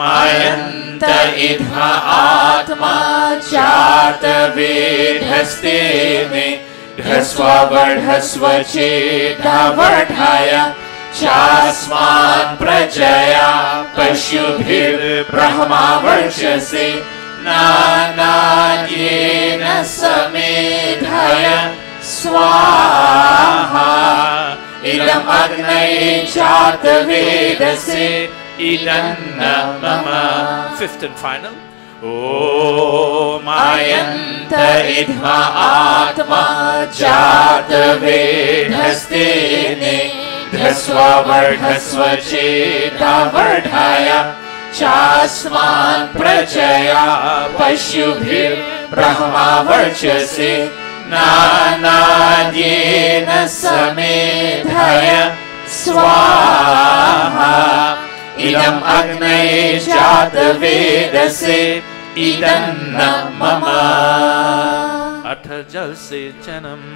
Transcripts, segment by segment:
मायन्त इद्म आत्मा जात वेधस्तेने ढस्व वर्धस्व चेदावर्धाय चास्मान् प्रजया पशुभिर्ब्रह्मा वर्चसे नानाद्येन समेधाय स्वाहा इदम् अग्नये जातवेदसे इदन्न मम. Fifth and final. Om Ayant idma atma jatavedhastene dhasva vardhasva chedavardhaya chasman prajaya pashubhir brahma varchase नानाद्येन समेधाय स्वाहा इदम् अग्नये जातवेदसे इदन्न मम. अथ जल सेचनम्.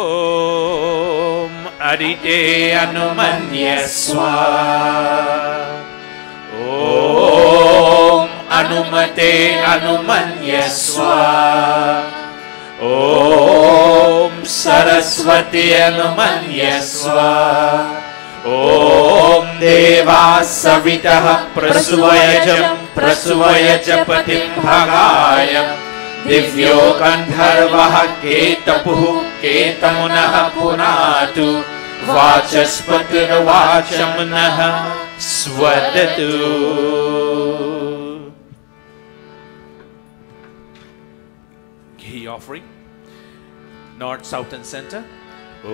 ओम अदिते अनुमन्यस्व. ओम अनुमते अनुमन्यस्व. ओम सरस्वती अनुमन्यस्व. ओम देवा सवितः प्रसूयज पतिं भगाय दिव्यो गन्धर्वः केतपुः केतमुनः पुनातु वाचस्पतिर्वाचमनः स्वदतु. Ghee offering, north, south and center. Om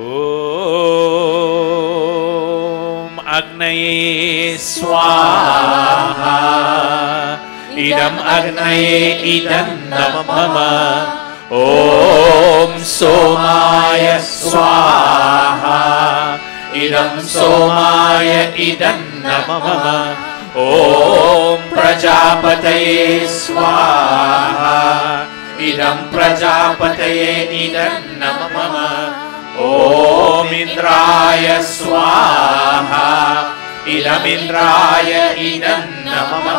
Agnaye Swaha Idam Agnaye Idam Namama. Om Somaya Swaha Idam Somaya Idam Namama. Om Prajapataye Swaha Idam Prajapataye Idam Namama. Om Indraya Swaha Idam Indraya Idam Namama.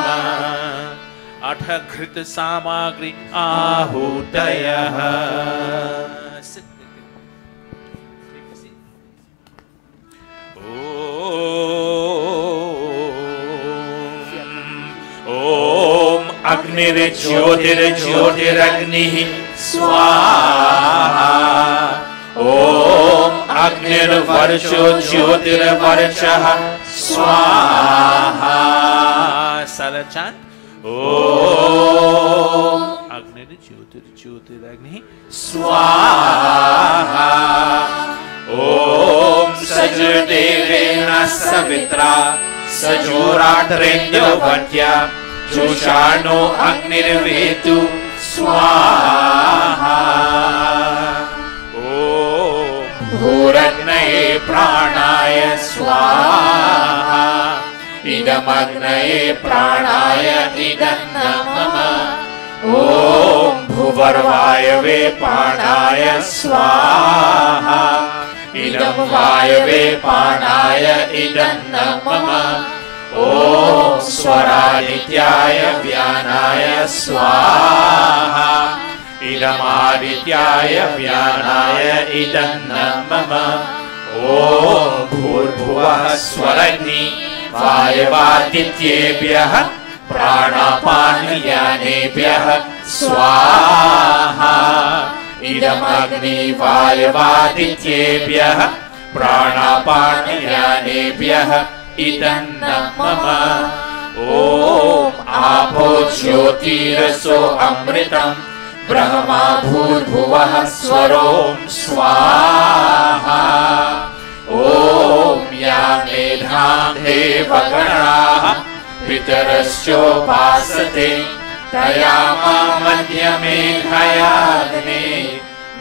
Atha Ghrita Samagri Ahutayah. Om Agnir Jyotir Jyotiragni Swaha. Om Agnir Varsho Jyotir Varshah Swaha. Salachan. Om Agnir Jyotir Jyotiragni Swaha. Om Sajadevena Savitra Sajoratrendio Vatya Joshano Agnirvetu Swaha. Om Bhuragnaye Pranaya Swaha Idam Agnaye Pranaya Idam Namama. Om Bhuvarvayave Pranaya Swaha Idam Vayave Pranaya Idam Namama. Om Swaradityaya Vyanaya Swaha Idam Adityaya Vyanaya Idam Namama. Om Bhurbhuvah Swaragni Vayavadityebhyah Pranapanyanebhyah Swaha Idam Agni Vayavadityebhyah Pranapanyanebhyah Idam Namama. Om Apo Jyotiraso Amritam Brahma Bhurbhuvah Swarom Swaha. Om Yamedham Devaganaha Pitaraschopasate Tayama Madhyamedhayadne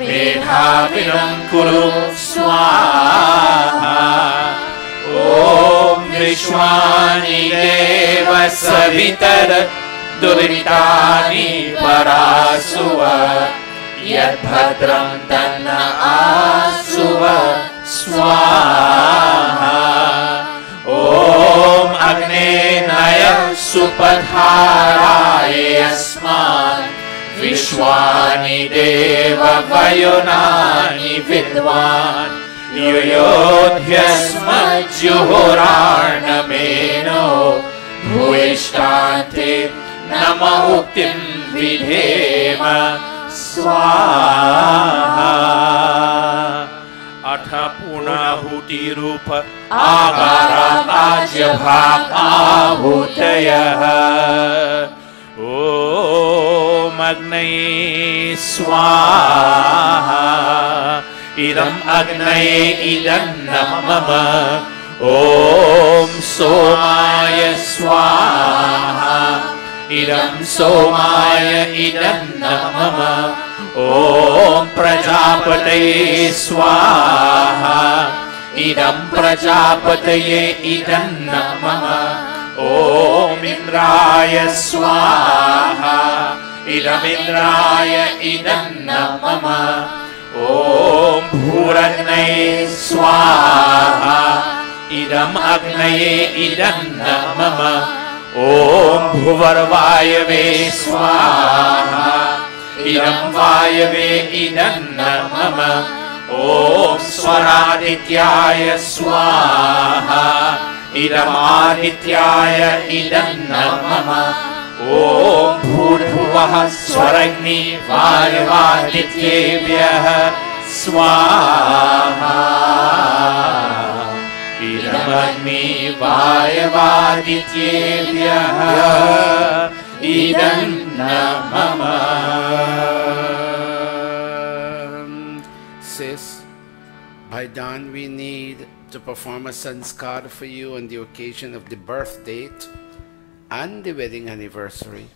Medhavinam Kuru Swaha. Om Vishwani Deva Savitar Duritani Parasuva Yad Bhadram Tanna Asuva उपधाराय अस्मान् विश्वानि देव वयुनानि विद्वान् युयोध्यस्मज्जुहोरार्णमेनो भूयिष्ठान्ते नम उक्तिं विधेम स्वाहा। अथ पुनाहुतिरूप आकाराज्यभागाहुतयः ॐ अग्नये स्वाहा इदम् अग्नये इदं मम ॐ सोमाय स्वाहा इदं सोमाय इदं मम ॐ प्रजापतये स्वाहा इदं प्रजापतये इदं मम ॐ इन्द्राय स्वाहा इदमिन्द्राय इदं मम ॐ भूरग्नये स्वाहा इदम् अग्नये इदं मम ॐ भुवर्वायवे स्वाहा इदं वायवे इदं मम ॐ स्वरादित्याय स्वाहा इदमादित्याय इदं मम ॐ भूर्भुवः स्वरग्नि वायवादित्येभ्यः स्वाहा इदमग्नि वायवादित्येभ्यः इदं मम। Sis, by dawn we need to perform a sanskar for you on the occasion of the birth date and the wedding anniversary.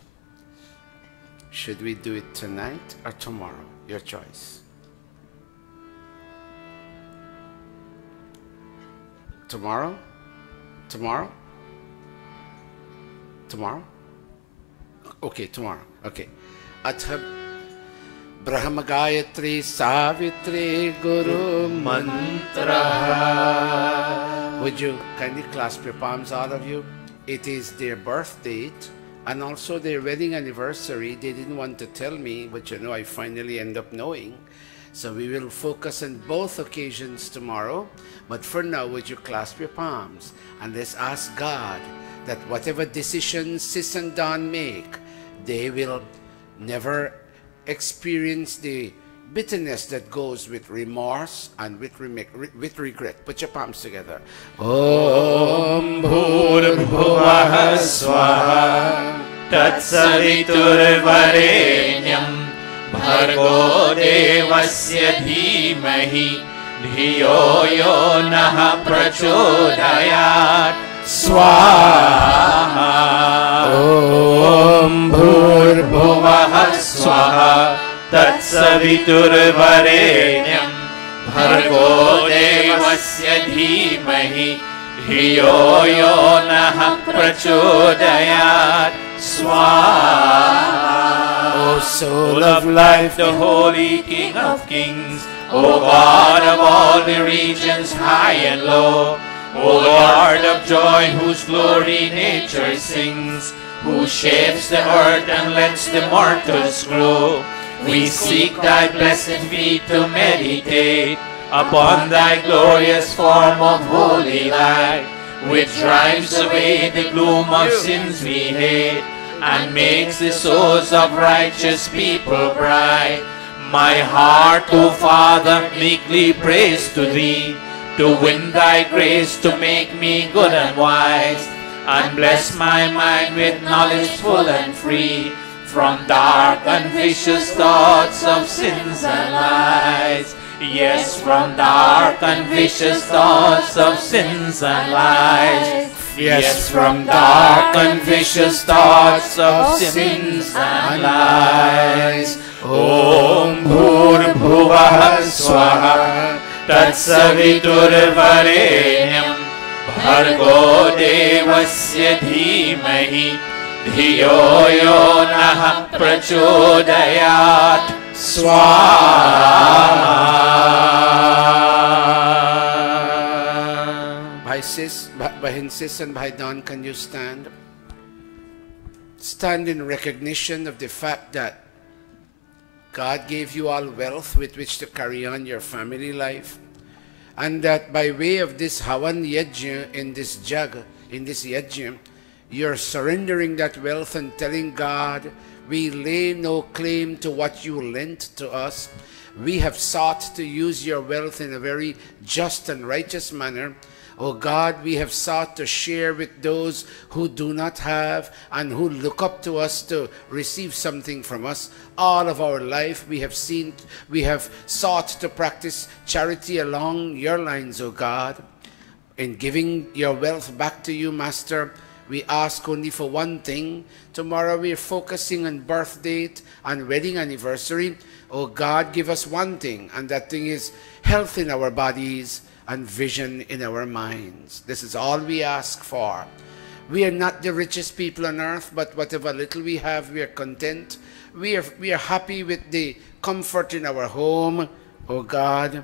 Should we do it tonight or tomorrow? Your choice. Tomorrow? Tomorrow? Tomorrow? Okay, tomorrow. Okay. Atha Brahma Gayatri Savitri Guru Mantra. Would you kindly clasp your palms, all of you? It is their birth date and also their wedding anniversary. They didn't want to tell me, but you know, I finally end up knowing. So we will focus on both occasions tomorrow. But for now, would you clasp your palms and let's ask God that whatever decisions Sis and Don make, they will never experience the bitterness that goes with remorse and with regret. Put your palms together. Om Bhurbhuvah Swaha Tatsaviturvarenyam Bhargo Devasya Dhimahi Dhiyo Yo Nah Prachodayat Swaha. Om Bhurbhuvah Swaha Tatsaviturvarenyam Bhargo Devasya Dhimahi Dhiyo Yo Nah Prachodayat Swaha. O soul of life, the holy King of kings, O God of all the regions high and low, O Lord of joy, whose glory nature sings, who shapes the earth and lets the mortals grow, we seek thy blessed feet to meditate upon thy glorious form of holy light, which drives away the gloom of sins we hate and makes the souls of righteous people bright. My heart, O Father, meekly prays to thee, to win thy grace to make me good and wise, and bless my mind with knowledge full and free from dark and vicious thoughts of sins and lies. Yes, from dark and vicious thoughts of sins and lies. Yes, from dark and vicious thoughts of sins and lies. Om Bhurbhuvah Swaha Tatsaviturvarenyam Bhargo Devasya Dhimahi Dhiyo Yo Nah Prachodayat Swaha. Bhai Sis and Bhai Don, can you stand? stand in recognition of the fact that God gave you all wealth with which to carry on your family life, and that by way of this Havan Yajna in this jug, in this Yajna, you're surrendering that wealth and telling God, we lay no claim to what you lent to us. We have sought to use your wealth in a very just and righteous manner. Oh God, we have sought to share with those who do not have and who look up to us to receive something from us. All of our life we have sought to practice charity along your lines, oh God. In giving your wealth back to you, Master, we ask only for one thing. Tomorrow we are focusing on birth date and wedding anniversary. Oh God, give us one thing, and that thing is health in our bodies and vision in our minds. This is all we ask for. We are not the richest people on earth, but whatever little we have, we are content. We are happy with the comfort in our home, oh God,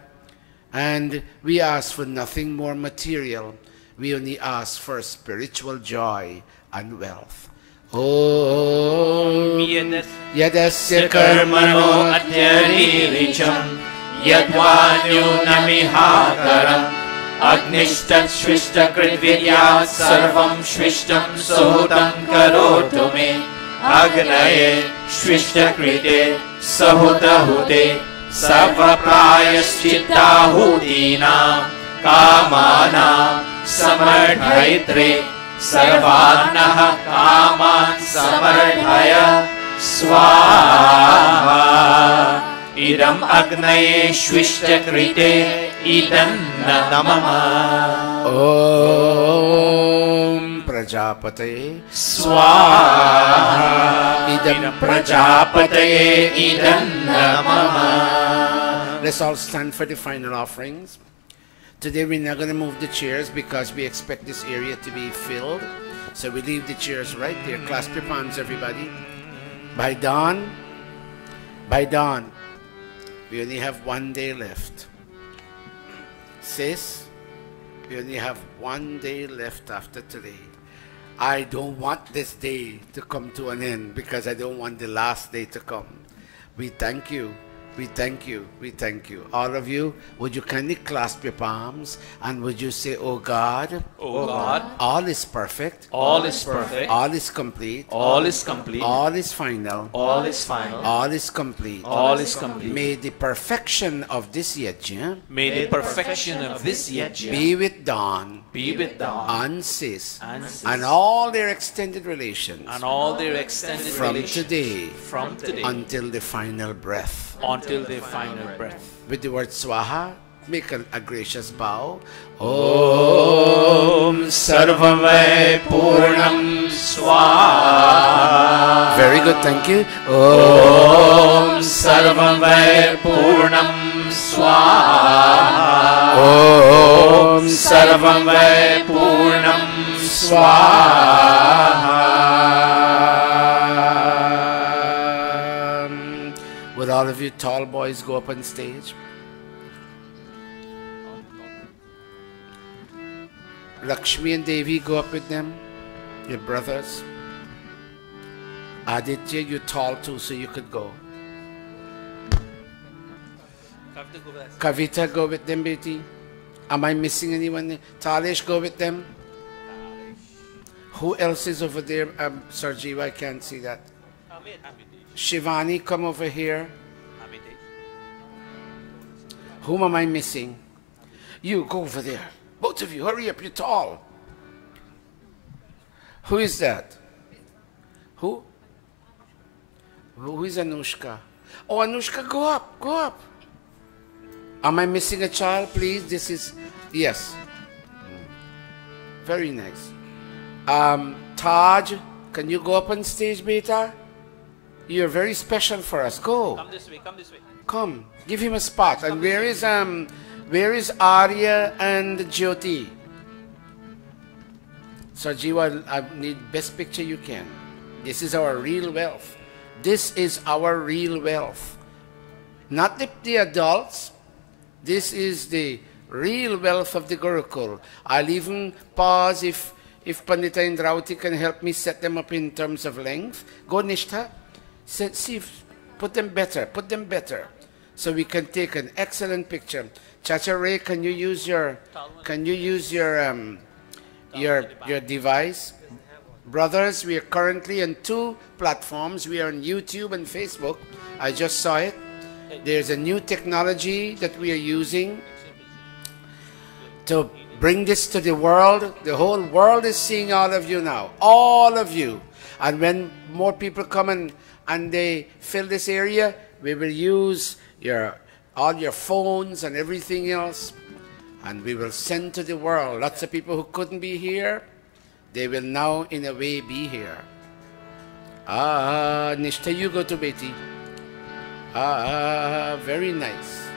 and we ask for nothing more material. We only ask for spiritual joy and wealth. Om Yadasya Karmano Adhyariricham Yadvanyunamihakaram Agnishtat Shvishta Kritvidyat Sarvam Shvishtam Sohutam Karotu Me Agnaye Shvishta Krite Sahutahute Sarvaprayaschitta Hutina Kamana Samardhaitre Sarvanaha Kaman Samardhaya Swaha Idam Agnaye Shvishta Krite Idam Namama Om Prajapataye Swaha Idam Prajapataye Idam Namama. Let's all stand for the final offerings. Today we're not going to move the chairs because we expect this area to be filled. So we leave the chairs right there. Clasp your palms, everybody. By dawn, we only have 1 day left. Sis, we only have 1 day left after today. I don't want this day to come to an end because I don't want the last day to come. We thank you. We thank you. We thank you. All of you, would you kindly clasp your palms and would you say, oh God, O God, all is perfect, all is perfect, all is complete, all is complete, all is final, all is final, all is complete. all is complete. May the perfection of this yajna May the perfection of this yajna be with Dawn be with Dawn and Sis and Sis and all their extended relations and all their extended from relations today from today until the final breath. until the final breath. With the word Swaha, make a gracious bow. Om Sarvamay Purnam Swaha. Very good, thank you. Om Sarvamay Purnam Swaha. Om Sarvamay Purnam Swaha. Would all of you tall boys go up on stage? Lakshmi and Devi, go up with them, your brothers. Aditya, you tall too, so you could go. Kavita, go with them, Beti. Am I missing anyone? Talesh, go with them. Who else is over there? Sarjiva, I can't see that. Shivani, come over here. Whom am I missing? You, go over there. Both of you, hurry up, you're tall. Who is that? Who? Who is Anushka? Oh, Anushka, go up, go up. Am I missing a child, please? This is, yes. Very nice. Taj, can you go up on stage, beta? You're very special for us. Go. Come this way, come this way. Come, give him a spot. And where is Arya and Jyoti? Sarjiva, I need best picture you can. This is our real wealth. This is our real wealth. Not the adults. This is the real wealth of the Gurukul. I'll even pause if If Pandita Indravati can help me set them up in terms of length. Go Nishtha. See if, put them better. So we can take an excellent picture. Chacha Ray, can you use your device? Brothers, we are currently on 2 platforms. We are on YouTube and Facebook. I just saw it. There's a new technology that we are using to bring this to the world. The whole world is seeing all of you now. All of you. And when more people come and they fill this area, we will use all your phones and everything else. And we will send to the world. Lots of people who couldn't be here, they will now in a way be here. Nishtha, you go to Beti. Very nice.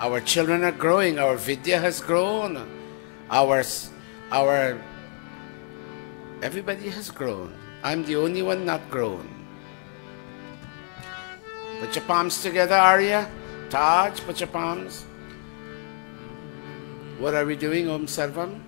Our children are growing. Our Vidya has grown. Everybody has grown. I'm the only one not grown. Put your palms together, Arya. Taj, put your palms. What are we doing? Om Sarvam.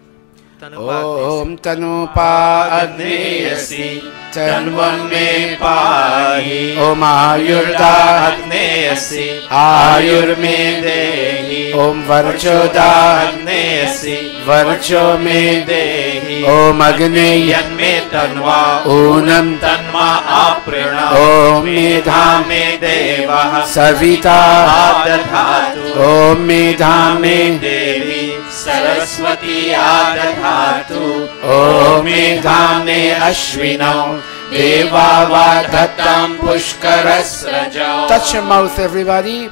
Om Tanupa Agneyasi Tanvam Me Pahi Om Ayurda Agneyasi Ayur Me Dehi Om Varchoda Agneyasi Varcho Me Dehi Om Agneyan Me Tanva Unam Tanma Aprina Om Medha Me Deva Savita Adadhatu Om Medha Me Devi Saraswati Adadhatu Om Medhane Ashvinau Deva Vadhatam Pushkarasrajau. Touch your mouth, everybody.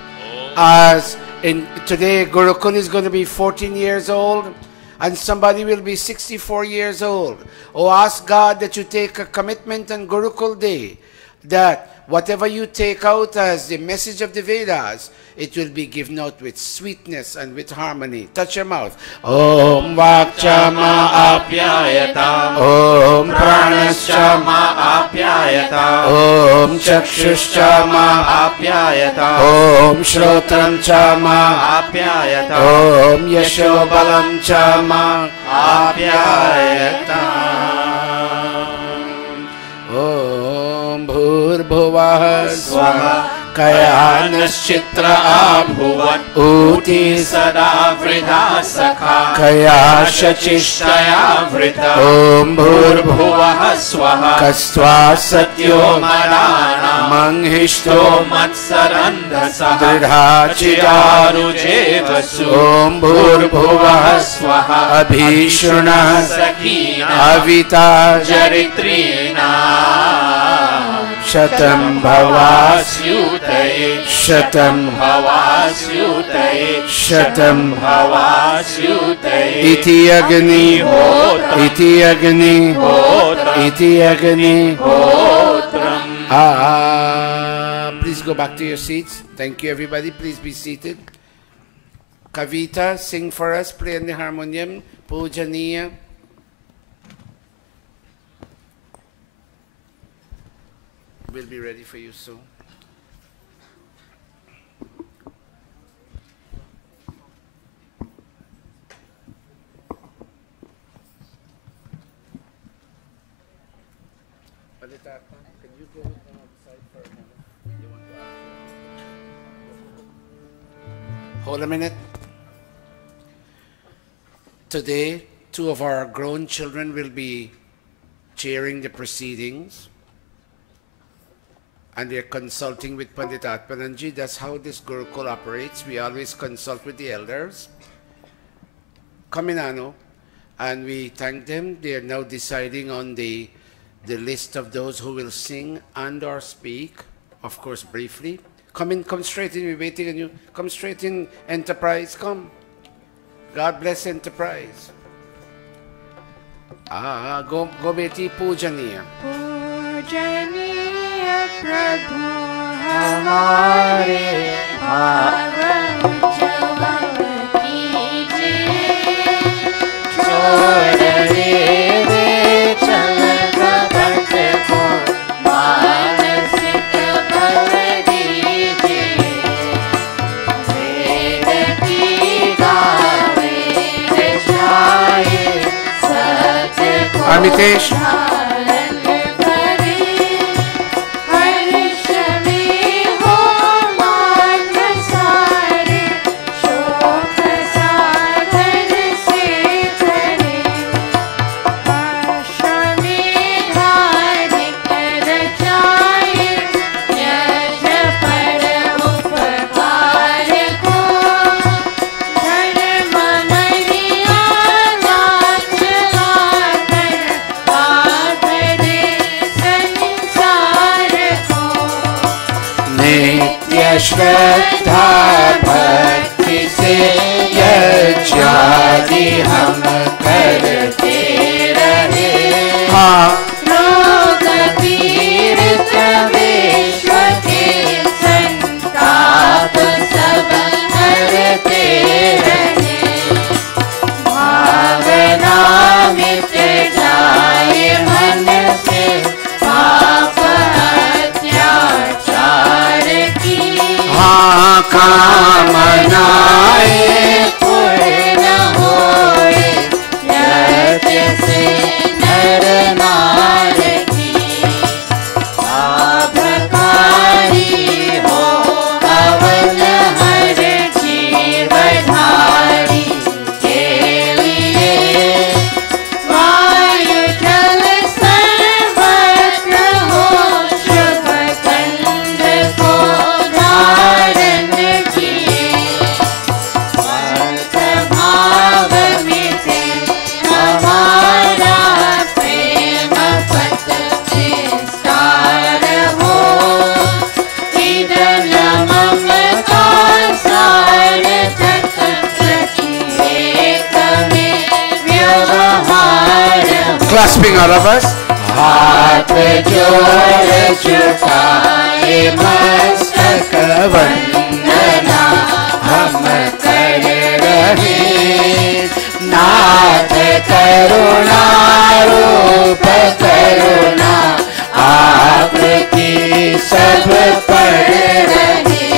As in today, Gurukul is going to be 14 years old and somebody will be 64 years old. Oh, ask God that you take a commitment on Gurukul Day, that whatever you take out as the message of the Vedas, it will be given out with sweetness and with harmony. Touch your mouth. Om Vakchama Apyayata Om Pranashama Apyayata Om Chakshushchama Apyayata Om Shrotram Chama Apyayata Om Yashobalam Chama Apyayata Om Bhurbhuvah Swaha Kayanaschitra abhuvat Uti sada vridha sakha Kaya shachishtaya vridha Om bhurbhuvah swaha Kastva satyo marana Manghishto matsarandhasa Dridha chidaru jevasu Om bhurbhuvah swaha Abhishuna sakina Avita jaritrina Shatam bhavasyutaye Shatam bhavasyutaye Shatam bhavasyutaye Iti agni hotra Iti agni hotra Iti agni hotram. Please go back to your seats. Thank you, everybody. Please be seated. Kavita, sing for us. Play on the harmonium. Pujaniya. We'll be ready for you soon. Can you go with them outside for a minute? You want to ask? Hold a minute. Today, 2 of our grown children will be chairing the proceedings. And they're consulting with Pandit Atmananji. That's how this Gurukul operates. We always consult with the elders. Kaminano. And we thank them. They are now deciding on the list of those who will sing and or speak. Of course, briefly. Come straight in. We're waiting on you. Come straight in, Enterprise. Come. God bless Enterprise. Go Beti Pujaniya. Pujaniya Prabhu Hamare Bhagavan Jawan Kijiye Chod Deve Chalga Bhat Ko Manasik Bhal Dijiye Ved Ki Gave Jaye Sat Ko Amitesh. श्रद्धा भक्ति से यज्ञादि हम करते रहे। हाँ लोक तीर्थ विश्व के संताप सब हरते रहे। भावना मिट जाए मन से पाप अत्याचार की। कामनाएं पूर्ण होए यज्ञ से नर नार की। लाभकारी हो हवन हर जीवधारी के लिए। वायु जल सर्वत्र हो शुभ गंध को धारण किए। भाव मिटे हमारा प्रेम पथ विस्तार हो। इदन ममता सार तक प्रत्येक में व्यवहार हो। Clasping all of us. हाथ जोड़ झुकाए मस्तक वंदना हम कर रहे। नाथ करुणा रूप करुणा आपकी सब पढ़ रहे।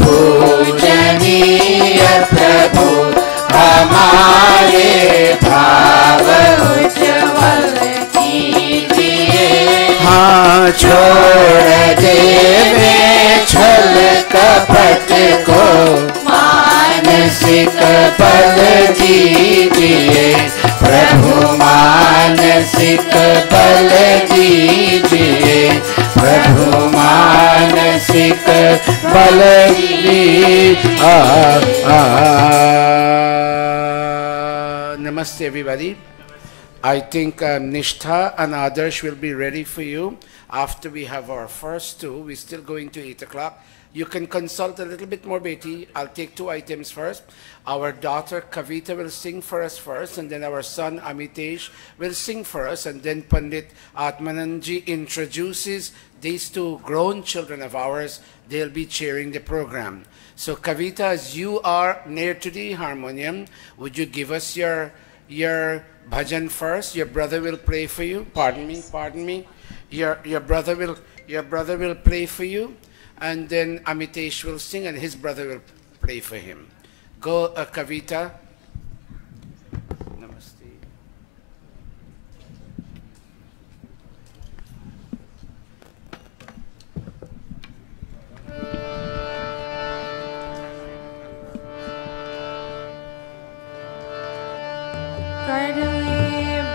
पूजनीय प्रभु हमारे भाव उज्ज्वल कीजिए। हाँ छोड़ देवे छल कपट को मानसिक बल दीजिए। प्रभु मानसिक बल दीजिए। प्रभु मानसिक बल दीजिए। Namaste everybody. I think Nishtha and Adarsh will be ready for you after we have our first two. We're still going to 8 o'clock. You can consult a little bit more, Betty. I'll take 2 items first. Our daughter Kavita will sing for us first, and then our son Amitesh will sing for us, and then Pandit Atmananji introduces these 2 grown children of ours. They'll be chairing the program. So Kavita, as you are near to the harmonium, would you give us your bhajan first? Your brother will play for you. Pardon me. Your brother will play for you, and then Amitesh will sing, and his brother will play for him. Go, Kavita. Namaste.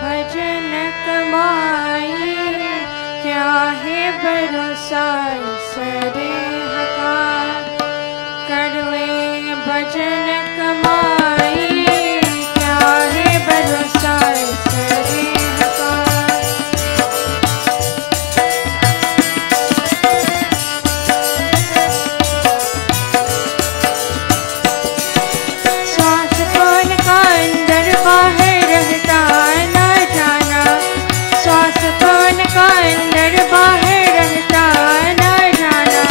भजन कमाई क्या है भरोसा सरे हका। कर ले भजन कमाई क्या है भरोसा सरे हका। श्वास कौन का अंदर बाहर रहता न जाना। श्वास कौन का अंदर बाहर रहता न जाना।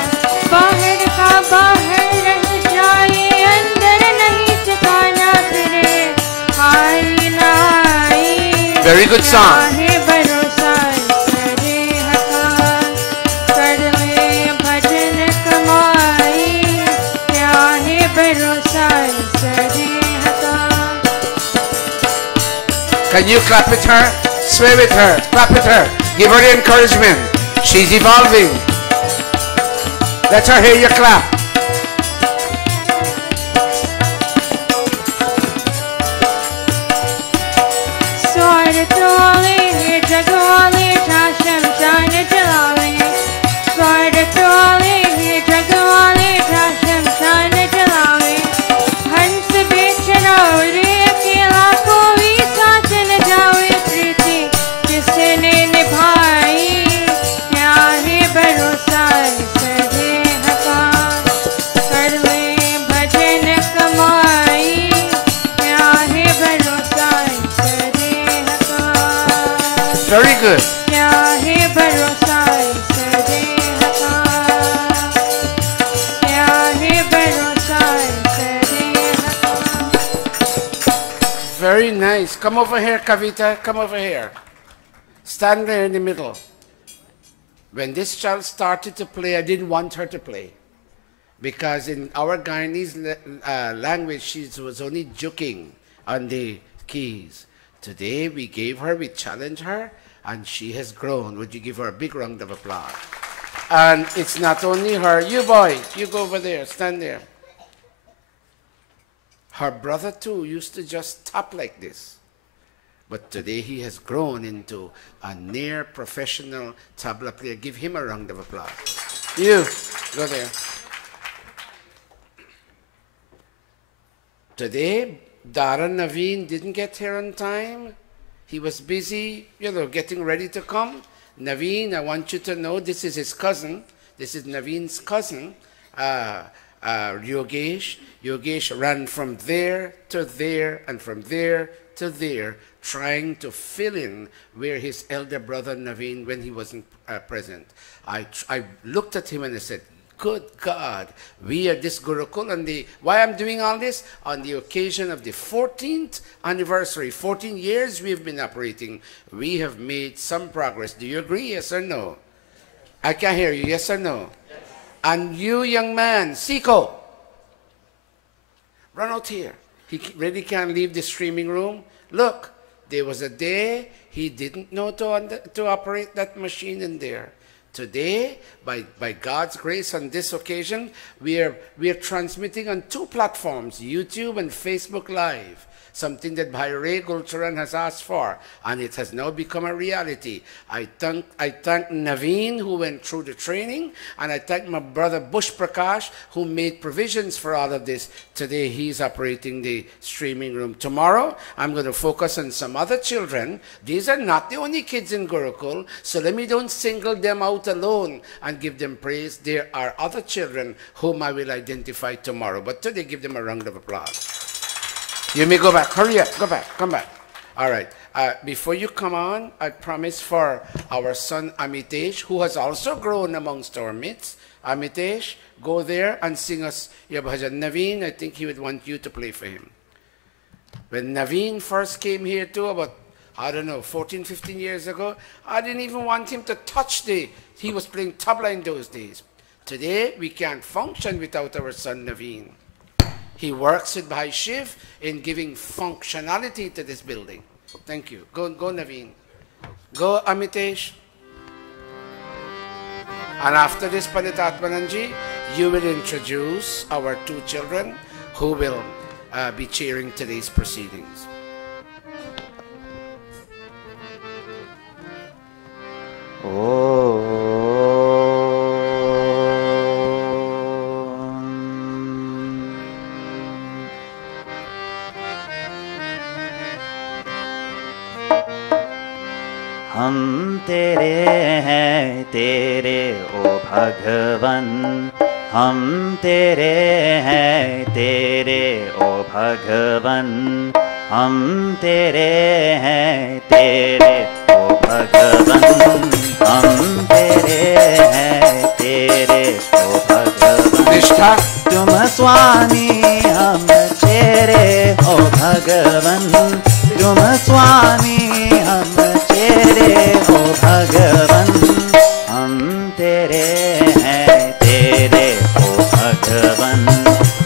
बाहर का बाहर रह जाए अंदर नहीं ठिकाना फिरे आई ना आई। Very good song. है भरोसा सरे हका। कर ले भजन कमाई क्या है भरोसा सरे हका। Can you clap with her? Sway with her, clap with her, give her the encouragement. She's evolving. Let her hear you clap. Very good. Very nice. Come over here, Kavita. Come over here. Stand there in the middle. When this child started to play, I didn't want her to play. Because in our Guyanese language, she was only joking on the keys. Today, we challenged her, and she has grown. Would you give her a big round of applause? And it's not only her. You boys, you go over there, stand there. Her brother too used to just tap like this. But today he has grown into a near professional tabla player. Give him a round of applause. You, go there. Today, Dara Naveen didn't get here on time. He was busy, getting ready to come. Naveen, I want you to know this is his cousin. This is Naveen's cousin, Yogesh. Yogesh ran from there to there and from there to there, trying to fill in where his elder brother Naveen, when he wasn't present. I looked at him and I said, good God, we are this Gurukul, and why I'm doing all this? On the occasion of the 14th anniversary, 14 years we've been operating, we have made some progress. Do you agree, yes or no? I can't hear you, yes or no? Yes. And you, young man, Siko, run out here. He really can't leave the streaming room. Look, there was a day he didn't know to operate that machine in there. Today, by God's grace on this occasion, we are transmitting on 2 platforms, YouTube and Facebook Live, something that Maharishi Dayananda has asked for, and it has now become a reality. I thank Naveen, who went through the training, and I thank my brother Bush Prakash, who made provisions for all of this. Today, he's operating the streaming room. Tomorrow, I'm going to focus on some other children. These are not the only kids in Gurukul, so let me don't single them out alone and give them praise. There are other children whom I will identify tomorrow, but today, give them a round of applause. You may go back. Hurry up. Go back. Come back. All right. Before you come on, I promise for our son Amitesh, who has also grown amongst our midst. Amitesh, go there and sing us your bhajan. Naveen, I think he would want you to play for him. When Naveen first came here too, about, 14, 15 years ago, I didn't even want him to touch he was playing tabla in those days. Today, we can't function without our son Naveen. He works with Bhai Shiv in giving functionality to this building. Thank you. Go Naveen. Go Amitesh. And after this, Pandit Atmananji, you will introduce our 2 children who will be chairing today's proceedings. Oh. हम तेरे हैं तेरे ओ भगवन, हम तेरे हैं तेरे ओ भगवन, हम तेरे हैं तेरे ओ भगवन, हम तेरे हैं तेरे ओ भगवन। निष्ठा। तुम स्वामी हम तेरे ओ भगवन, तुम स्वामी हम तेरे ओ भगवन, हम तेरे हैं तेरे ओ भगवन,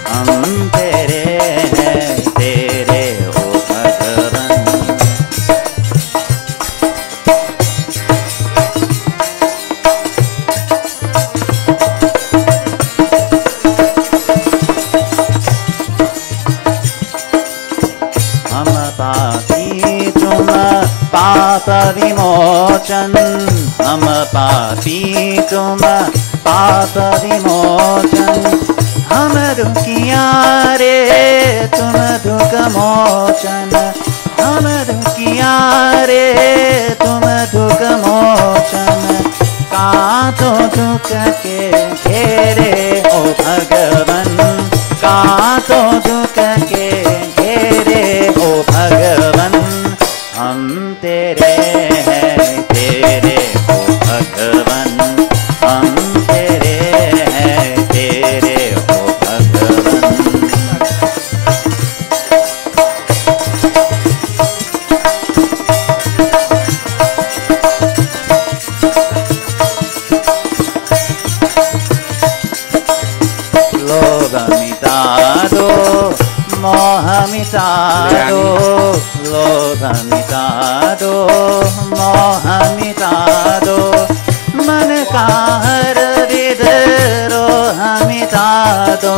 हम तेरे हैं तेरे ओ भगवन। पाप विमोचन हम पापी तुम पाप विमोचन हम दुखिया रे तुम दुख मोचन हम दुखिया रे तुम दुख मोचन का तो दुख के घेरे ओ भगवन का तो दुख के घेरे ओ भगवन हम तेरे हैं तेरे ओ भगवन हम तेरे हैं तेरे ओ भगवन लोभ मिटा दो मोह मिटा दो लोभ मिटा दो मोह मिटा दो मन का हर विद्रोह मिटा दो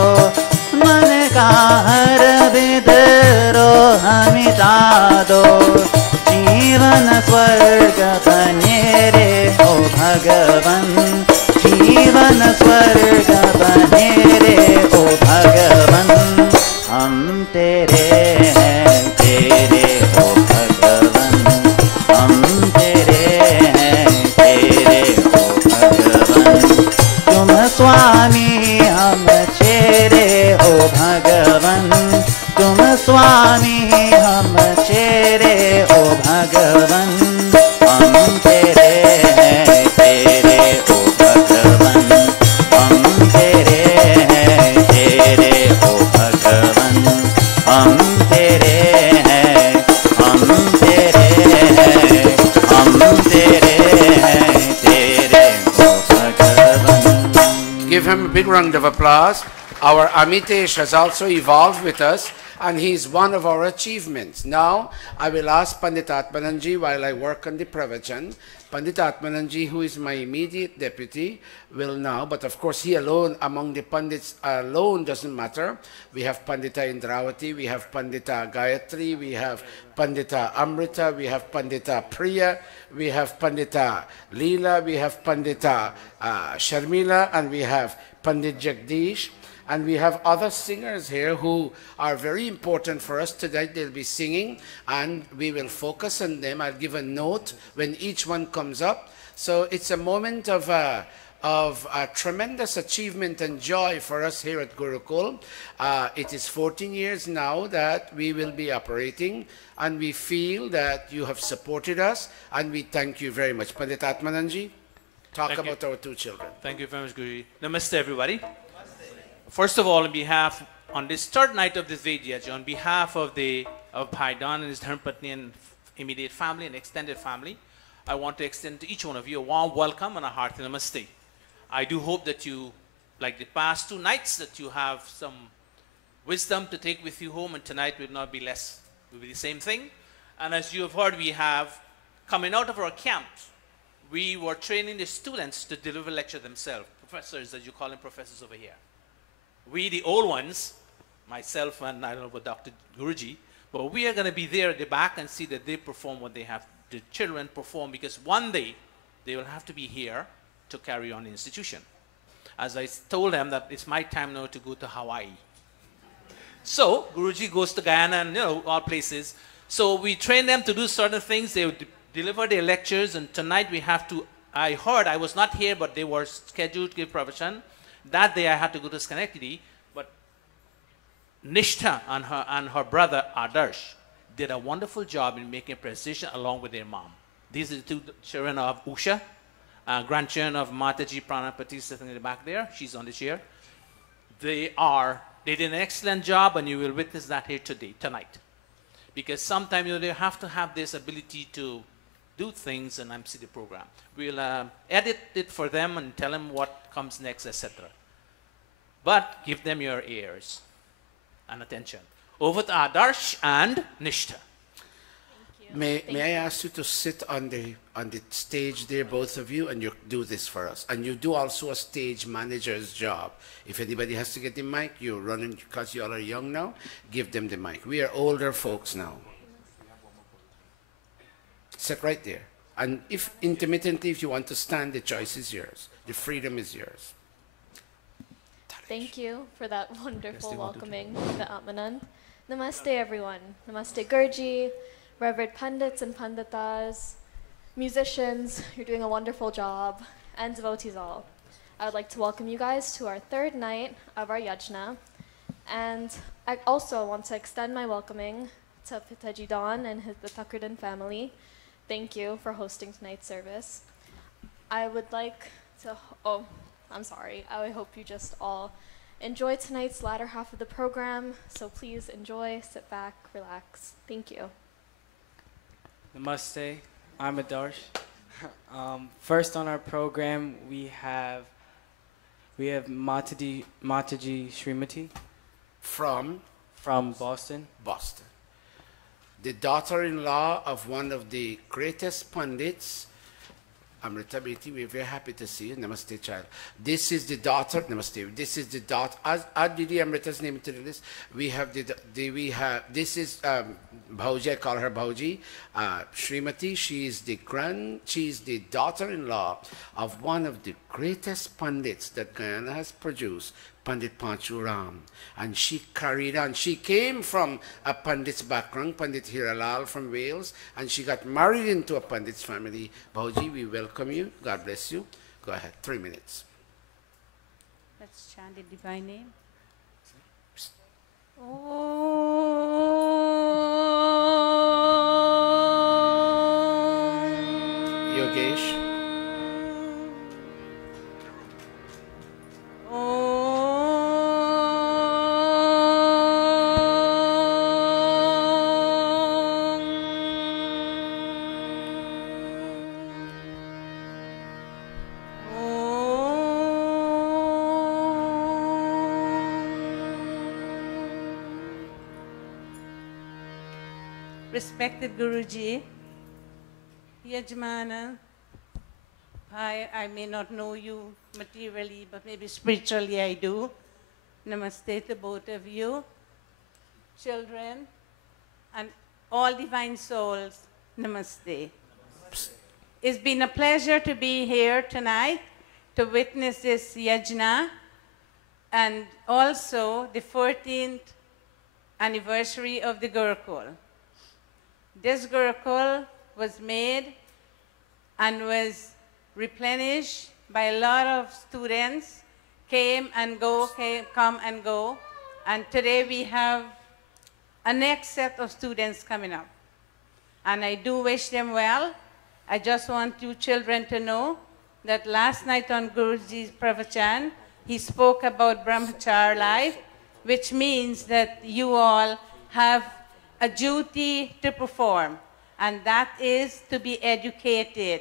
मन का हर विद्रोह मिटा दो जीवन स्वर्ग बने रे ओ भगवन जीवन स्वर्ग बने रे ओ भगवन हम तेरे हैं तेरे ओ भगवन हम तेरे हैं तेरे ओ भगवन तुम स्वामी हम चेरे ओ भगवन तुम स्वामी हम चेरे ओ भगवन हम तेरे हैं तेरे ओ भगवन हम तेरे हैं तेरे ओ भगवन हम तेरे हैं हम तेरे हैं हम तेरे हैं तेरे ओ भगवन Give him a big round of applause. Our Amitesh has also evolved with us, and he is one of our achievements. Now, I will ask Pandit Atmananji while I work on the pravachan. Pandit Atmananji, who is my immediate deputy, will now, but of course he alone, among the Pandits alone doesn't matter. We have Pandita Indravati, we have Pandita Gayatri, we have Pandita Amrita, we have Pandita Priya, we have Pandita Leela, we have Pandita Sharmila, and we have Pandit Jagdish. And we have other singers here who are very important for us tonight. They'll be singing and we will focus on them. I'll give a note when each one comes up. So it's a moment of tremendous achievement and joy for us here at Gurukul. It is 14 years now that we will be operating, and we feel that you have supported us, and we thank you very much. Pandit Atmananji, talk Thank you. about our two children. Thank you very much, Guru. Namaste, everybody. First of all, on this third night of this Vediyaji, on behalf of Bhai Dan and his Dharmapatni and immediate family and extended family, I want to extend to each one of you a warm welcome and a hearty namaste. I do hope that you, like the past 2 nights, that you have some wisdom to take with you home, and tonight will not be less. It will be the same thing. And as you have heard, we have, coming out of our camps, we were training the students to deliver lecture themselves. Professors, as you call them, professors over here. We, the old ones, myself and I don't know about Dr. Guruji, but we are going to be there at the back and see that they perform what they have, the children perform, because one day they will have to be here to carry on the institution. As I told them that it's my time now to go to Hawaii. So Guruji goes to Guyana and all places. So we train them to do certain things. They would deliver their lectures, and tonight we have to, I heard, I was not here, but they were scheduled to give pravachan. That day I had to go to Schenectady, but Nishtha and her brother Adarsh did a wonderful job in making a presentation along with their mom. These are the 2 children of Usha, grandchildren of Mataji Pranapati sitting in the back there. She's on the chair. They did an excellent job, and you will witness that here tonight. Because sometimes they have to have this ability to do things and MC the program. We'll edit it for them and tell them what comes next, etc. But give them your ears and attention. Over to Adarsh and Nishtha. May I ask you to sit on the stage there, both of you, and you do this for us. And you do also a stage manager's job. If anybody has to get the mic, you run in, because you all are young now, give them the mic. We are older folks now. Sit right there. And if intermittently, if you want to stand, the choice is yours. The freedom is yours. Thank you for that wonderful welcoming, the Atmanand. Namaste, everyone. Namaste, Gurji, Reverend Pandits and Panditas, musicians, you're doing a wonderful job, and devotees all. I would like to welcome you guys to our third night of our yajna. And I also want to extend my welcoming to Pitaji Don and the Thakurdan family. Thank you for hosting tonight's service. I would like to, I'm sorry. I hope you just all enjoy tonight's latter half of the program. So please enjoy, sit back, relax. Thank you. Namaste. I'm Adarsh. First on our program, we have Mataji Srimati From Boston. Boston. The daughter-in-law of one of the greatest pundits, Amrita Beti, we're very happy to see you. Namaste, child. This is the daughter. Namaste. This is the daughter. Add Didi Amrita's name to the list. We have this is Bhauji. I call her Bhauji. Srimati. She is the daughter-in-law of one of the greatest pundits that Guyana has produced, Pandit Panchuram. And she carried on. She came from a Pandit's background, Pandit Hiralal from Wales, and she got married into a Pandit's family. Bhauji, we welcome you. God bless you. Go ahead, 3 minutes. Let's chant the divine name. Yogesh. Respected Guruji, Yajmana, I may not know you materially, but maybe spiritually I do. Namaste to both of you, children, and all divine souls, namaste. It's been a pleasure to be here tonight to witness this yajna and also the 14th anniversary of the Gurukul. This Gurukul was made and was replenished by a lot of students, come and go, and today we have a next set of students coming up. And I do wish them well. I just want you children to know that last night on Guruji's pravachan, he spoke about brahmachar life, which means that you all have a duty to perform, and that is to be educated.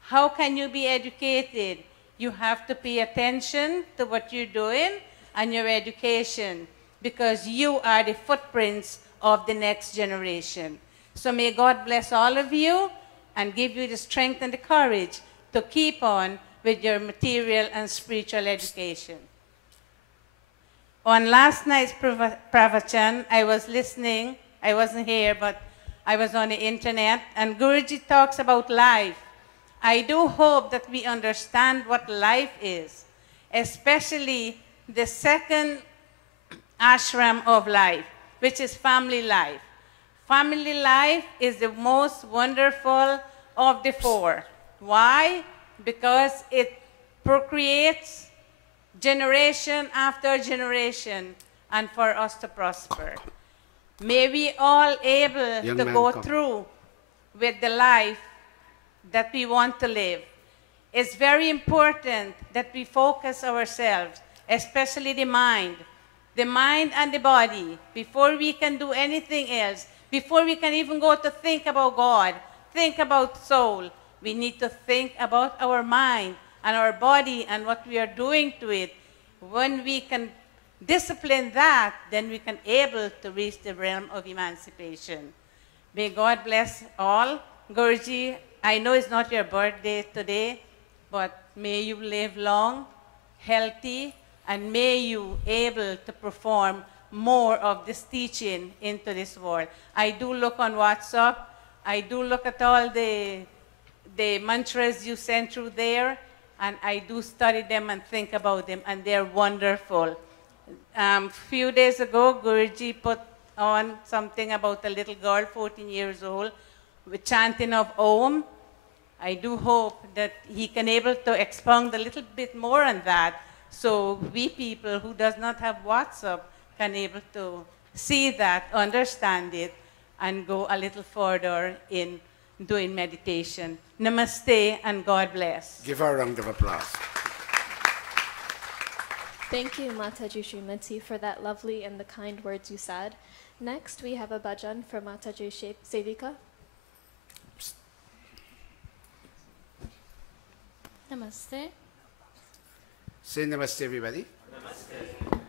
How can you be educated? You have to pay attention to what you're doing and your education, because you are the footprints of the next generation. So may God bless all of you and give you the strength and the courage to keep on with your material and spiritual education. On last night's pravachan, I was listening. I wasn't here, but I was on the internet, and Guruji talks about life. I do hope that we understand what life is, especially the second ashram of life, which is family life. Family life is the most wonderful of the four. Why? Because it procreates generation after generation, and for us to prosper. May we all able to go through with the life that we want to live. It's very important that we focus ourselves, especially the mind and the body, before we can do anything else, before we can even go to think about God, think about soul. We need to think about our mind and our body and what we are doing to it. When we can discipline that, then we can able to reach the realm of emancipation. May God bless all. Guruji, I know it's not your birthday today, but may you live long, healthy, and may you able to perform more of this teaching into this world. I do look on WhatsApp I do look at all the mantras you sent through there, and I do study them and think about them, and they're wonderful. Few days ago, Guruji put on something about a little girl, 14 years old, with chanting of Om. I do hope that he can able to expound a little bit more on that, so we people who does not have WhatsApp can able to see that, understand it, and go a little further in doing meditation. Namaste and God bless. Give her a round of applause. Thank you, Mataji Srimati, for that lovely and the kind words you said. Next, we have a bhajan for Mataji Sevika. Namaste. Say namaste, everybody. Namaste.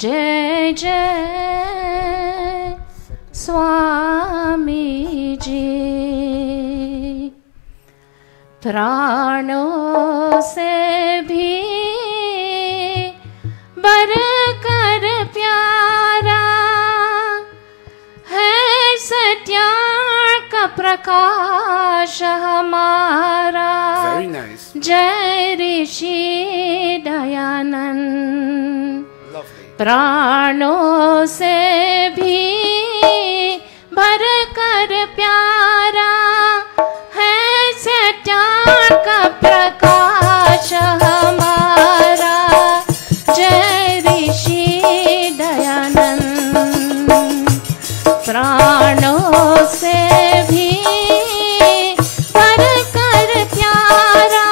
जय जय स्वामी जी, प्राणों से भी बढ़कर प्यारा है सत्या का प्रकाश हमारा। Very nice. जय ऋषि दयानंद, प्राणों से भी भरकर प्यारा है सत्या का प्रकाश हमारा। जय ऋषि दयानंद, प्राणों से भी भरकर प्यारा।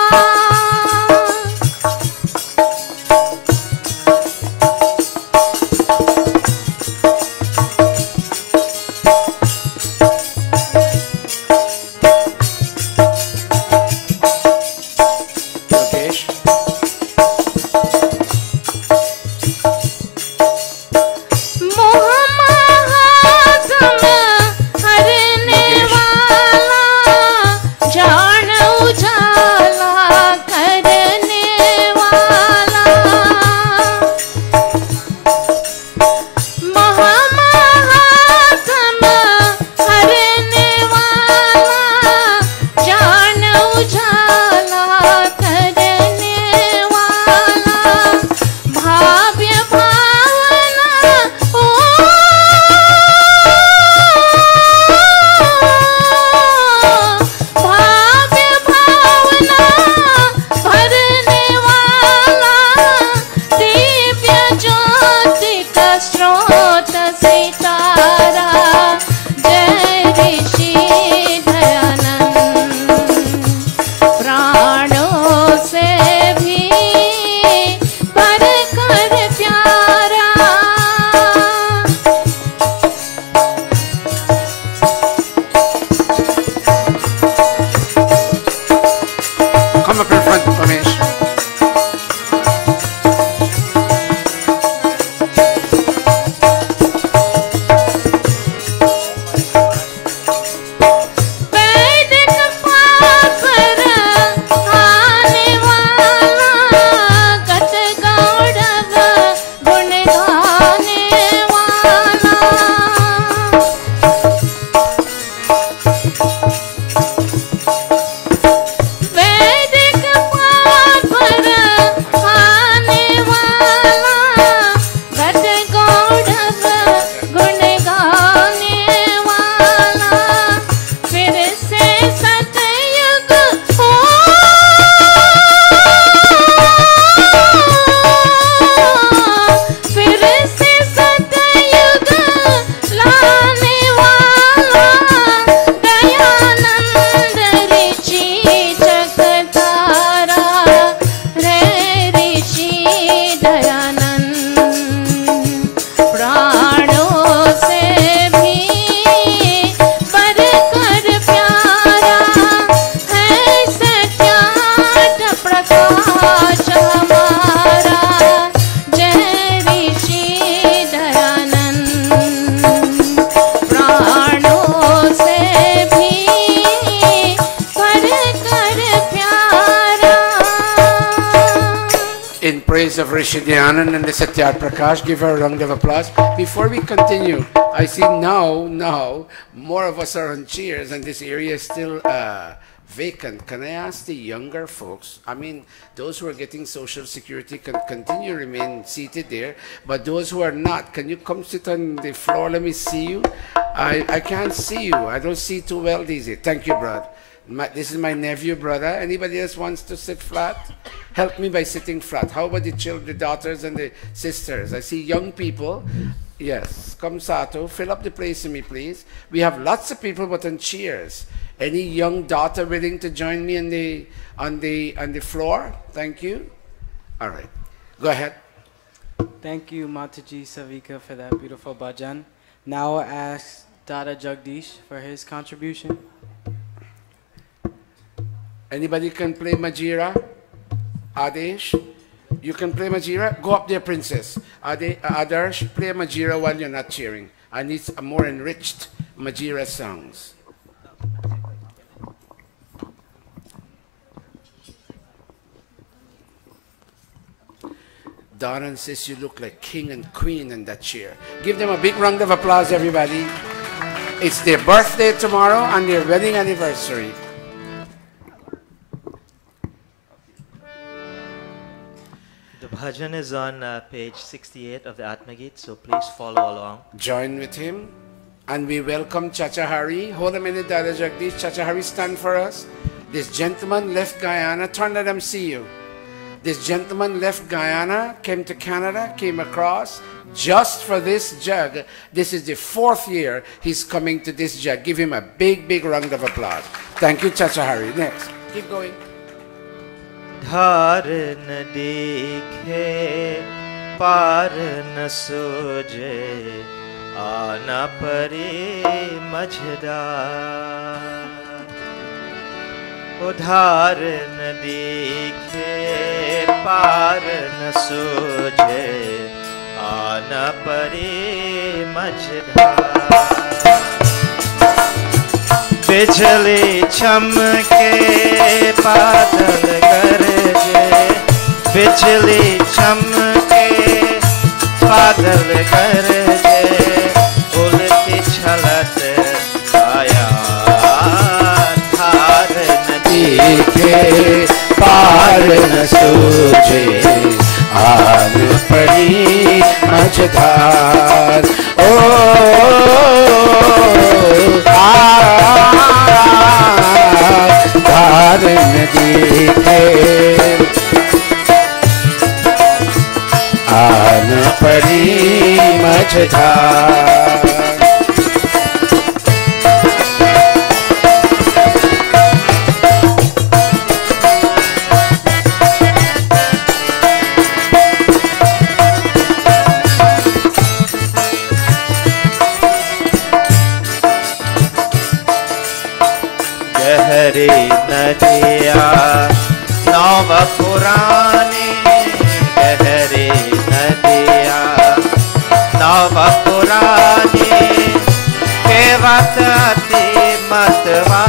praise of Rishi Dayananda and the Satyar Prakash. Give her a round of applause. Before we continue, I see now more of us are on chairs and this area is still vacant. Can I ask the younger folks, I mean, those who are getting Social Security can continue to remain seated there, but those who are not, can you come sit on the floor? Let me see you. I can't see you. I don't see too well these days. Thank you, brother. This is my nephew, brother. Anybody else wants to sit flat? Help me by sitting flat. How about the children, the daughters and the sisters? I see young people. Yes, come Sato, fill up the place for me, please. We have lots of people, but on chairs. Any young daughter willing to join me on the floor? Thank you. All right, go ahead. Thank you, Mataji Savika, for that beautiful bhajan. Now I'll ask Dada Jagdish for his contribution. Anybody can play Majira? Adesh? You can play Majira? Go up there, princess. Adarsh, play Majira while you're not cheering. I need a more enriched Majira songs. Donna and sis, you look like king and queen in that chair. Give them a big round of applause, everybody. It's their birthday tomorrow and their wedding anniversary. The bhajan is on page 68 of the Atmagit, so please follow along. Join with him. And we welcome Chacha Hari. Hold a minute, Dada Jagdish. Chacha Hari, stand for us. This gentleman left Guyana. Turn, let them see you. This gentleman left Guyana, came to Canada, came across just for this jug. This is the 4th year he's coming to this jug. Give him a big, big round of applause. Thank you, Chacha Hari. Next. Keep going. धार न देखे पार न सोजे आना परे मझदार उधार न देखे पार न सोजे आना परे मझदार बिजली चमके बादल गरजे बिजली चमके बादल गरजे उलटी छलत आया धार नदी के पार न सूझे आन पड़ी मझधार ओ धार नदी के आन पड़ी मझधार नदिया नव पुरानी गहरी नदिया नव पुरानी केवत अति मतवा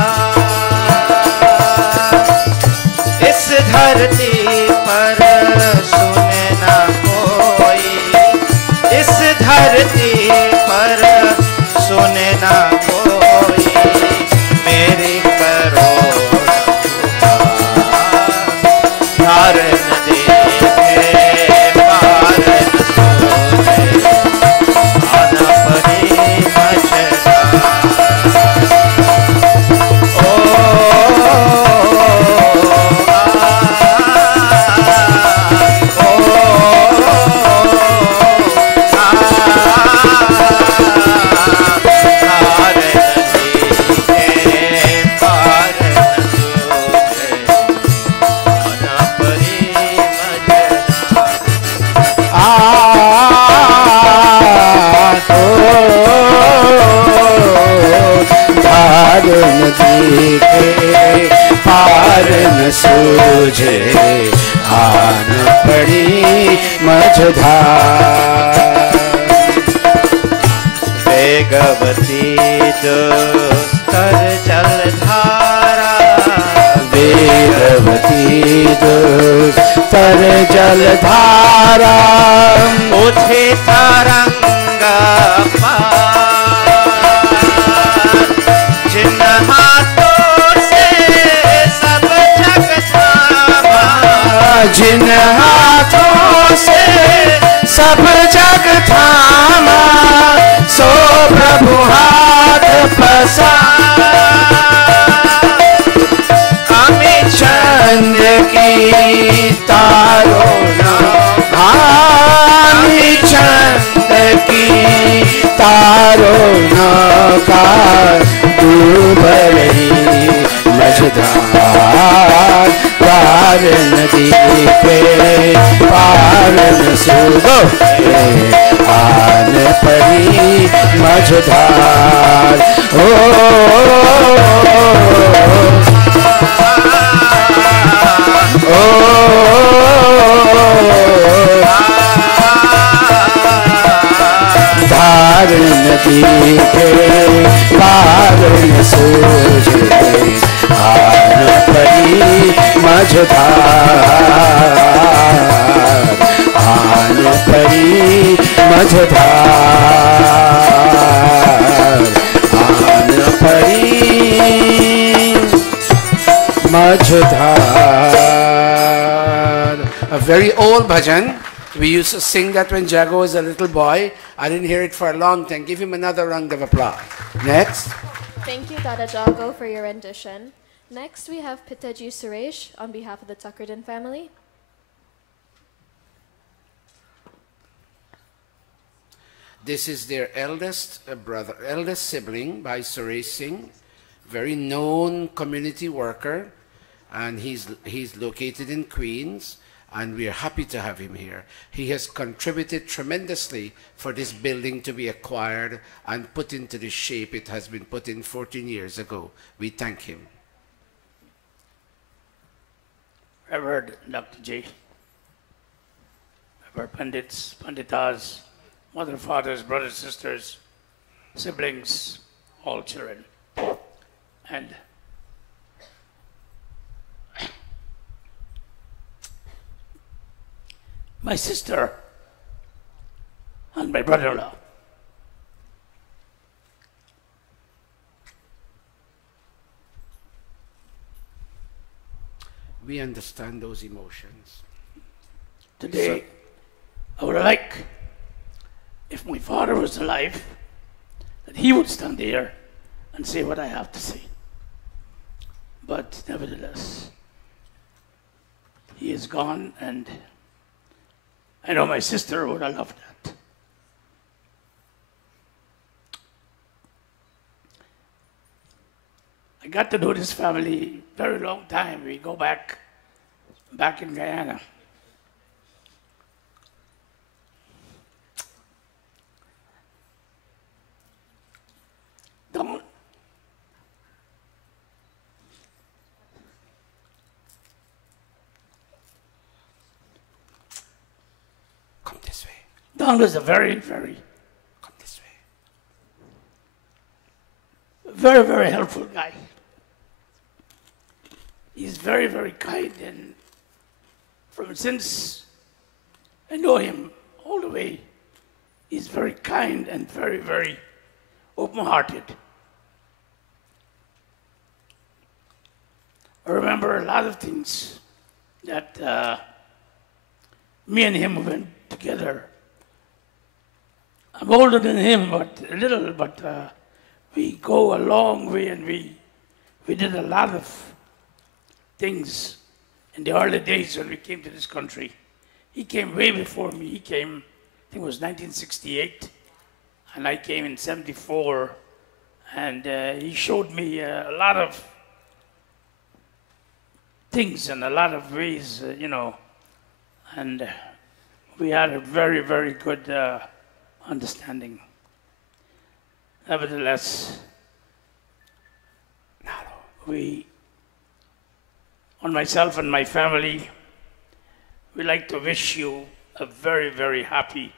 इस धरती पर सुने न कोई इस धरती पर सुने न कोई मेरी धार नदी के पार न सोचे आना पड़ी मझधार ओ नदी के पार न सूझे आन पड़ी मझधार वेगवती दुस्तर जलधारा वेगवती दुस्तर जलधारा जलधारा उठे तरंग पार जिन हाथों से सब जग थामा जिन हाथों से सब जग थामा सो प्रभु हाथ पसार अमित चंद्र की तारों हामी चंद्र की तारों नौका डूब रही मझधार पार नदी पे पार न सूगो आन पड़ी मझधार ओ धार नदी के पार न सूझे आन पड़ी मझधार आन पड़ी मझधार आन पड़ी मझधार. A very old bhajan. We used to sing that when Jago was a little boy. I didn't hear it for a long time. Give him another round of applause. Next. Thank you, Dada Jago, for your rendition. Next, we have Pitaji Suresh on behalf of the Tuckerton family. This is their eldest brother, eldest sibling by Suresh Singh, very known community worker, and he's located in Queens, and we are happy to have him here. He has contributed tremendously for this building to be acquired and put into the shape it has been put in 14 years ago. We thank him. Reverend Dr. J, Reverend Pandits, Panditas, mother, fathers, brothers, sisters, siblings, all children, and my sister and my brother-in-law. We understand those emotions. Today, I would like, if my father was alive, that he would stand there and say what I have to say. But nevertheless, he is gone, and I know my sister would have loved that. I got to know this family very long time. We go back in Guyana. Don't. Come this way. Don was a very, very, Come this way. very, very helpful guy. He's very, very kind, and since I know him all the way, he's very kind and very, very open-hearted. I remember a lot of things that me and him went together. I'm older than him, but a little, but we go a long way, and we did a lot of things in the early days when we came to this country. He came way before me. He came, I think it was 1968, and I came in 74, and he showed me a lot of things and a lot of ways, and we had a very, very good understanding. Nevertheless, on myself and my family, we like to wish you a very, very happy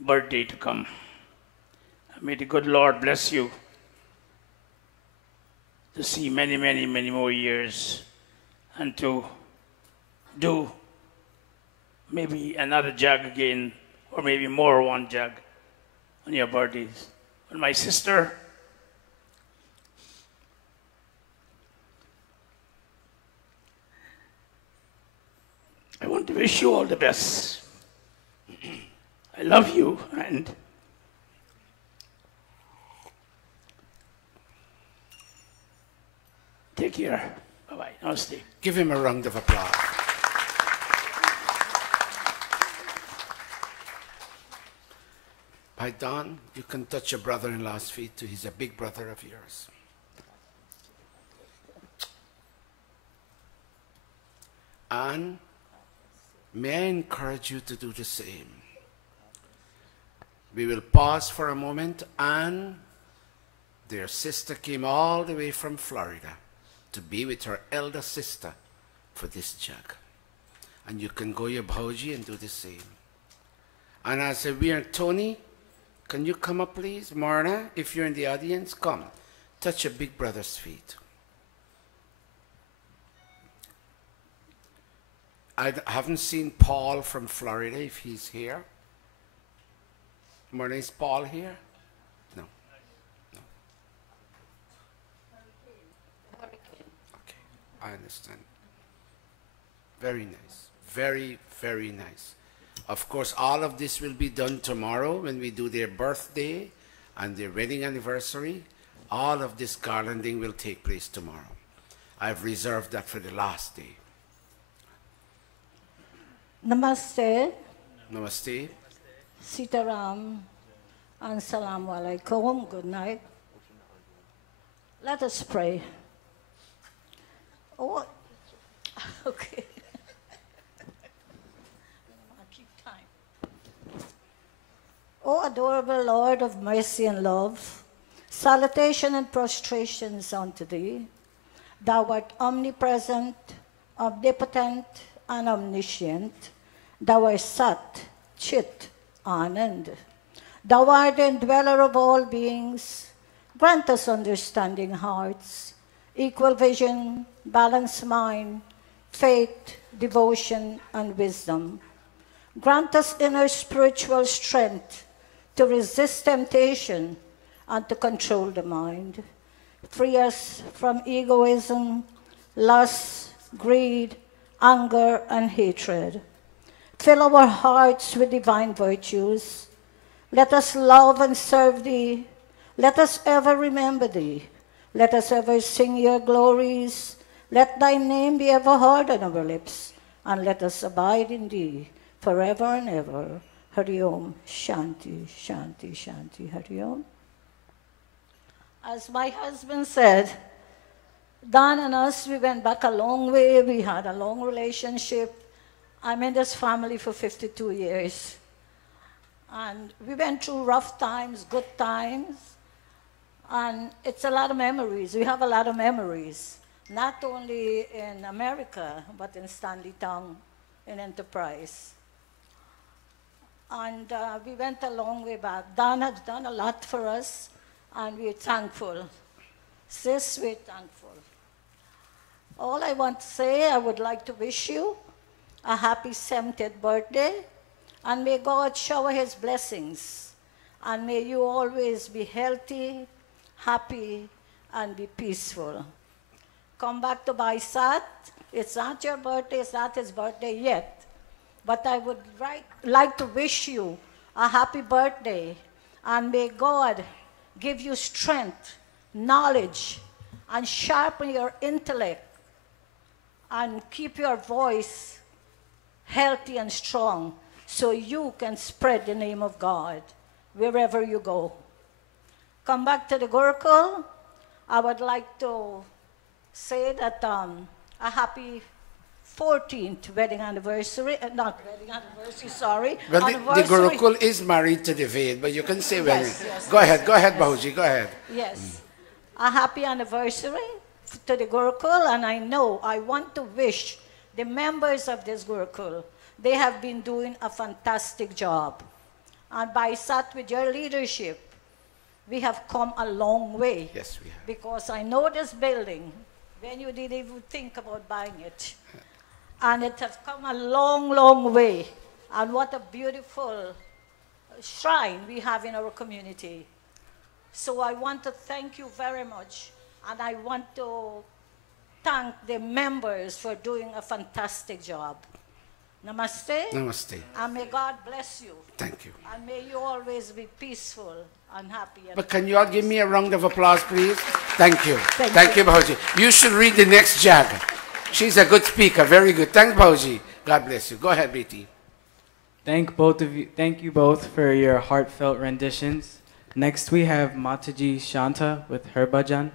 birthday to come. May the good Lord bless you to see many, many, many more years, and to do maybe another jug again, or maybe more one jug on your birthdays. And my sister, I want to wish you all the best. I love you, and take care. Bye-bye. Namaste. Give him a round of applause. By Don, you can touch your brother-in-law's feet too. He's a big brother of yours. And may I encourage you to do the same. We will pause for a moment, and their sister came all the way from Florida to be with her elder sister for this jug. And you can go your bhauji and do the same. And I said, we are Tony. Can you come up, please? Marna, if you're in the audience, come. Touch your big brother's feet. I haven't seen Paul from Florida, if he's here. Marna, is Paul here? No. No. Okay, I understand. Very nice. Very, very nice. Of course, all of this will be done tomorrow when we do their birthday and their wedding anniversary. All of this garlanding will take place tomorrow. I've reserved that for the last day. Namaste. Namaste. Sitaram and Salaam Alaikum. Good night. Let us pray. Oh, okay. O adorable Lord of mercy and love, salutation and prostrations unto thee. Thou art omnipresent, omnipotent, and omniscient. Thou art Sat, Chit, Anand. Thou art the indweller of all beings. Grant us understanding hearts, equal vision, balanced mind, faith, devotion, and wisdom. Grant us inner spiritual strength to resist temptation and to control the mind. Free us from egoism, lust, greed, anger, and hatred. Fill our hearts with divine virtues. Let us love and serve thee. Let us ever remember thee. Let us ever sing your glories. Let thy name be ever heard on our lips, and let us abide in thee forever and ever. Hari Om, Shanti, Shanti, Shanti, Hari Om. As my husband said, Don and us, we went back a long way. We had a long relationship. I'm in this family for 52 years. And we went through rough times, good times. And it's a lot of memories. We have a lot of memories, not only in America, but in Stanley Town, in Enterprise. And we went a long way back. Don has done a lot for us, and we're thankful. Sis, we're thankful. All I want to say, I would like to wish you a happy 70th birthday, and may God shower his blessings, and may you always be healthy, happy, and be peaceful. Come back to Baisat. It's not your birthday, it's not his birthday yet. But I would like to wish you a happy birthday, and may God give you strength, knowledge, and sharpen your intellect, and keep your voice healthy and strong, so you can spread the name of God wherever you go. Come back to the Gurukul. I would like to say that a happy 14th wedding anniversary, not wedding anniversary, sorry. Well, anniversary. the Gurukul is married to the Ved, but you can say wedding. Yes, go ahead, Bahuji, go ahead. Yes. A happy anniversary to the Gurukul, and I want to wish the members of this Gurukul, they have been doing a fantastic job. And by Sat, with your leadership, we have come a long way. Yes, we have. Because I know this building, when you didn't even think about buying it. And it has come a long, long way. And what a beautiful shrine we have in our community. So I want to thank you very much. And I want to thank the members for doing a fantastic job. Namaste. Namaste. And may God bless you. Thank you. And may you always be peaceful and happy. But can you all give me a round of applause, please? Thank you. Thank Thank you. you, Bauji. You should read the next jag. She's a good speaker. Very good. Thanks, Bauji. God bless you. Go ahead, BT. Thank you both for your heartfelt renditions. Next we have Mataji Shanta with her bhajan.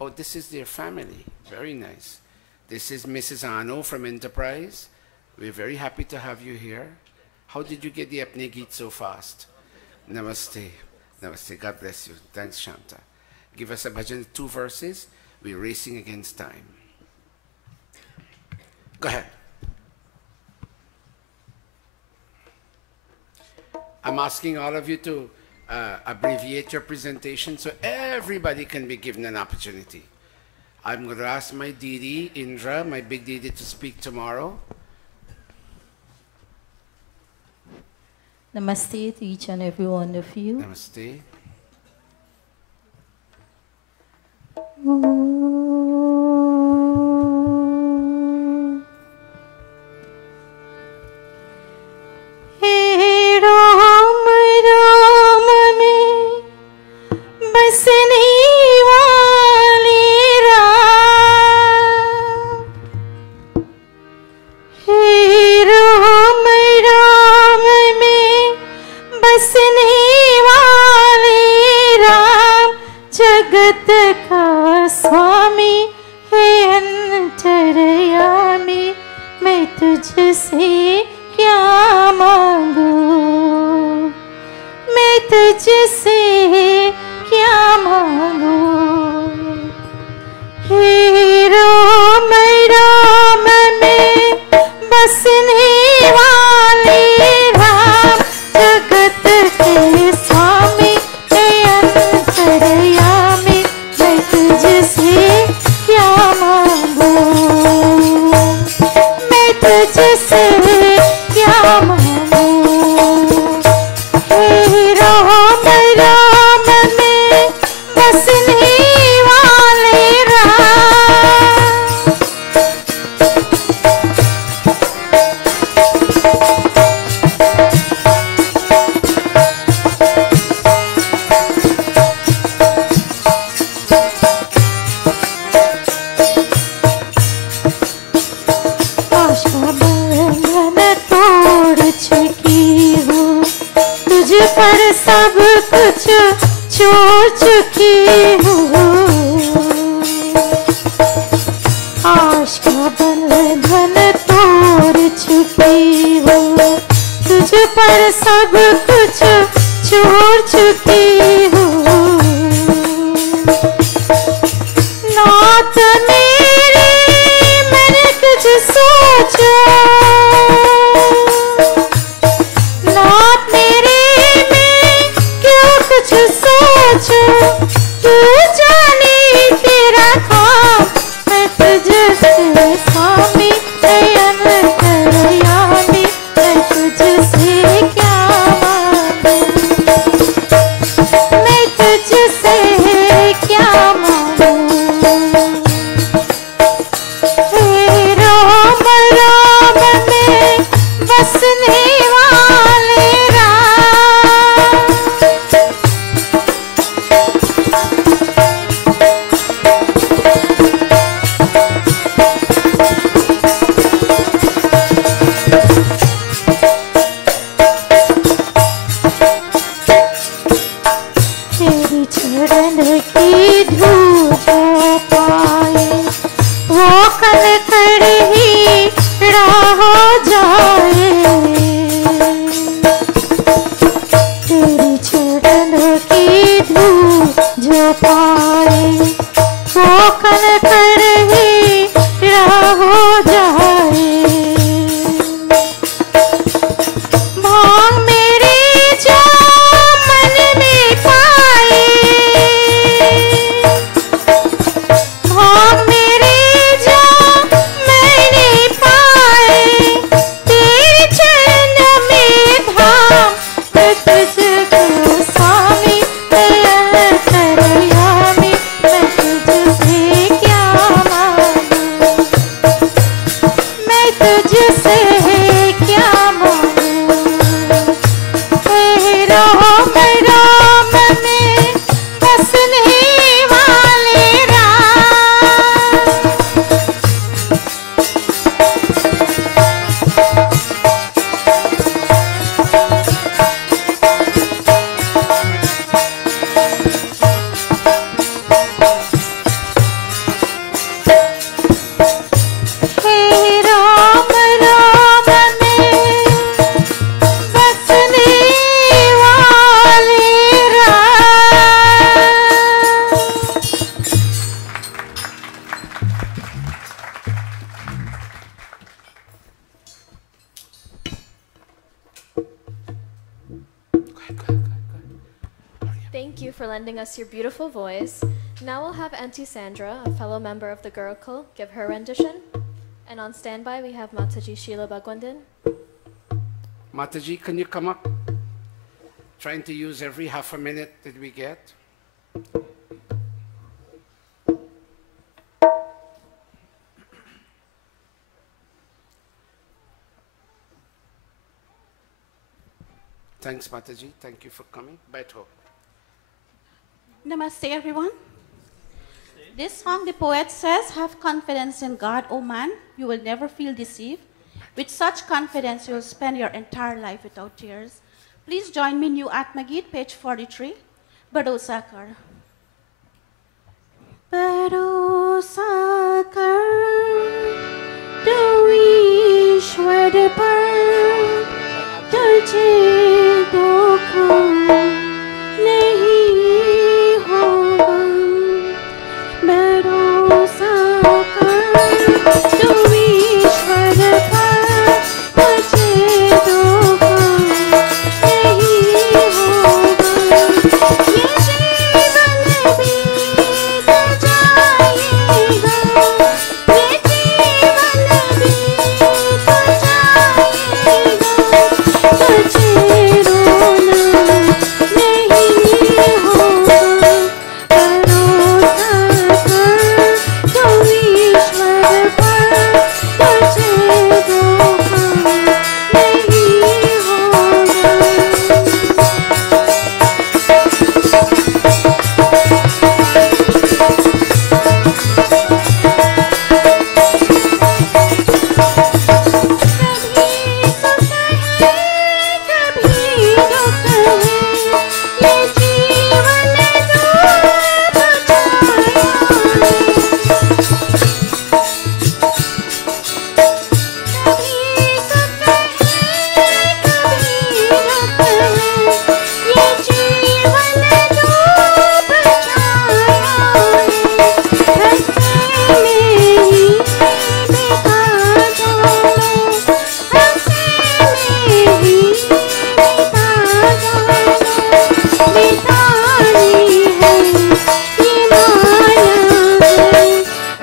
Oh, this is their family. Very nice. This is Mrs. Ano from Enterprise. We're very happy to have you here. How did you get the Apne Geet so fast? Namaste. Namaste. God bless you. Thanks, Shanta. Give us a bhajan, 2 verses. We're racing against time. Go ahead. I'm asking all of you to abbreviate your presentation so everybody can be given an opportunity. I'm going to ask my Didi, Indra, my big Didi, to speak tomorrow. Namaste to each and every one of you. Namaste. you for lending us your beautiful voice. Now we'll have Auntie Sandra, a fellow member of the Gurukul, give her rendition. And on standby, we have Mataji Sheila Bagwandin. Mataji, can you come up? Trying to use every half a minute that we get. Thanks, Mataji. Thank you for coming. Baitho. Namaste, everyone. This song, the poet says, have confidence in God, O man. You will never feel deceived. With such confidence, you will spend your entire life without tears. Please join me, New Atmagit, page 43. Bharosa kar. Bharosa kar, tu Ishwar par, tujhe dhokha nahi hoga. Bharosa kar, tu Ishwar par, tujhe dhokha nahi hoga. Ye जीवन बीत जाएगा, ये जीवन बीत जाएगा, तुझे रोना नहीं होगा।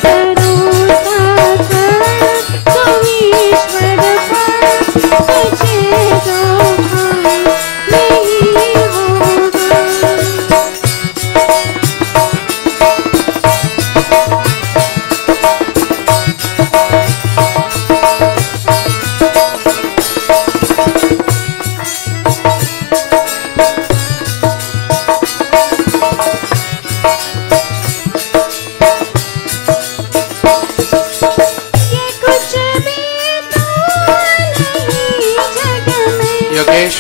भरोसा कर तू ईश्वर पर, तुझे धोखा नहीं होगा। Yogesh.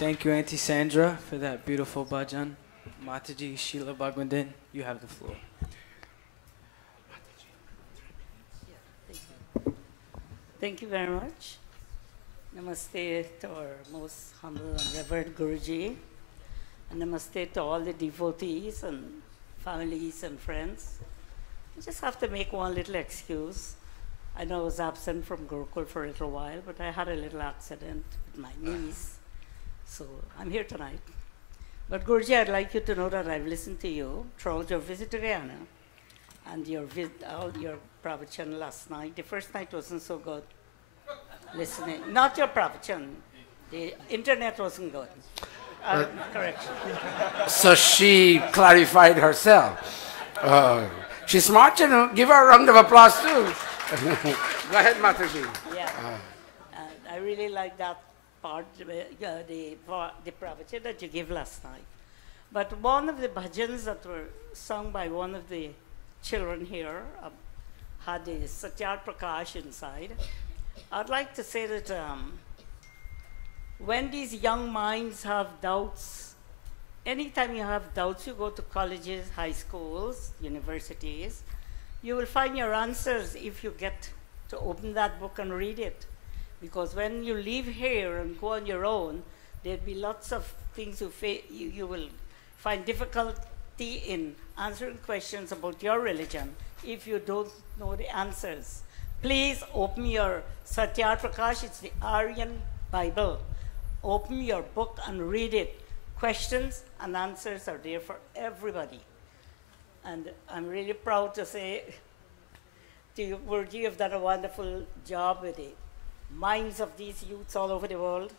Thank you, Auntie Sandra, for that beautiful bhajan. Mataji Sheila Bagwandin, you have the floor. Thank you very much. Namaste to our most humble and revered Guruji. And namaste to all the devotees and families and friends. I just have to make one little excuse. I know I was absent from Gurukul for a little while, but I had a little accident with my knees. So I'm here tonight. But Guruji, I'd like you to know that I've listened to you throughout your visit to Guyana and all your pravachan last night. The first night wasn't so good. Listening, not your pravachan. The internet wasn't good. Correction. So she clarified herself. She's smart, you know. Give her a round of applause too. Go ahead, Mataji. Yeah. I really like that part, the pravachan that you gave last night. But one of the bhajans that were sung by one of the children here had the Satyar Prakash inside. I'd like to say that when these young minds have doubts, anytime you have doubts, you go to colleges, high schools, universities, you will find your answers if you get to open that book and read it. Because when you leave here and go on your own, there'll be lots of things you will find difficulty in answering questions about your religion if you don't know the answers. Please open your Satyar Prakash, it's the Aryan Bible. Open your book and read it. Questions and answers are there for everybody. And I'm really proud to say to you, Guruji, you've done a wonderful job with the minds of these youths all over the world.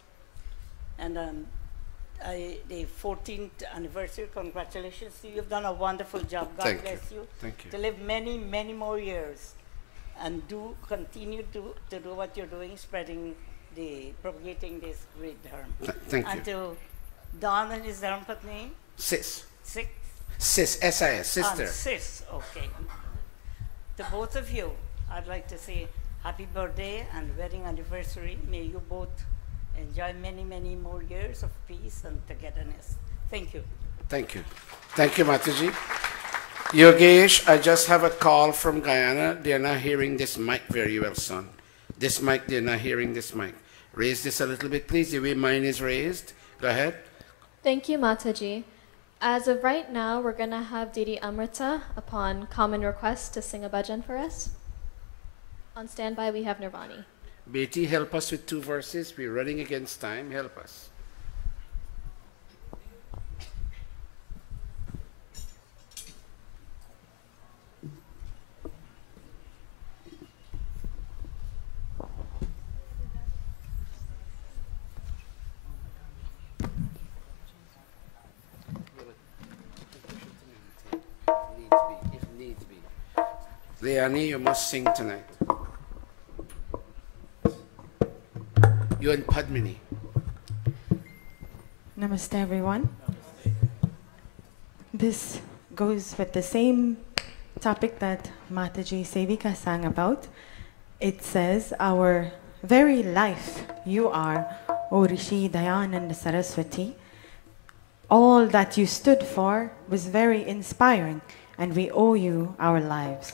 And the 14th anniversary, congratulations to you. You've done a wonderful job. God bless you. Thank you. To live many, many more years and continue to do what you're doing, propagating this great dharma. Thank you. And to Don and his dharmapatni. Sis. Sis, S-I-S, sister. Sis, okay. To both of you, I'd like to say happy birthday and wedding anniversary. May you both enjoy many, many more years of peace and togetherness. Thank you. Thank you. Thank you, Mataji. Yogesh, I just have a call from Guyana. They're not hearing this mic very well, son. This mic, they're not hearing this mic. Raise this a little bit, please. The way mine is raised. Go ahead. Thank you, Mataji. As of right now, we're going to have Didi Amrita, upon common request, to sing a bhajan for us. On standby, we have Nirvani. Beti, help us with 2 verses. We're running against time. Help us. If needs be. Leani, you must sing tonight. You and Padmini. Namaste, everyone. This goes with the same topic that Mataji Sevika sang about. It says, our very life you are, O Rishi Dayananda Saraswati. All that you stood for was very inspiring, and we owe you our lives.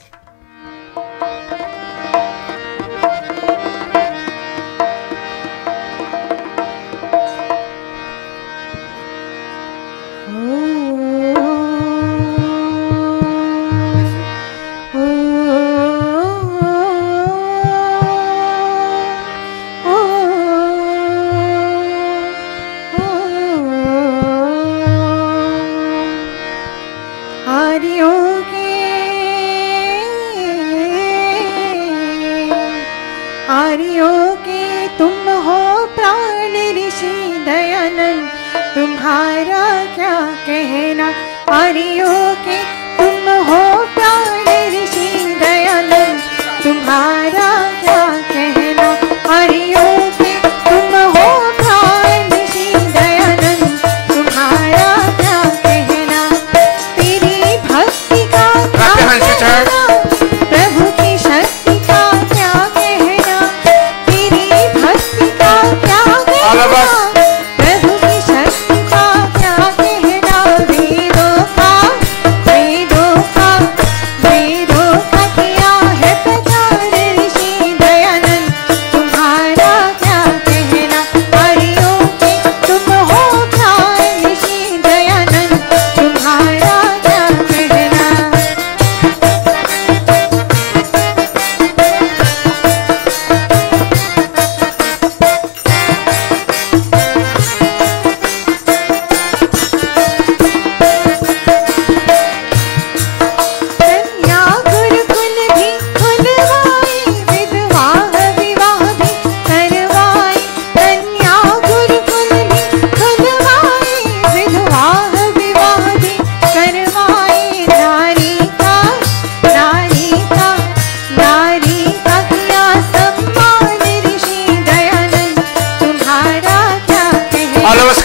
प्रभु की शक्ति का क्या कहना, वेदों का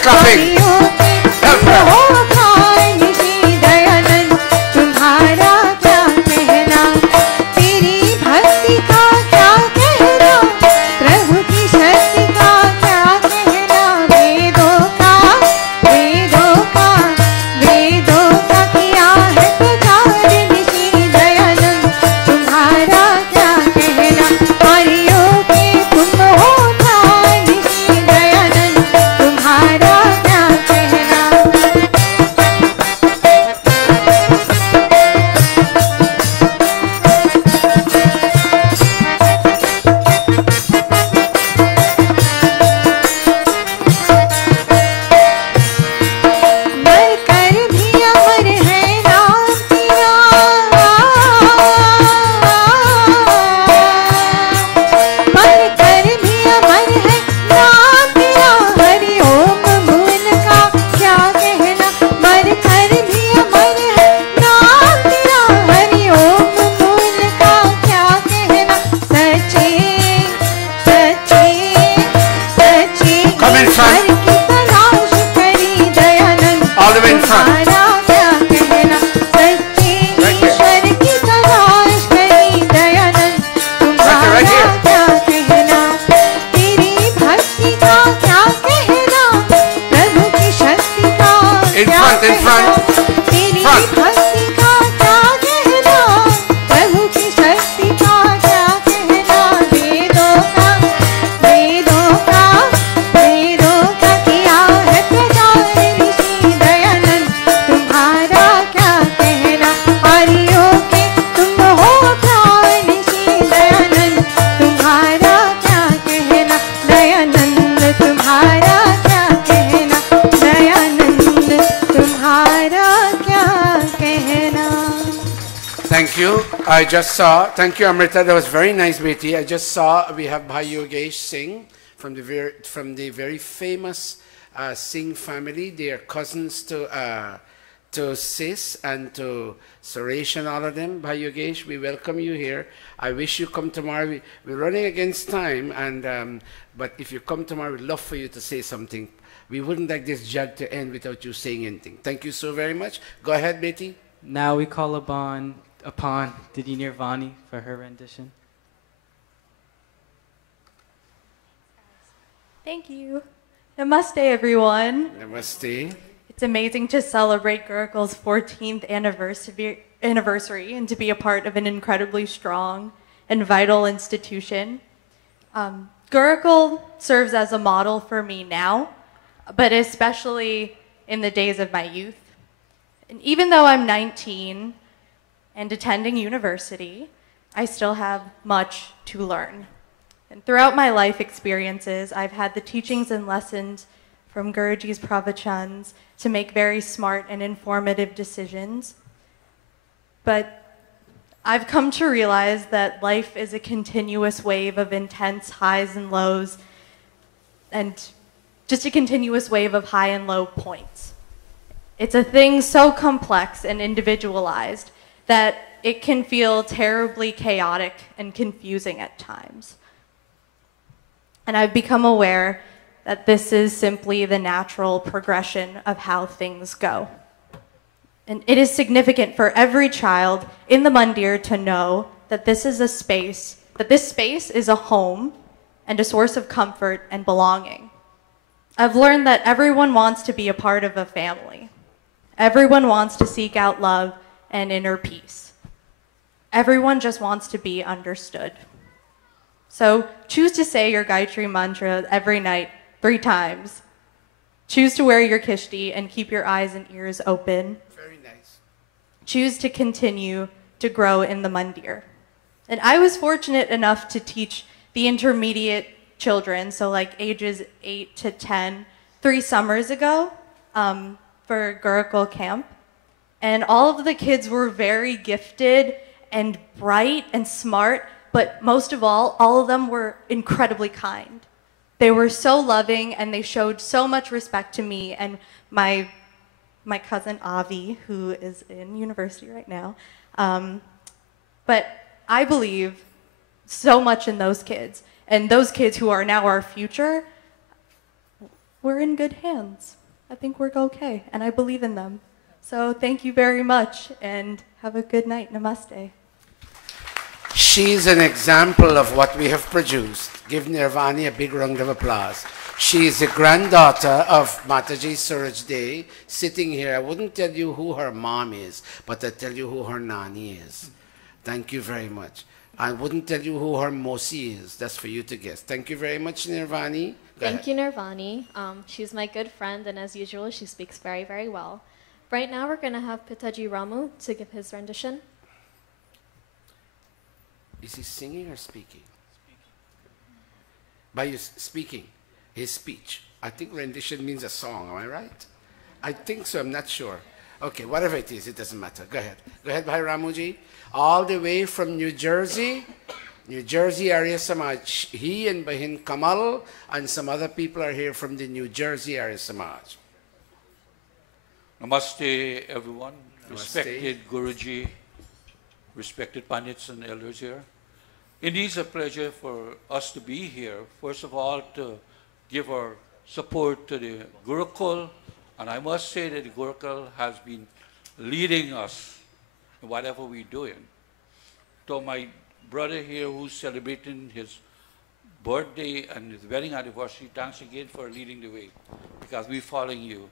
clapping. Help her. तुम्हारा क्या कहना, तेरी भक्ति का क्या कहना, प्रभु की शक्ति का क्या कहना, वेदों का किया है प्रचार ऋषि दयानंद, तुम्हारा क्या कहना, हरियों के तुम हो प्राण ऋषि दयानंद, तुम्हारा क्या कहना। मर कर भी अमर है नाम तेरा, मर कर भी अमर है नाम तेरा, हरि ओम बोल का क्या कहना, मर कर भी अमर है नाम तेरा, हरि ओम बोल का क्या कहना, सच्चे सच्चे सच्चे Come in front. ईश्वर की तलाश करी Dayanand, All the way in front. तुम्हारा क्या कहना, सच्चे ईश्वर की तलाश करी दयानंद, तुम्हारा क्या कहना, तेरी भक्ति का क्या कहना, प्रभु की शक्ति का In क्या front, in कहना, front. तेरी Front. भक्ति का क्या कहना, प्रभु की शक्ति का क्या कहना, वेदों का किया है प्रचार ऋषि दयानंद, तुम्हारा क्या कहना, हरियों के तुम हो प्राण ऋषि दयानंद, तुम्हारा क्या कहना, दयानंद तुम्हारा क्या कहना, दयानंद तुम्हारा क्या कहना। Thank you. I just saw, thank you Amrita, that was very nice, Beti. I just saw we have Bhai Yogesh Singh from the very famous Singh family. They are cousins to Sis and to Suresh and all of them. Bhai Yogesh, we welcome you here. I wish you come tomorrow. We're running against time, and but if you come tomorrow, we'd love for you to say something. We wouldn't like this jug to end without you saying anything. Thank you so very much. Go ahead, Beti. Now we call upon Didi Nirvani for her rendition. Thank you. Namaste, everyone. Namaste. It's amazing to celebrate Gurukul's 14th anniversary and to be a part of an incredibly strong and vital institution. Gurukul serves as a model for me now, but especially in the days of my youth. And even though I'm 19 and attending university, I still have much to learn. And throughout my life experiences, I've had the teachings and lessons from Guruji's pravachans to make very smart and informative decisions. But I've come to realize that life is a continuous wave of intense highs and lows, and just a continuous wave of high and low points. It's a thing so complex and individualized that it can feel terribly chaotic and confusing at times. And I've become aware that this is simply the natural progression of how things go. And it is significant for every child in the mandir to know that this is a space, that this space is a home and a source of comfort and belonging. I've learned that everyone wants to be a part of a family. Everyone wants to seek out love and inner peace. Everyone just wants to be understood. So choose to say your Gayatri mantra every night 3 times. Choose to wear your kishti and keep your eyes and ears open. Very nice. Choose to continue to grow in the mandir. And I was fortunate enough to teach the intermediate children, so like ages 8 to 10, 3 summers ago for Gurukul camp. And all of the kids were very gifted and bright and smart, but most of all of them were incredibly kind. They were so loving and they showed so much respect to me and my cousin Avi, who is in university right now. But I believe so much in those kids, and those kids who are now our future. we're in good hands. I think we're okay, and I believe in them. So thank you very much, and have a good night. Namaste. She's an example of what we have produced. Give Nirvani a big round of applause. She is the granddaughter of Mataji Suraj Day, sitting here. I wouldn't tell you who her mom is, but I'll tell you who her nani is. Thank you very much. I wouldn't tell you who her mosi is. That's for you to guess. Thank you very much, Nirvani. Thank you, Nirvani. She's my good friend, and as usual, she speaks very, very well. Right now, we're going to have Pitaji Ramu to give his rendition. Is he singing or speaking? By his speaking, his speech. I think rendition means a song, am I right? I think so, I'm not sure. Okay, whatever it is, it doesn't matter. Go ahead. Go ahead, Bhai Ramuji. All the way from New Jersey Arya Samaj. He and Bahin Kamal and some other people are here from the New Jersey Arya Samaj. Namaste, everyone. Namaste. Respected Guruji, respected Pandits and elders here. Indeed, it's a pleasure for us to be here. First of all, to give our support to the Gurukul. And I must say that the Gurukul has been leading us in whatever we're doing. To my brother here who's celebrating his birthday and his wedding anniversary, thanks again for leading the way, because we're following you.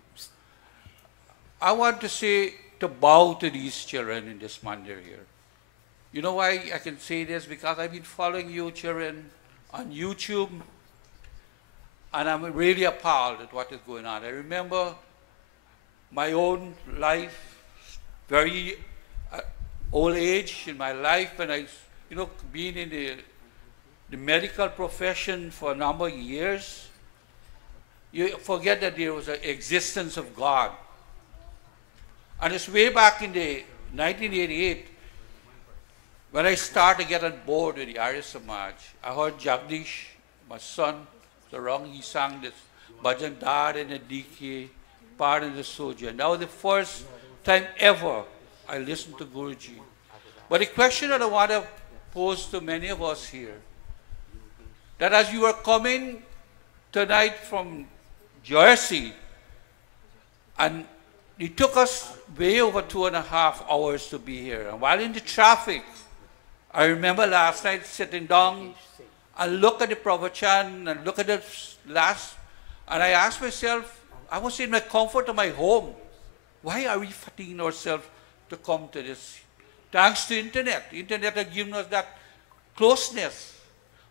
I want to say to bow to these children in this mandir here. You know why I can say this? Because I've been following you children on YouTube, and I'm really appalled at what is going on. I remember my own life, very old age in my life, and I, being in the medical profession for a number of years, you forget that there was an existence of God. And it's way back in the 1988, when I started to get on board with the Arya Samaj, I heard Jagdish, my son, Sarang, he sang this Bhajan Dar and the DK, part of the soldier. And that was the first time ever I listened to Guruji. But the question that I want to pose to many of us here, that as you are coming tonight from Jersey, and it took us way over 2.5 hours to be here. And while in the traffic, I remember last night sitting down and look at the pravachan and look at the last, and I asked myself, I was in my comfort of my home. Why are we fatiguing ourselves to come to this? Thanks to internet. The internet has given us that closeness.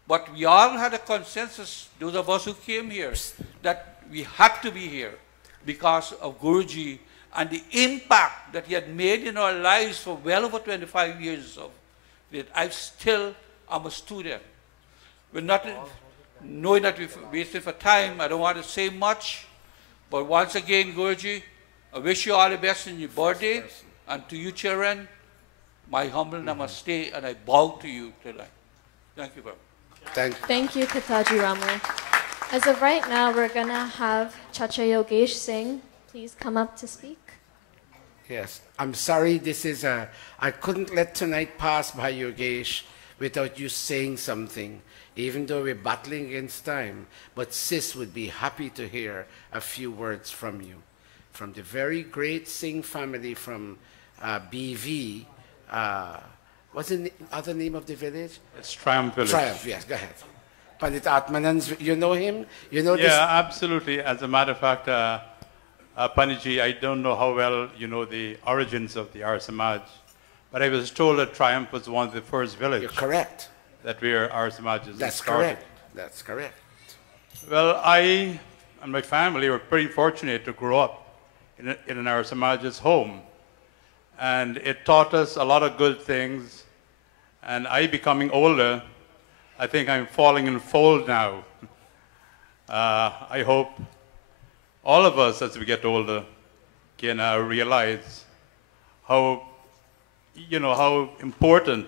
But we all had a consensus, those of us who came here, that we had to be here because of Guruji and the impact that he had made in our lives for well over 25 years of it. I still am a student. We're not knowing that we've wasted for time. I don't want to say much. But once again, Guruji, I wish you all the best in your birthday. And to you children, my humble namaste, and I bow to you tonight. Thank you very much. Thank you, Pitaji Ramu. As of right now, we're going to have Chacha Yogesh Singh. Please come up to speak. Yes, I'm sorry, I couldn't let tonight pass by, Yogesh, without you saying something, even though we're battling against time. But Sis would be happy to hear a few words from you. From the very great Singh family from BV, what's the other name of the village? It's Triumph Village. Triumph, yes, go ahead. Pandit Atmanand, you know him? You know this? Yeah, absolutely. As a matter of fact, Panditji, I don't know how well you know the origins of the Arya Samaj, but I was told that Triumph was one of the first villages. You're correct. That where Arya Samaj is That's started. correct. That's correct. Well, I and my family were pretty fortunate to grow up in an Arya Samaj's home. And it taught us a lot of good things. And I becoming older, I think I'm falling in fold now. I hope all of us as we get older can realize how, how important,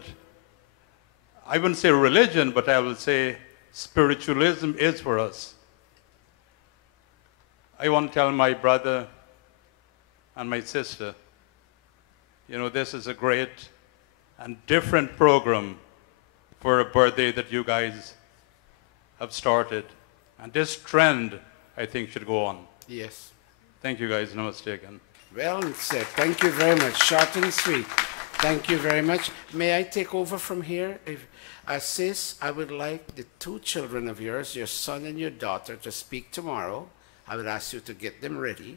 I wouldn't say religion, but I will say spiritualism is for us. I want to tell my brother and my sister, this is a great and different program for a birthday that you guys have started. And this trend, I think should go on. Yes. Thank you guys. Namaste again. Well said. Thank you very much. Short and sweet. Thank you very much. May I take over from here? Sis, I would like the two children of yours, your son and your daughter, to speak tomorrow. I would ask you to get them ready.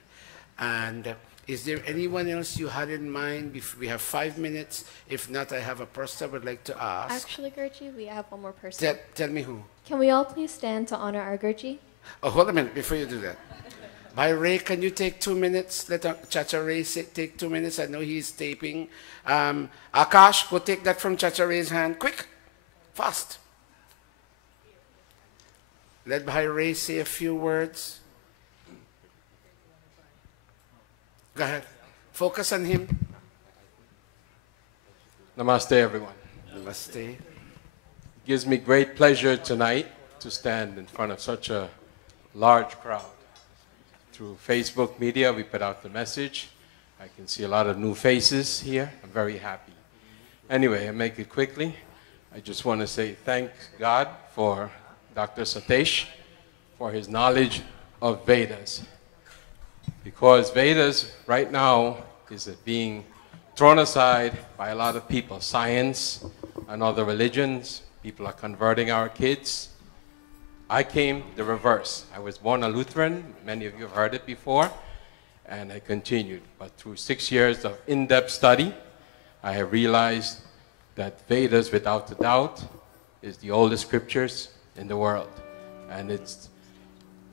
And is there anyone else you had in mind? If we have 5 minutes. If not, I have a person I would like to ask. Actually, Gurji, we have one more person. Tell me who. Can we all please stand to honor our Gurji? Oh, hold a minute before you do that. By Ray, can you take 2 minutes? Let Chacha Ray take 2 minutes. I know he's taping. Akash, go take that from Chacha Ray's hand. Quick, fast. Let Bhai Ray say a few words. Go ahead. Focus on him. Namaste, everyone. Namaste. It gives me great pleasure tonight to stand in front of such a large crowd. Through Facebook media, we put out the message. I can see a lot of new faces here. I'm very happy. Anyway, I'll make it quickly. I just want to say thank God for Dr. Satish for his knowledge of Vedas. Because Vedas right now is being thrown aside by a lot of people. Science and other religions, people are converting our kids. I came the reverse. I was born a Lutheran. Many of you have heard it before. And I continued. But through 6 years of in-depth study, I have realized that Vedas, without a doubt, is the oldest scriptures in the world. And it's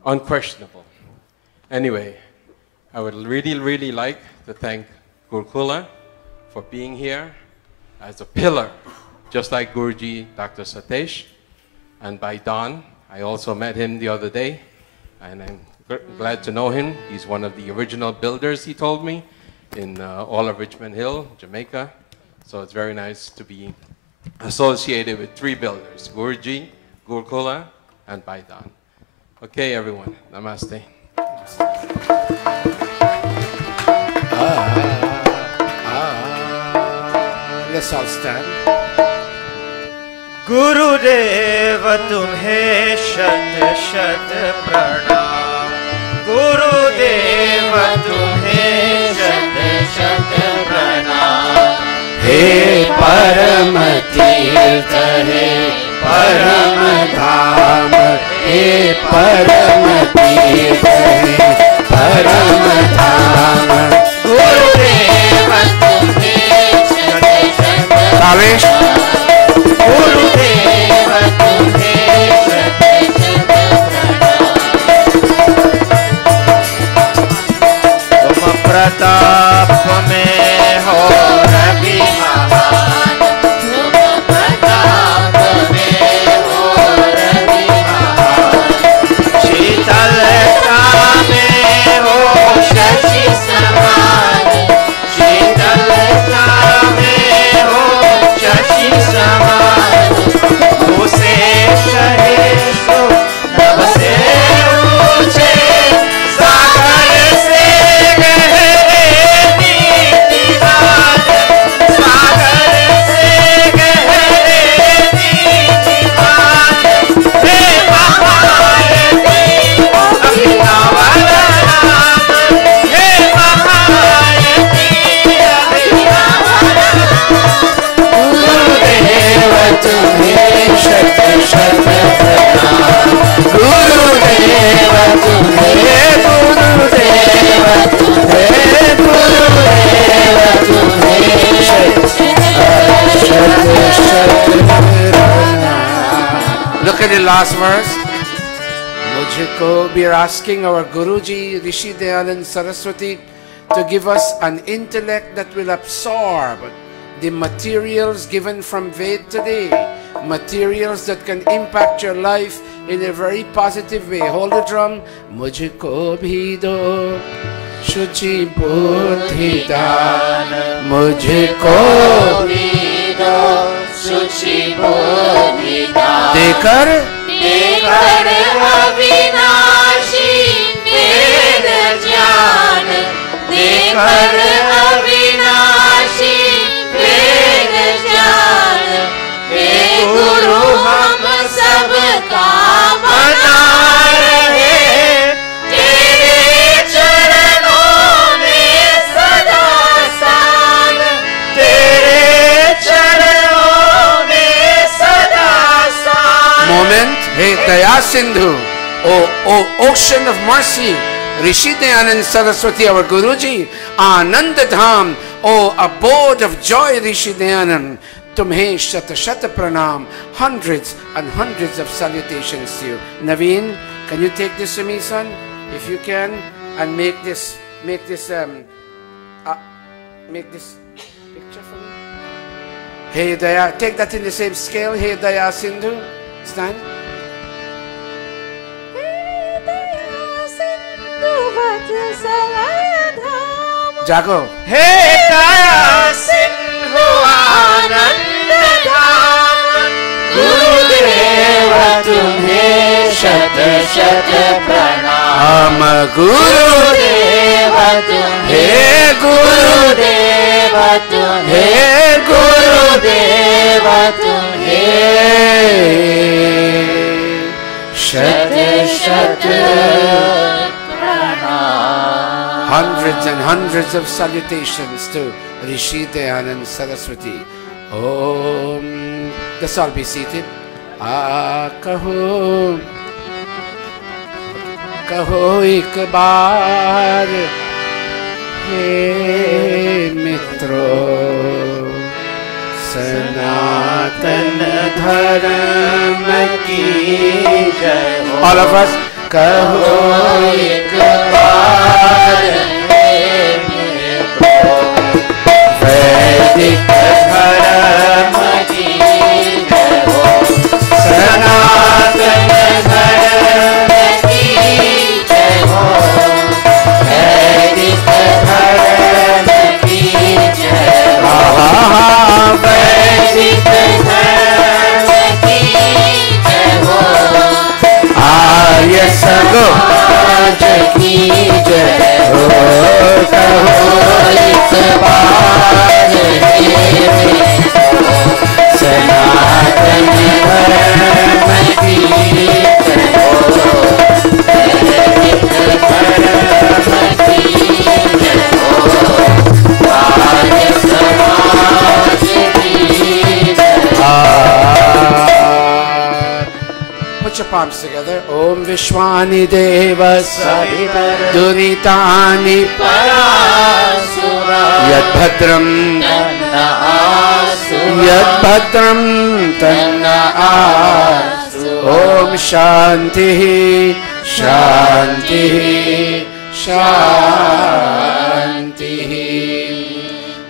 unquestionable. Anyway, I would really, really like to thank Gurukula for being here as a pillar, just like Guruji, Dr. Satish, and by Don. I also met him the other day, and I'm glad to know him. He's one of the original builders, he told me, in all of Richmond Hill, Jamaica. So it's very nice to be associated with 3 builders, Guruji, Gurukula, and Baidan. Okay, everyone. Namaste. Let's all stand. गुरुदेव तुम्हें शत शत प्रणाम गुरुदेव तुम्हें शत शत प्रणाम हे परम तीर्थ हे परम धाम हे परम तीर्थ हे परम धाम गुरुदेव तुम्हें शत शत आवेश गुरुदेव तुम्हें शत शत प्रणाम तुम प्रताप में हो रवि महान तुम प्रताप में हो रवि महान शीतलता में हो शशि समान शीतलता में हो शशि समान उसे सहेशो नभ से ऊंचे सागर से गहरे नीतिवान सागर से गहरे नीतिवान हे महायती अभिनव राम हे महायती अभिनव गुरुदेव तुम्हें शत शत प्रणाम गुरुदेव तुम्हें गुरुदेव तुम्हें गुरुदेव तुम्हें शत शत प्रणाम Look at the last verse. Mujhko, we are asking our Guruji, Rishi Dayananda Saraswati, to give us an intellect that will absorb the materials given from Ved today, materials that can impact your life in a very positive way. Hold the drum. Mujhko bhi do shuchi buddhi daan, mujhko bhi do shuchi buddhi daan. देखकर देखकर अविनाशी वेद ज्ञान देखकर अविनाशी वेद ज्ञान हे गुरु हम सबका बना रहे Sindhu, O ocean of mercy, Rishi Dayananda Saraswati, our Guruji, Ananda Dham, O abode of joy, Rishi Dayananda, Tumhe Shata Shata Pranam, hundreds and hundreds of salutations to you. Naveen, can you take this to me, son, if you can, and make this picture for me. Hey Daya, take that in the same scale. Hey Daya Sindhu, stand. Jago. Hey Daya Sindhu Ananda Dham, Gurudeva tumhe Shata Shata Pranam. Gurudeva tumhe, Gurudeva tumhe, Gurudeva tumhe, Shata Shata Pranam. Hundreds and hundreds of salutations to Rishi Dayananda Saraswati. Om. Let's all be seated. Kaho, kaho ek baar, he mitro, sanatan dharm ki jai ho. All of us. Kaho ek baar, Vedic dharm ki jai ho, Sanatan dharm ki jai ho, Vedic dharm ki jai ho, Vedic dharm ki jai ho, Arya Samaj ki jai ho, kaho ek baar he Sanatan dharm ki jai ho, Vedic dharm ki jai ho, Arya Samaj ki jai ho. Put your palms together. Om Vishwani Devas Duritani Parasura Yad Bhadram Tanna Asura Yad Bhadram Tanna Asu. Om Shanti Shanti Shanti.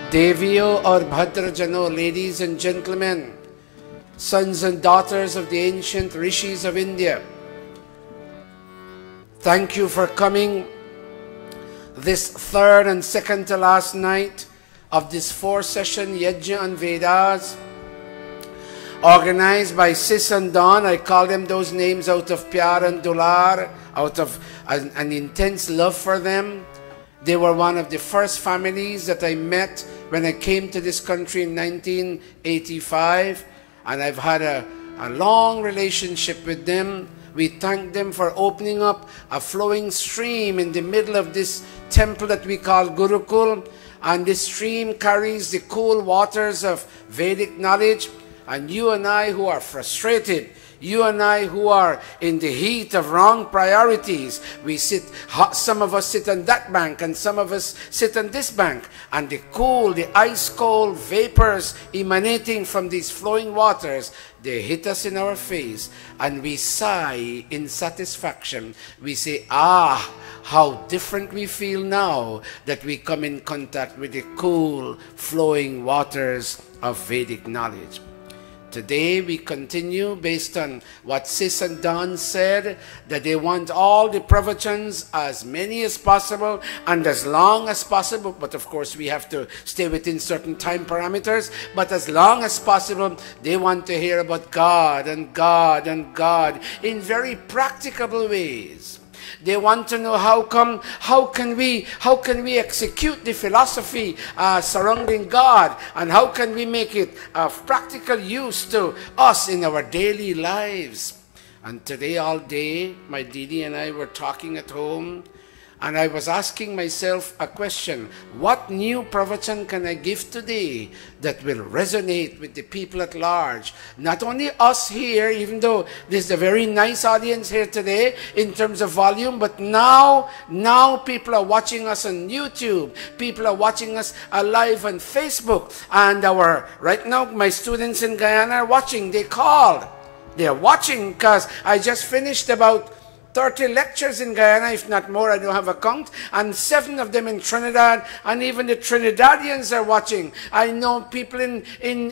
Deviyo or Bhadrajano, ladies and gentlemen, sons and daughters of the ancient rishis of India, thank you for coming this third and second to last night of this 4-session Yajna and Vedas organized by Sis and Don. I call them those names out of Pyar and Dular, out of an intense love for them. They were one of the first families that I met when I came to this country in 1985. And I've had a long relationship with them. We thank them for opening up a flowing stream in the middle of this temple that we call Gurukul. And this stream carries the cool waters of Vedic knowledge. And you and I who are frustrated, you and I who are in the heat of wrong priorities, we sit, some of us sit on that bank and some of us sit on this bank, and the cool, the ice cold vapors emanating from these flowing waters, they hit us in our face and we sigh in satisfaction. We say, ah, how different we feel now that we come in contact with the cool flowing waters of Vedic knowledge. Today we continue based on what Sis and Don said, that they want all the pravachans, as many as possible and as long as possible, but of course we have to stay within certain time parameters, but as long as possible they want to hear about God and God and God in very practicable ways. They want to know how can we execute the philosophy surrounding God, and how can we make it of practical use to us in our daily lives. And today all day, my Didi and I were talking at home, And I was asking myself a question. What new pravachan can I give today that will resonate with the people at large? Not only us here, even though there's a very nice audience here today in terms of volume, but now people are watching us on YouTube. People are watching us live on Facebook. And right now, my students in Guyana are watching. They called. They're watching because I just finished about 30 lectures in Guyana, if not more, I don't have a count, and 7 of them in Trinidad, and even the Trinidadians are watching. I know people in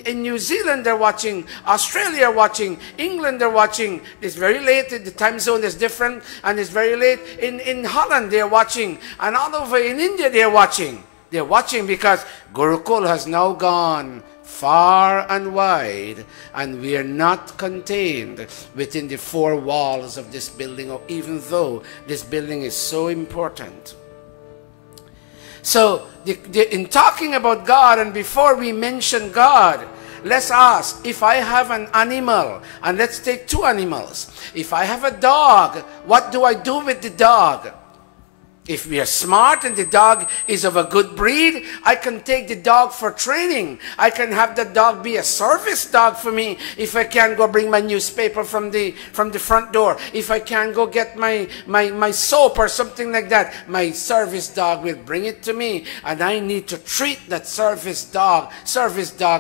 New Zealand are watching, Australia are watching, England are watching. It's very late, the time zone is different, and it's very late. In Holland they're watching, and all over in India they're watching. They're watching because Gurukul has now gone far and wide, and we are not contained within the 4 walls of this building, or even though this building is so important. So in talking about God, and before we mention God, let's ask, if I have an animal, and let's take 2 animals. If I have a dog, what do I do with the dog? If we are smart and the dog is of a good breed, I can take the dog for training. I can have the dog be a service dog for me. If I can go bring my newspaper from the front door. If I can go get my soap or something like that, my service dog will bring it to me. And I need to treat that service dog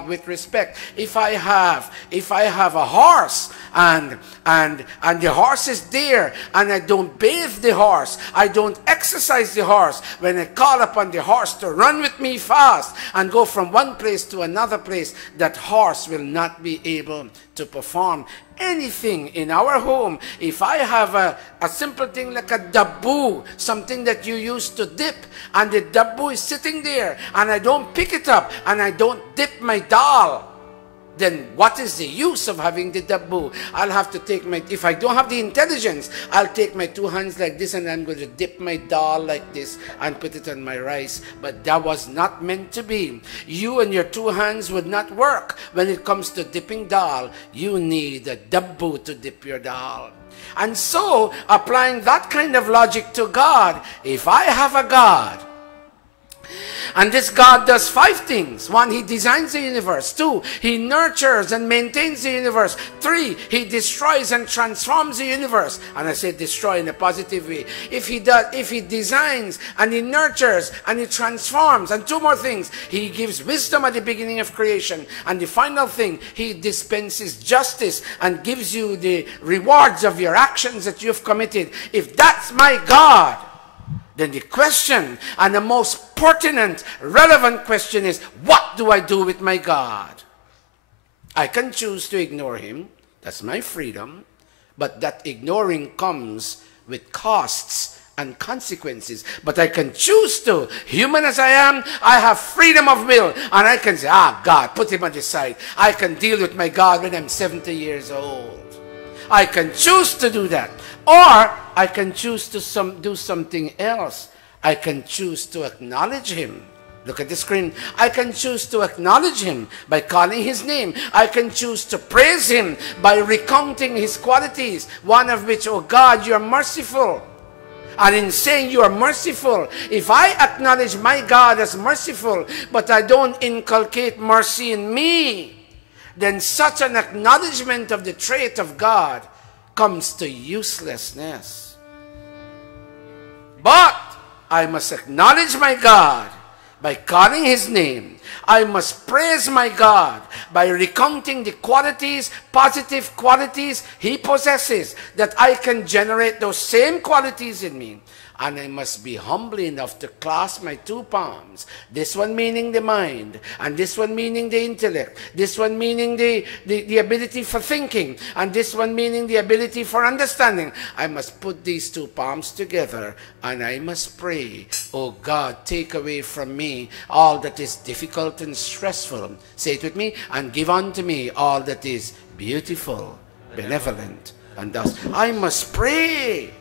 with respect. If I have a horse and the horse is there and I don't bathe the horse, I don't exercise the horse, when I call upon the horse to run with me fast and go from one place to another place, that horse will not be able to perform anything in our home. If I have a simple thing like a dabbu, something that you use to dip, and the dabbu is sitting there and I don't pick it up and I don't dip my dal, then what is the use of having the dabbu? I'll have to take if I don't have the intelligence, I'll take my 2 hands like this and I'm going to dip my dal like this and put it on my rice. But that was not meant to be. You and your 2 hands would not work when it comes to dipping dal. You need a dabbu to dip your dal. And so, applying that kind of logic to God, if I have a God, and this God does 5 things. 1, He designs the universe. 2, He nurtures and maintains the universe. 3, He destroys and transforms the universe. And I say destroy in a positive way. If He designs and He nurtures and He transforms, and 2 more things, He gives wisdom at the beginning of creation. And the final thing, He dispenses justice and gives you the rewards of your actions that you've committed. If that's my God, then the question, and the most pertinent, relevant question is, what do I do with my God? I can choose to ignore Him. That's my freedom. But that ignoring comes with costs and consequences. But I can choose to. Human as I am, I have freedom of will. And I can say, God, put Him on the side. I can deal with my God when I'm 70 years old. I can choose to do that. Or I can choose to do something else. I can choose to acknowledge Him. Look at the screen. I can choose to acknowledge Him by calling His name. I can choose to praise Him by recounting His qualities. One of which, oh God, You are merciful. And in saying You are merciful, if I acknowledge my God as merciful, but I don't inculcate mercy in me, then such an acknowledgement of the trait of God comes to uselessness. But I must acknowledge my God by calling His name. I must praise my God by recounting the qualities, positive qualities He possesses, that I can generate those same qualities in me. And I must be humble enough to clasp my 2 palms. This one meaning the mind, and this one meaning the intellect. This one meaning the ability for thinking, and this one meaning the ability for understanding. I must put these 2 palms together, and I must pray, oh God, take away from me all that is difficult and stressful. Say it with me. And give unto me all that is beautiful, benevolent, and thus. I must pray.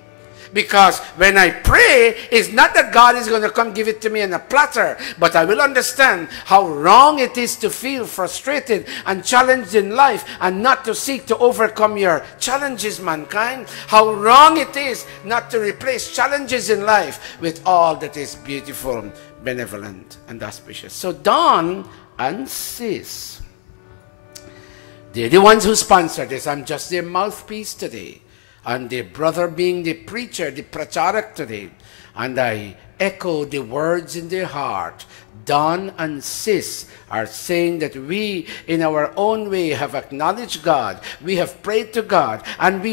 Because when I pray, it's not that God is going to come give it to me in a platter, but I will understand how wrong it is to feel frustrated and challenged in life and not to seek to overcome your challenges, mankind. How wrong it is not to replace challenges in life with all that is beautiful, benevolent, and auspicious. So Don and Sis, they're the ones who sponsor this. I'm just their mouthpiece today. And their brother being the preacher, the pracharak today. And I echo the words in their heart. Don and Sis are saying that we, in our own way, have acknowledged God. We have prayed to God. And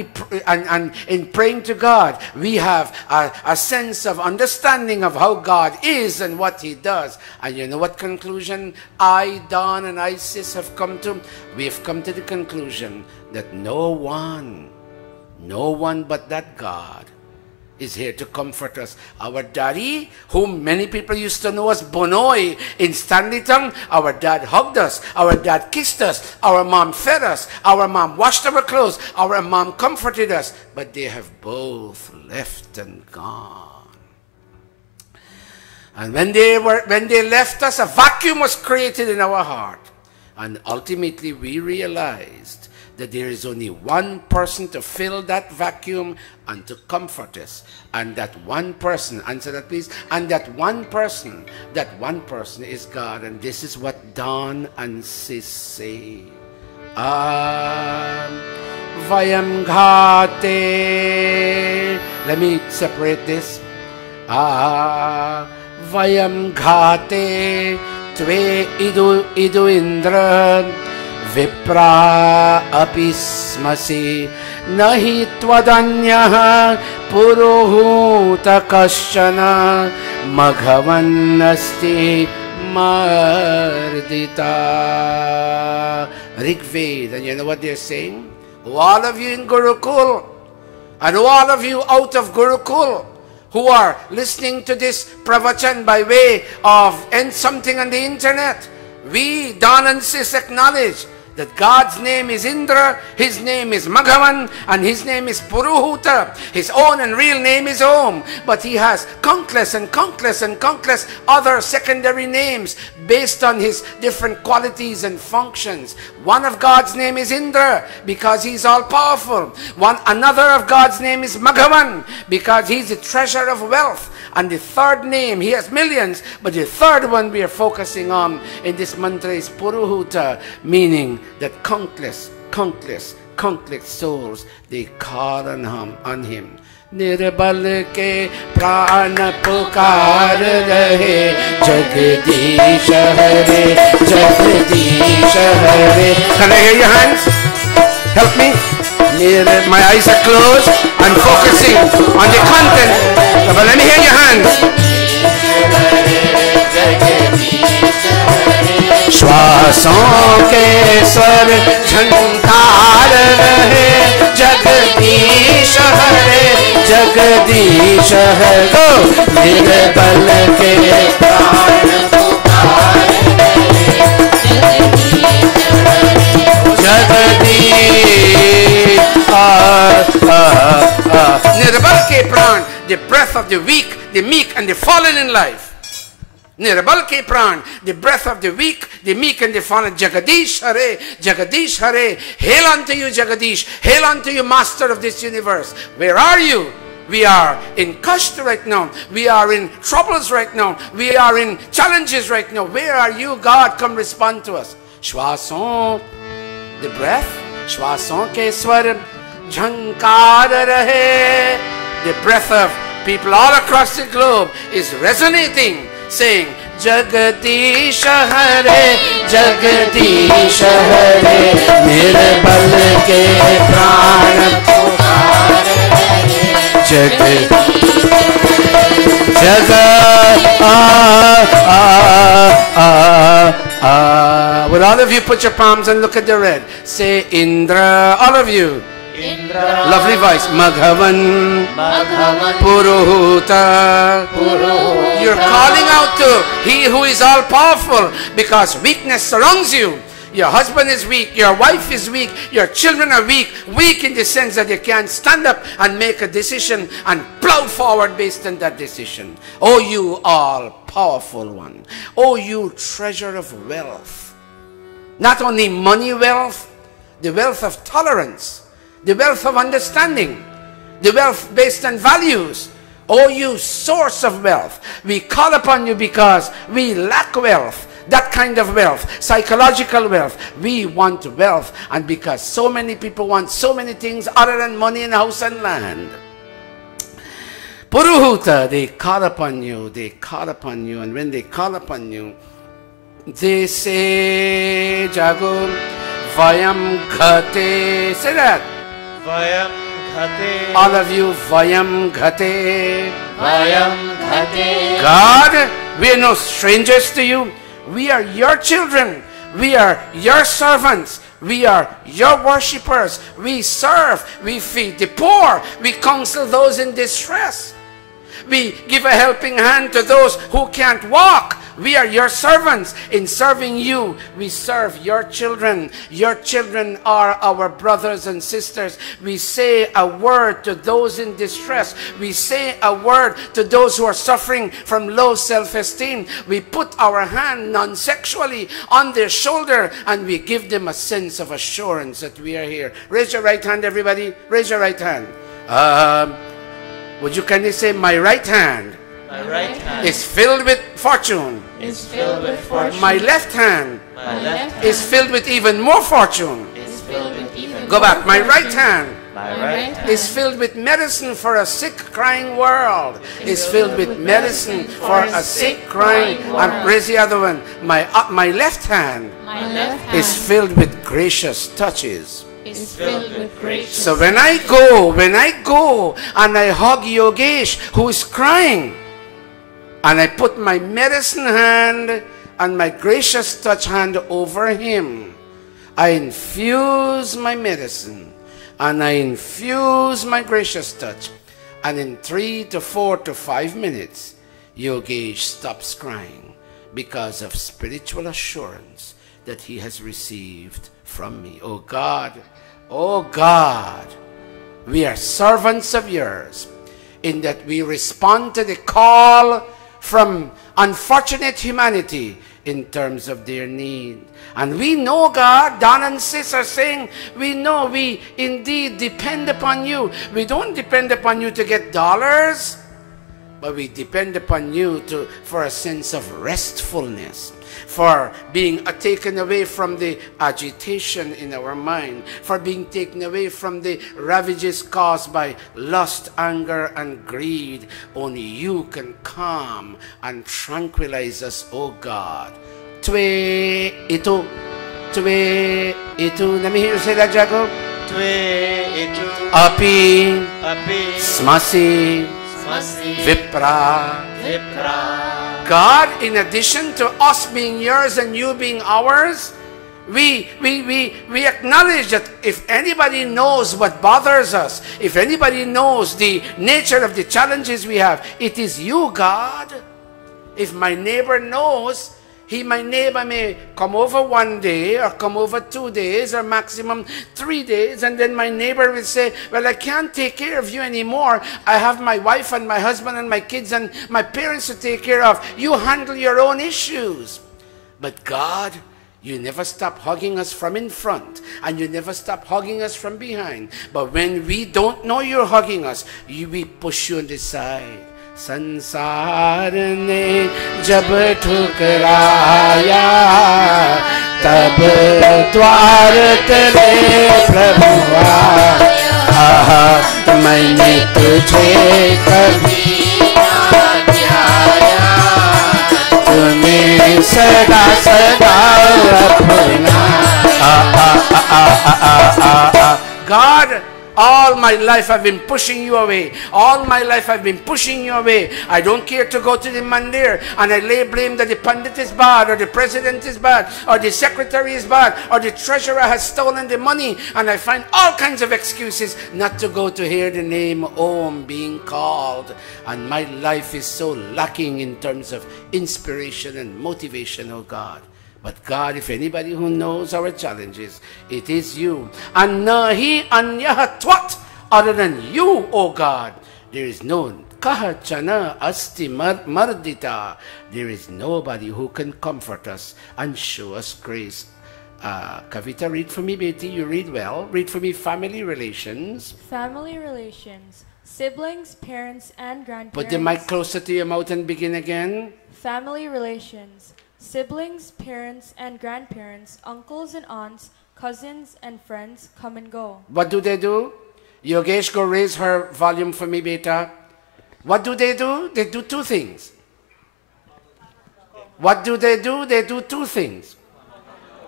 in praying to God, we have a sense of understanding of how God is and what He does. And you know what conclusion I, Don, and I, Sis, have come to? We have come to the conclusion that no one but that God is here to comfort us. Our daddy, whom many people used to know as Bonoy in Stanleyton, our dad hugged us, our dad kissed us, our mom fed us, our mom washed our clothes, our mom comforted us, but they have both left and gone. And when they left us, a vacuum was created in our heart. And ultimately we realized that there is only one person to fill that vacuum and to comfort us. And that one person, answer that please, and that one person is God. And this is what Don and Sis say. Vayam ghate. Let me separate this. Vayam ghate tve idu indra Vipra apismasi nahi twadanyah puruhuta kashana maghavannasti mardita. Rigved. And you know what they're saying? Oh, all of you in Gurukul, and all of you out of Gurukul, who are listening to this pravachan by way of something on the internet, we, Don and Sis, acknowledge that God's name is Indra, His name is Maghavan, and His name is Puruhuta. His own and real name is Om. But He has countless and countless and countless other secondary names based on His different qualities and functions. One of God's name is Indra because He's all-powerful. Another of God's name is Maghavan because He's the treasure of wealth. And the third name, He has millions, but the third one we are focusing on in this mantra is Puruhuta, meaning that countless souls, they call on Him. Nirbal ke prana pukar rahe, Jagdish Hare, Jagdish Hare. Can I hear your hands? Help me. My eyes are closed. I'm focusing on the content. But let me hear your hands. श्वासों के स्वर झंकार रहे, जगदीश हरे, जगदीश हरे। गो निर्बल के प्राण पुकारे जगदीश निर्बल के प्राण, the breath of the weak, the meek, and the fallen in life. Nirbal ke pran, the breath of the weak, the meek, and the fallen. Jagadish Hare, Jagadish Hare. Hail unto you, Jagadish. Hail unto you, Master of this universe. Where are you? We are in kashta right now. We are in troubles right now. We are in challenges right now. Where are you, God? Come respond to us. Shwason, the breath. Shwason ke swar jhankar rahe. The breath of people all across the globe is resonating, saying, Jagadish Hare, Jagadish Hare, Nirbal ke pran pukare Would all of you put your palms and look at the red? Say Indra, all of you. Indra. Lovely voice. Maghavan. Maghavan. Puruhuta. Puruhuta. You're calling out to He who is all powerful because weakness surrounds you. Your husband is weak. Your wife is weak. Your children are weak. Weak in the sense that they can't stand up and make a decision and plow forward based on that decision. Oh, you all-powerful one. Oh, you treasure of wealth. Not only money wealth, the wealth of tolerance, the wealth of understanding, the wealth based on values. Oh, you source of wealth. We call upon you because we lack wealth. That kind of wealth, psychological wealth. We want wealth, and because so many people want so many things other than money and house and land. Puruhuta, they call upon you, and when they call upon you, they say, Jago, Vayam Ghate. Say that. Vayam Ghate. All of you, Vayam Ghate. Vayam Ghate. God, we are no strangers to you. We are your children. We are your servants. We are your worshippers. We serve. We feed the poor. We counsel those in distress. We give a helping hand to those who can't walk. We are your servants. In serving you, we serve your children. Your children are our brothers and sisters. We say a word to those in distress. We say a word to those who are suffering from low self-esteem. We put our hand non-sexually on their shoulder and we give them a sense of assurance that we are here. Raise your right hand, everybody. Raise your right hand. Would you kindly say, my right hand? My right hand is filled with fortune. Is filled with fortune. My left hand is filled with even more fortune. Is filled with even Go back. My right hand is filled with medicine for a sick, crying world. Is filled with medicine for a sick, crying. And raise the other one. My left hand is filled with gracious touches. Is filled with gracious. So when I go and I hug Yogesh who is crying, and I put my medicine hand and my gracious touch hand over him, I infuse my medicine and I infuse my gracious touch, and in 3 to 4 to 5 minutes, Yogesh stops crying because of spiritual assurance that he has received from me. Oh God, we are servants of yours in that we respond to the call from unfortunate humanity in terms of their need. And we know, God, Don and Sis are saying, we know we indeed depend upon you. We don't depend upon you to get dollars, but we depend upon you for a sense of restfulness, for being taken away from the agitation in our mind, for being taken away from the ravages caused by lust, anger, and greed. Only you can calm and tranquilize us, oh God. Twe itu. Let me hear you say that, Jacob. Twe itu. Api. Smasi. Vipra. God, in addition to us being yours and you being ours, we acknowledge that if anybody knows what bothers us, if anybody knows the nature of the challenges we have, it is you, God. If my neighbor knows, my neighbor may come over 1 day or come over 2 days or maximum 3 days, and then my neighbor will say, well, I can't take care of you anymore. I have my wife and my husband and my kids and my parents to take care of. You handle your own issues. But God, you never stop hugging us from in front, and you never stop hugging us from behind. But when we don't know you're hugging us, we push you on the side. संसार ने जब ठुकराया तब द्वार तेरे प्रभु आया मैंने तुझे कभी ना ध्याया तूने सदा सदा अपना God, all my life I've been pushing you away. All my life I've been pushing you away. I don't care to go to the mandir and I lay blame that the pandit is bad, or the president is bad, or the secretary is bad, or the treasurer has stolen the money, and I find all kinds of excuses not to go to hear the name Om being called. And my life is so lacking in terms of inspiration and motivation, oh God. But God, if anybody who knows our challenges, it is you. And nahi anyah twat, other than you, O God. There is no kahachana asti mardita. There is nobody who can comfort us and show us grace. Kavita, read for me, Betty. You read well. Read for me family relations. Family relations. Siblings, parents, and grandparents. Put the mic closer to your mouth and begin again. Family relations. Siblings, parents, and grandparents, uncles and aunts, cousins and friends come and go. What do? Yogesh, go raise her volume for me, beta. What do? They do two things. What do? They do two things.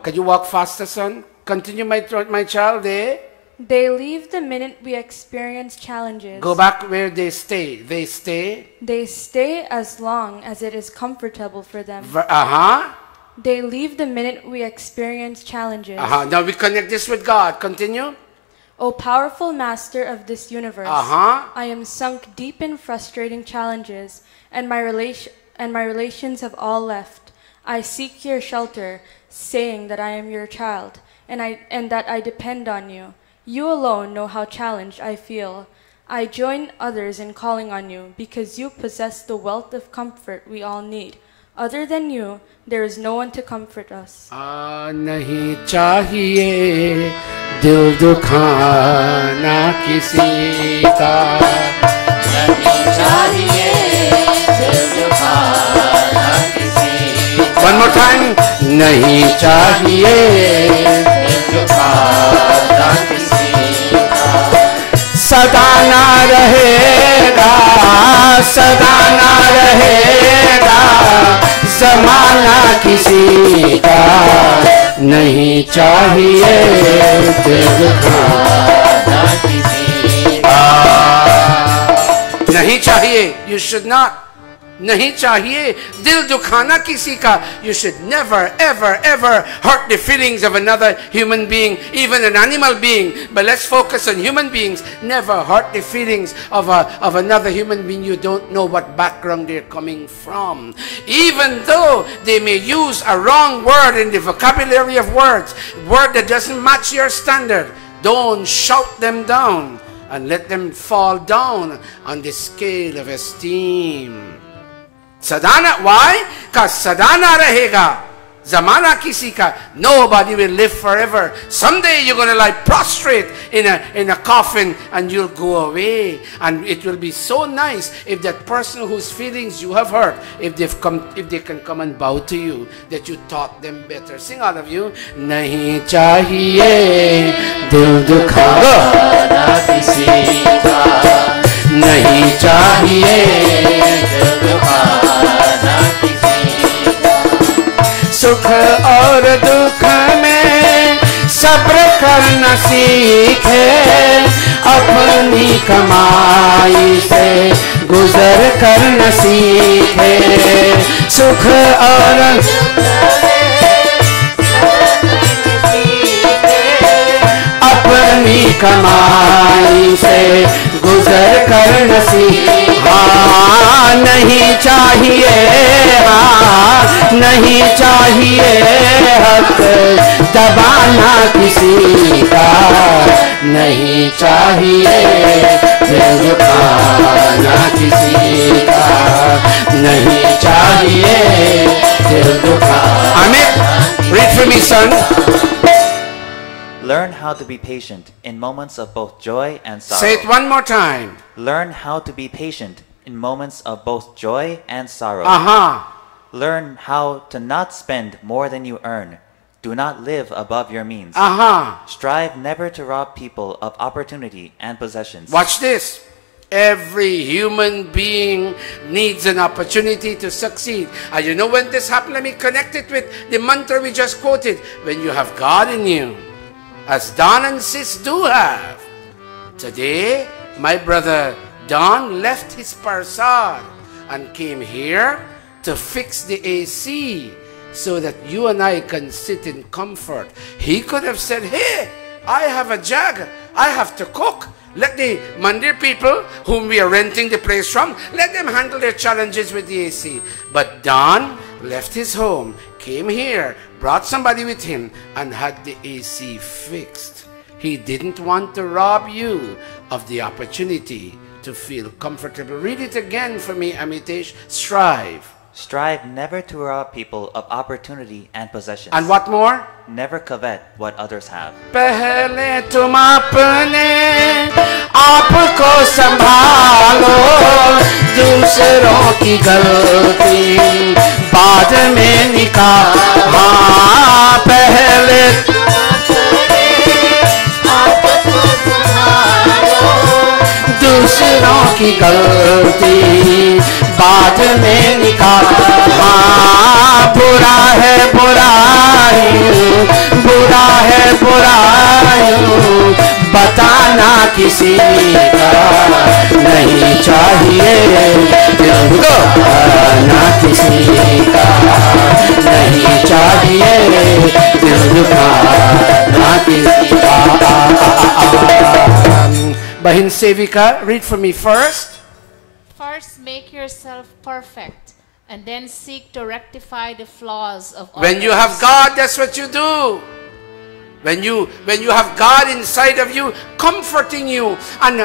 Can you walk faster, son? Continue, my child, there. They leave the minute we experience challenges. Go back where they stay. They stay. They stay as long as it is comfortable for them. They leave the minute we experience challenges. Now we connect this with God. Continue. O powerful master of this universe, I am sunk deep in frustrating challenges, and my relations have all left. I seek your shelter, saying that I am your child, and that I depend on you. You alone know how challenged I feel. I join others in calling on you, because you possess the wealth of comfort we all need. Other than you, there is no one to comfort us. Nahi chahiye dil dukhana kisi ka. Nahi chahiye dil dukhana kisi ka. One more time. Nahi chahiye dil dukhana kisi ka. Sada na rahega, sada na rahega. ज़माना किसी का नहीं चाहिए दिल खाना किसी का नहीं चाहिए. You should not. नहीं चाहिए दिल दुखाना किसी का. You should never ever ever hurt the feelings of another human being, even an animal being. But let's focus on human beings. Never hurt the feelings of another human being. You don't know what background they're coming from. Even though they may use a wrong word in the vocabulary of words, word that doesn't match your standard, don't shout them down and let them fall down on the scale of esteem. Sadana, why? Because sadana rahega. Zamana kisi ka. Nobody will live forever. Someday you're going to lie prostrate in a coffin and you'll go away. And it will be so nice if that person whose feelings you have hurt, if they can come and bow to you, that you taught them better. Sing, all of you. Nahi chahiye dil dukhana kisi ka. Nahi chahiye dil dukhana. सुख और दुख में सब्र करना सीखे. अपनी कमाई से गुजर करना सीखे. सुख और अपनी कमाई से गुजर करना सीखे. हाँ नहीं चाहिए, हाँ नहीं चाहिए हक दबाना किसी का. नहीं चाहिए दिल दुखाना किसी का. नहीं चाहिए दिल दुखाना. Amit, read for me, son. Learn how to be patient in moments of both joy and sorrow. Say it one more time. Learn how to be patient in moments of both joy and sorrow. Learn how to not spend more than you earn. Do not live above your means. Strive never to rob people of opportunity and possessions. Watch this. Every human being needs an opportunity to succeed. And you know when this happened? Let me connect it with the mantra we just quoted. When you have God in you, as Don and Sis do have. Today, my brother Don left his parsad and came here to fix the AC so that you and I can sit in comfort. He could have said, hey, I have a jug, I have to cook, Let the Mandir people whom we are renting the place from, let them handle their challenges with the AC. But Don left his home, came here, brought somebody with him, and had the AC fixed. He didn't want to rob you of the opportunity to feel comfortable. Read it again for me, Amitesh. Strive. Strive never to rob people of opportunity and possessions. And what more? Never covet what others have. पहले तुम अपने आप को संभालो, दूसरों की गलती बाद में निकालो। हाँ, पहले आप को संभालो, दूसरों की गलती बाद में निकालो। हाँ, बुरा है बुराई, बुरा है बुराई, बताना किसी का नहीं चाहिए, दिल को बताना किसी का नहीं चाहिए, दिल का ना किसी का। बहन सेविका, read for me first. First, make yourself perfect, and then seek to rectify the flaws of others. When you have God, that's what you do. When you have God inside of you, comforting you and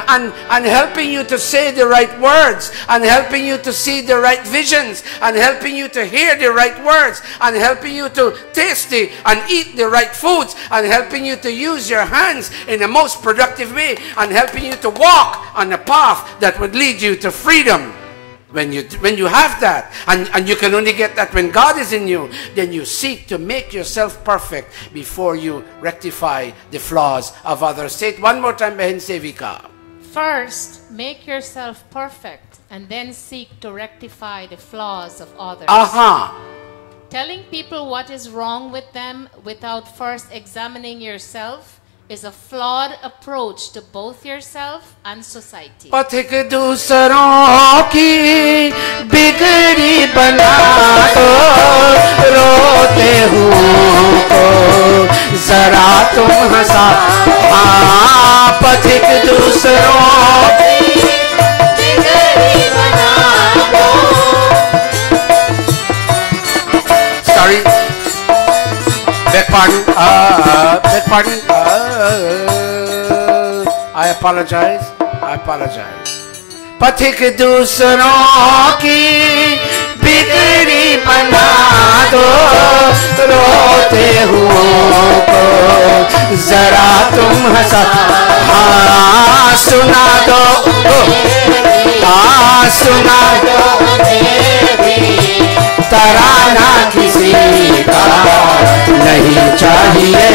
helping you to say the right words, and helping you to see the right visions, and helping you to hear the right words, and helping you to taste and eat the right foods, and helping you to use your hands in the most productive way, and helping you to walk on a path that would lead you to freedom. When you have that, and you can only get that when God is in you, then you seek to make yourself perfect before you rectify the flaws of others. Say it one more time, Behin Sevika. First, make yourself perfect, and then seek to rectify the flaws of others. Aha. Telling people what is wrong with them without first examining yourself is a flawed approach to both yourself and society. पथिक दूसरों की बिगड़ी बना दो, रोते हुओं को जरा तुम हंसा। हाँ, पथिक दूसरों की बिगड़ी बना दो। Sorry, beg pardon. Beg pardon. I apologize. I apologize. पथिक दूसरों की बिगड़ी बना दो, रोते हुओं को जरा तुम हंसा। हाँ, सुना दो, हाँ सुना दो, तराना किसी का नहीं चाहिए,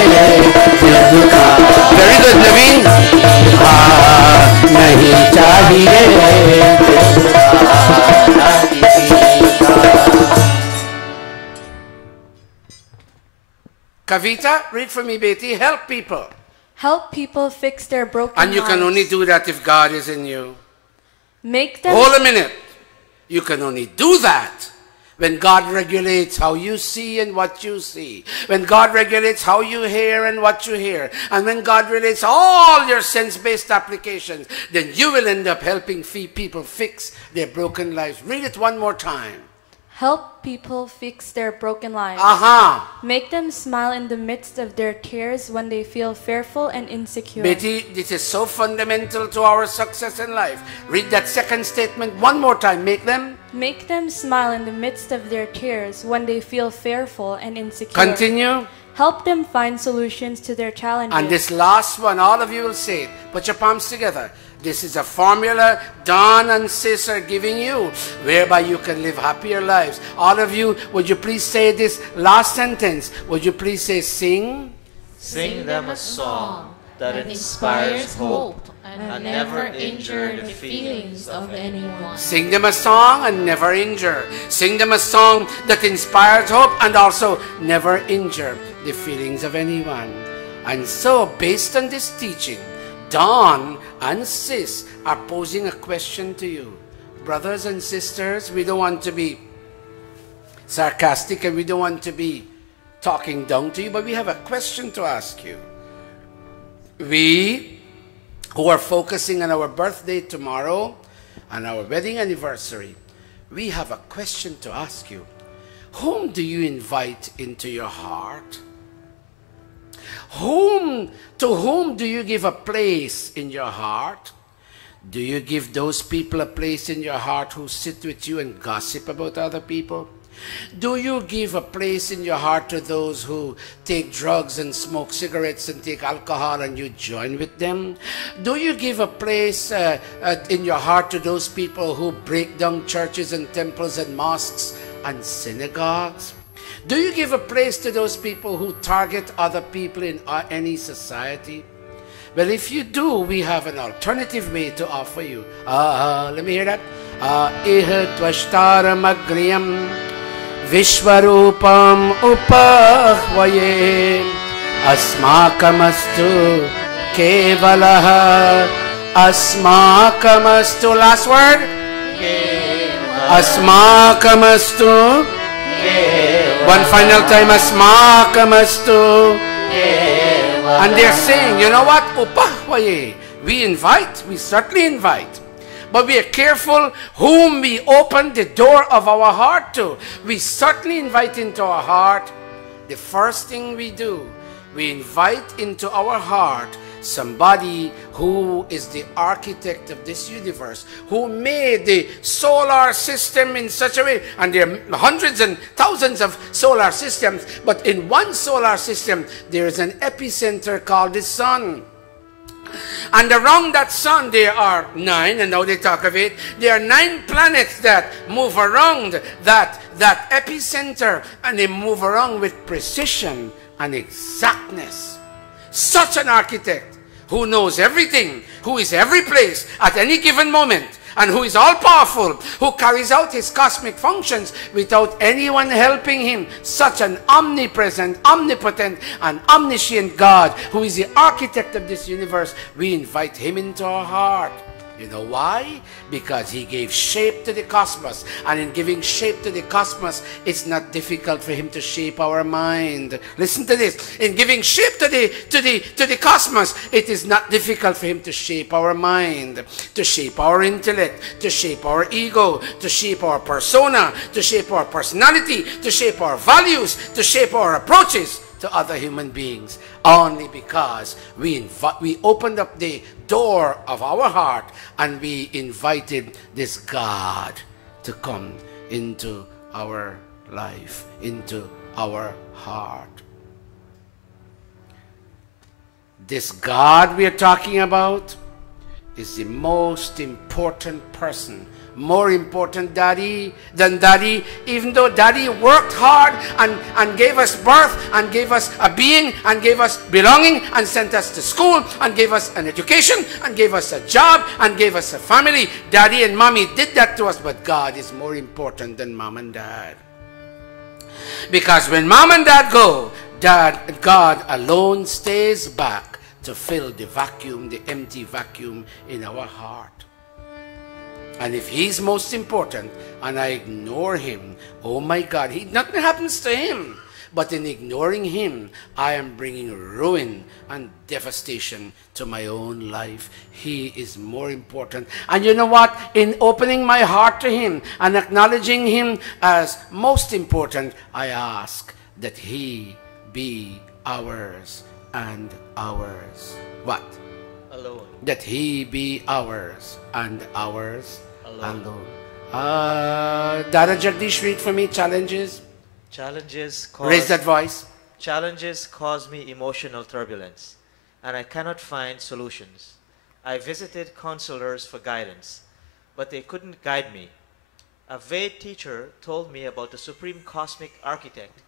दिल का। Very good, Naveen. हाँ, नहीं चाहिए, दिल का किसी का। Kavita, read for me, Beti. Help people. Help people fix their broken And you can lives. only do that if God is in you. Make them. Hold a minute. You can only do that when God regulates how you see and what you see. When God regulates how you hear and what you hear. And when God regulates all your sense-based applications, then you will end up helping people fix their broken lives. Read it one more time. Help people fix their broken lives. Aha. Make them smile in the midst of their tears when they feel fearful and insecure. Betty, this is so fundamental to our success in life. Read that second statement one more time. Make them smile in the midst of their tears when they feel fearful and insecure. Continue. Help them find solutions to their challenges. And this last one, all of you will say it. Put your palms together. This is a formula Don and Sis are giving you, whereby you can live happier lives. All of you, would you please say this last sentence? Would you please say, sing? Sing them a song that inspires hope and never injure the feelings of anyone. Sing them a song and never injure. Sing them a song that inspires hope and also never injure the feelings of anyone. And so, based on this teaching, Don and Sis are posing a question to you. Brothers and sisters, we don't want to be sarcastic and we don't want to be talking down to you, but we have a question to ask you. We who are focusing on our birthday tomorrow and our wedding anniversary, we have a question to ask you. Whom do you invite into your heart? To whom do you give a place in your heart? Do you give those people a place in your heart who sit with you and gossip about other people? Do you give a place in your heart to those who take drugs and smoke cigarettes and take alcohol and you join with them? Do you give a place in your heart to those people who break down churches and temples and mosques and synagogues? Do you give a place to those people who target other people in any society? Well, if you do, we have an alternative way to offer you. Let me hear that. Iha tvashtaram agriyam Vishwarupam upahvaye Asmakamastu kevalaha Asmakamastu. Last word. Asmakamastu. One final time. Asmakamastu. And they're saying, you know what? Upahvaye. We invite. We certainly invite. But we are careful whom we open the door of our heart to. We certainly invite into our heart. The first thing we do, we invite into our heart somebody who is the architect of this universe, who made the solar system in such a way, and there are hundreds and thousands of solar systems, but in one solar system there is an epicenter called the sun. And around that sun there are 9, and now they talk of it, there are 9 planets that move around that epicenter, and they move around with precision and exactness. Such an architect who knows everything, who is every place at any given moment, and who is all-powerful, who carries out his cosmic functions without anyone helping him. Such an omnipresent, omnipotent, and omniscient God, who is the architect of this universe, we invite him into our heart. You know why? Because he gave shape to the cosmos, and in giving shape to the cosmos, it's not difficult for him to shape our mind. Listen to this. In giving shape to the cosmos, it is not difficult for him to shape our mind, to shape our intellect, to shape our ego, to shape our persona, to shape our personality, to shape our values, to shape our approaches to other human beings, only because we opened up the door of our heart and we invited this God to come into our life, into our heart. This God we are talking about is the most important person, more important than daddy, even though daddy worked hard and gave us birth and gave us a being and gave us belonging and sent us to school and gave us an education and gave us a job and gave us a family. Daddy and mommy did that to us, but God is more important than mom and dad. Because when mom and dad go, God alone stays back to fill the vacuum, the empty vacuum in our heart. And if he's most important and I ignore him, oh my God, nothing happens to him. But in ignoring him, I am bringing ruin and devastation to my own life. He is more important. And you know what? In opening my heart to him and acknowledging him as most important, I ask that he be ours and ours. What? Alone. That he be ours and ours alone. Dada Jagdish, read for me challenges. Raise that voice. Challenges cause me emotional turbulence, and I cannot find solutions. I visited counselors for guidance, but they couldn't guide me. A vague teacher told me about the supreme cosmic architect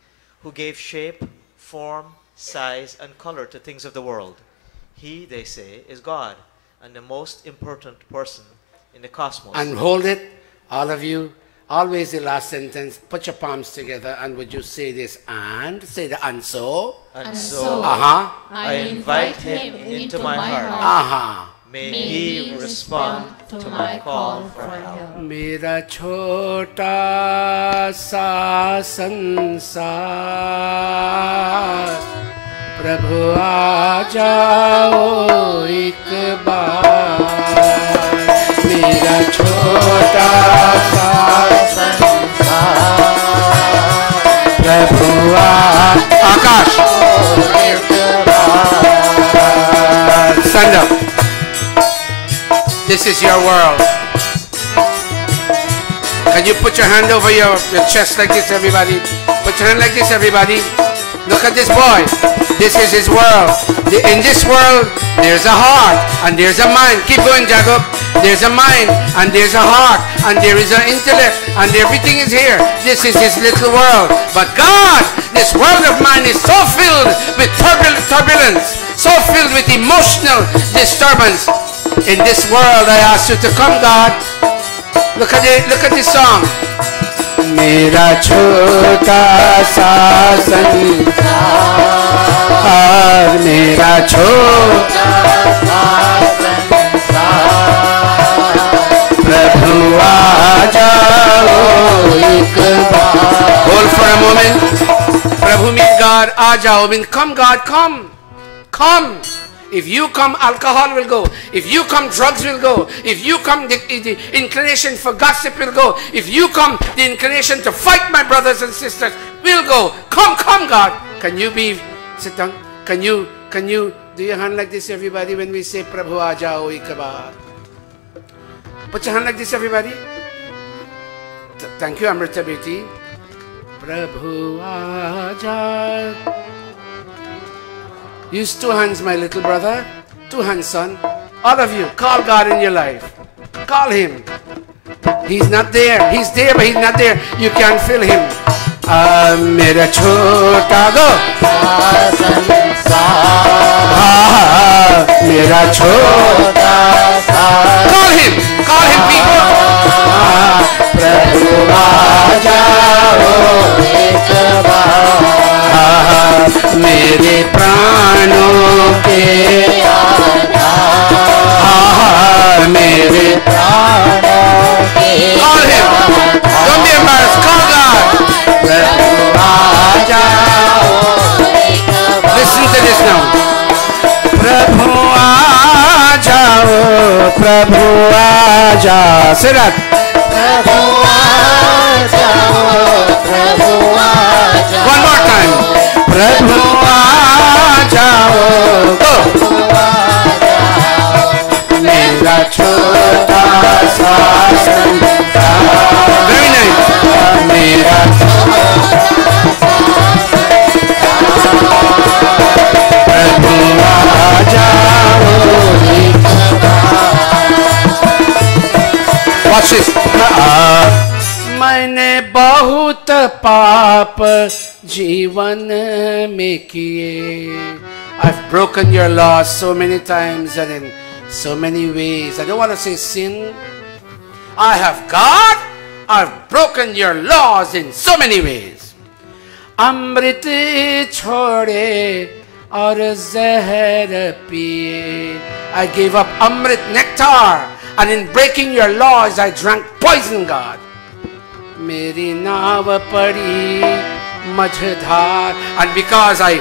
who gave shape, form, size, and color to things of the world. He, they say, is God and the most important person in the cosmos. And hold it, all of you. Always the last sentence. Put your palms together and would you say this and? Say the and so. And so I invite him into my heart. May he respond to my call for help. Mera chota sa sansar प्रभु आ जाओ एक बार, मेरा छोटा सा संसार, प्रभु आकाश stand up. This is your world. Can you put your hand over your chest like this, everybody? Put your hand like this, everybody. Look at this boy. This is his world. In this world, there's a heart and there's a mind. Keep going, Jacob. There's a mind and there's a heart and there is an intellect and everything is here. This is his little world. But God, this world of mine is so filled with turbulence, so filled with emotional disturbance. In this world, I ask you to come, God. Look at it. Look at this song. मेरा छोटा सा संसार, मेरा छोटा सा संसार, प्रभु आ जाओ एक बार. Hold for a moment. Prabhu means God. आ जाओ means come, God, come, come. If you come, alcohol will go. If you come, drugs will go. If you come, the inclination for gossip will go. If you come, the inclination to fight my brothers and sisters will go. Come, come, God. Can you sit down? Can you do your hand like this, everybody, when we say Prabhu aa jao ek baar? Put your hand like this, everybody. Thank you, Amrita Beti. Prabhu aa jao. Use two hands, my little brother. Two hands, son. All of you, call God in your life. Call Him. He's not there. He's there, but He's not there. You can't feel Him. Mera chota go. Mera chota. Call Him. Call Him, people. Prabhu aa jao ek baar, मेरे प्राणों के आधार, मेरे प्राणों के आधार. Don't be embarrassed. Call God. प्रभु आ जाओ. Listen to this now. प्रभु आ जाओ, प्रभु आ जाओ. Say that. प्रभु आ जाओ, प्रभु आ जाओ. One more time. प्रभु आ जाओ, मेरा छोटा सा संसार. Very nice. मेरा प्रभु आ जाओ. Watch this. मैंने बहुत पाप जीवन में किए. I've broken your laws so many times and in so many ways. I don't want to say sin. I have, God, I've broken your laws in so many ways. अमृत छोड़े और जहर पिए. I gave up Amrit nectar, and in breaking your laws I drank poison, God. मेरी नाव पड़ी मझधार, and because I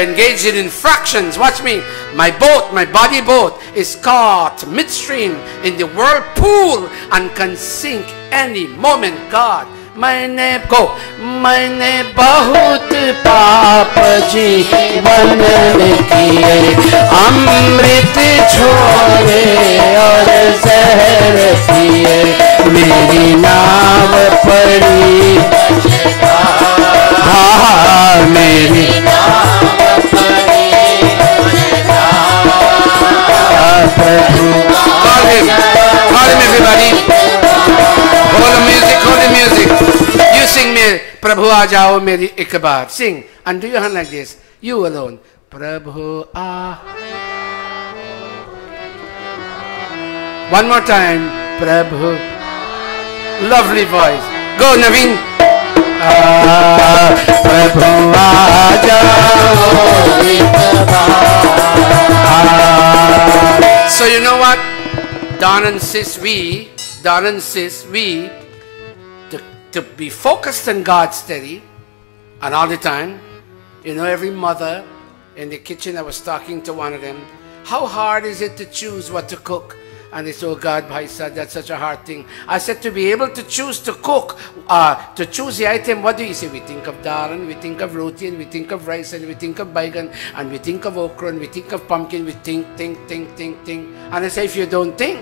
engaged in infractions, watch me, my boat, my body boat is caught midstream in the whirlpool and can sink any moment, God. मैंने बहुत पाप जीवन में किए. अमृत छोड़े और जहर पिए. मेरी नाव पड़ी मेरी नाव पड़ी. Call him, everybody. Hold the music. You sing me, Prabhu aa jao meri ek baar. Sing and do your hand like this. You alone. Prabhu aa. One more time. Prabhu. Lovely voice. Go, Naveen. Prabhu aa jao ek baar. So you know what? Don and sis, we, to be focused on God steady and all the time. You know, every mother in the kitchen. I was talking to one of them. How hard is it to choose what to cook? And they said, oh God, Bhai Sahib, that's such a hard thing. I said, to be able to choose to cook, to choose the item, what do you say? We think of dal, and we think of roti, and we think of rice, and we think of baigan, and we think of okra, and we think of pumpkin. We think. And I say, if you don't think.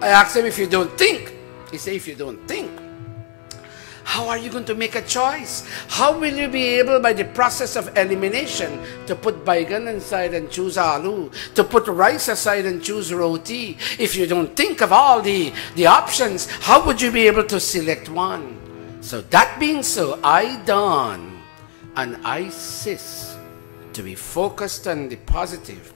I asked him, if you don't think. He said, if you don't think, how are you going to make a choice? How will you be able, by the process of elimination, to put baigan aside and choose aloo, to put rice aside and choose roti? If you don't think of all the options, how would you be able to select one? So that being so, I dawn and I cease to be focused on the positive,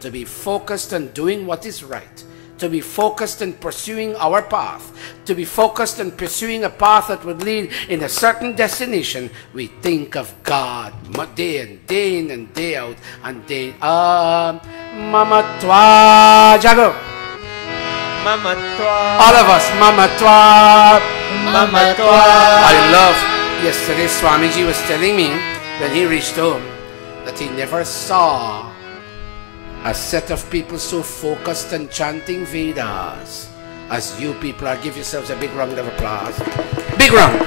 to be focused on doing what is right, to be focused on pursuing our path, to be focused on pursuing a path that would lead in a certain destination. We think of God day in and day out and day. Mama Twa Jago. Mama Twa. All of us, Mama Twa. Mama Twa. I love, yesterday Swamiji was telling me when he reached home that he never saw a set of people so focused on chanting Vedas as you people are. Give yourselves a big round of applause. Big round.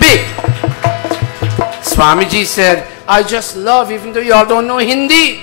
Big. Swamiji said, I just love, even though you all don't know Hindi.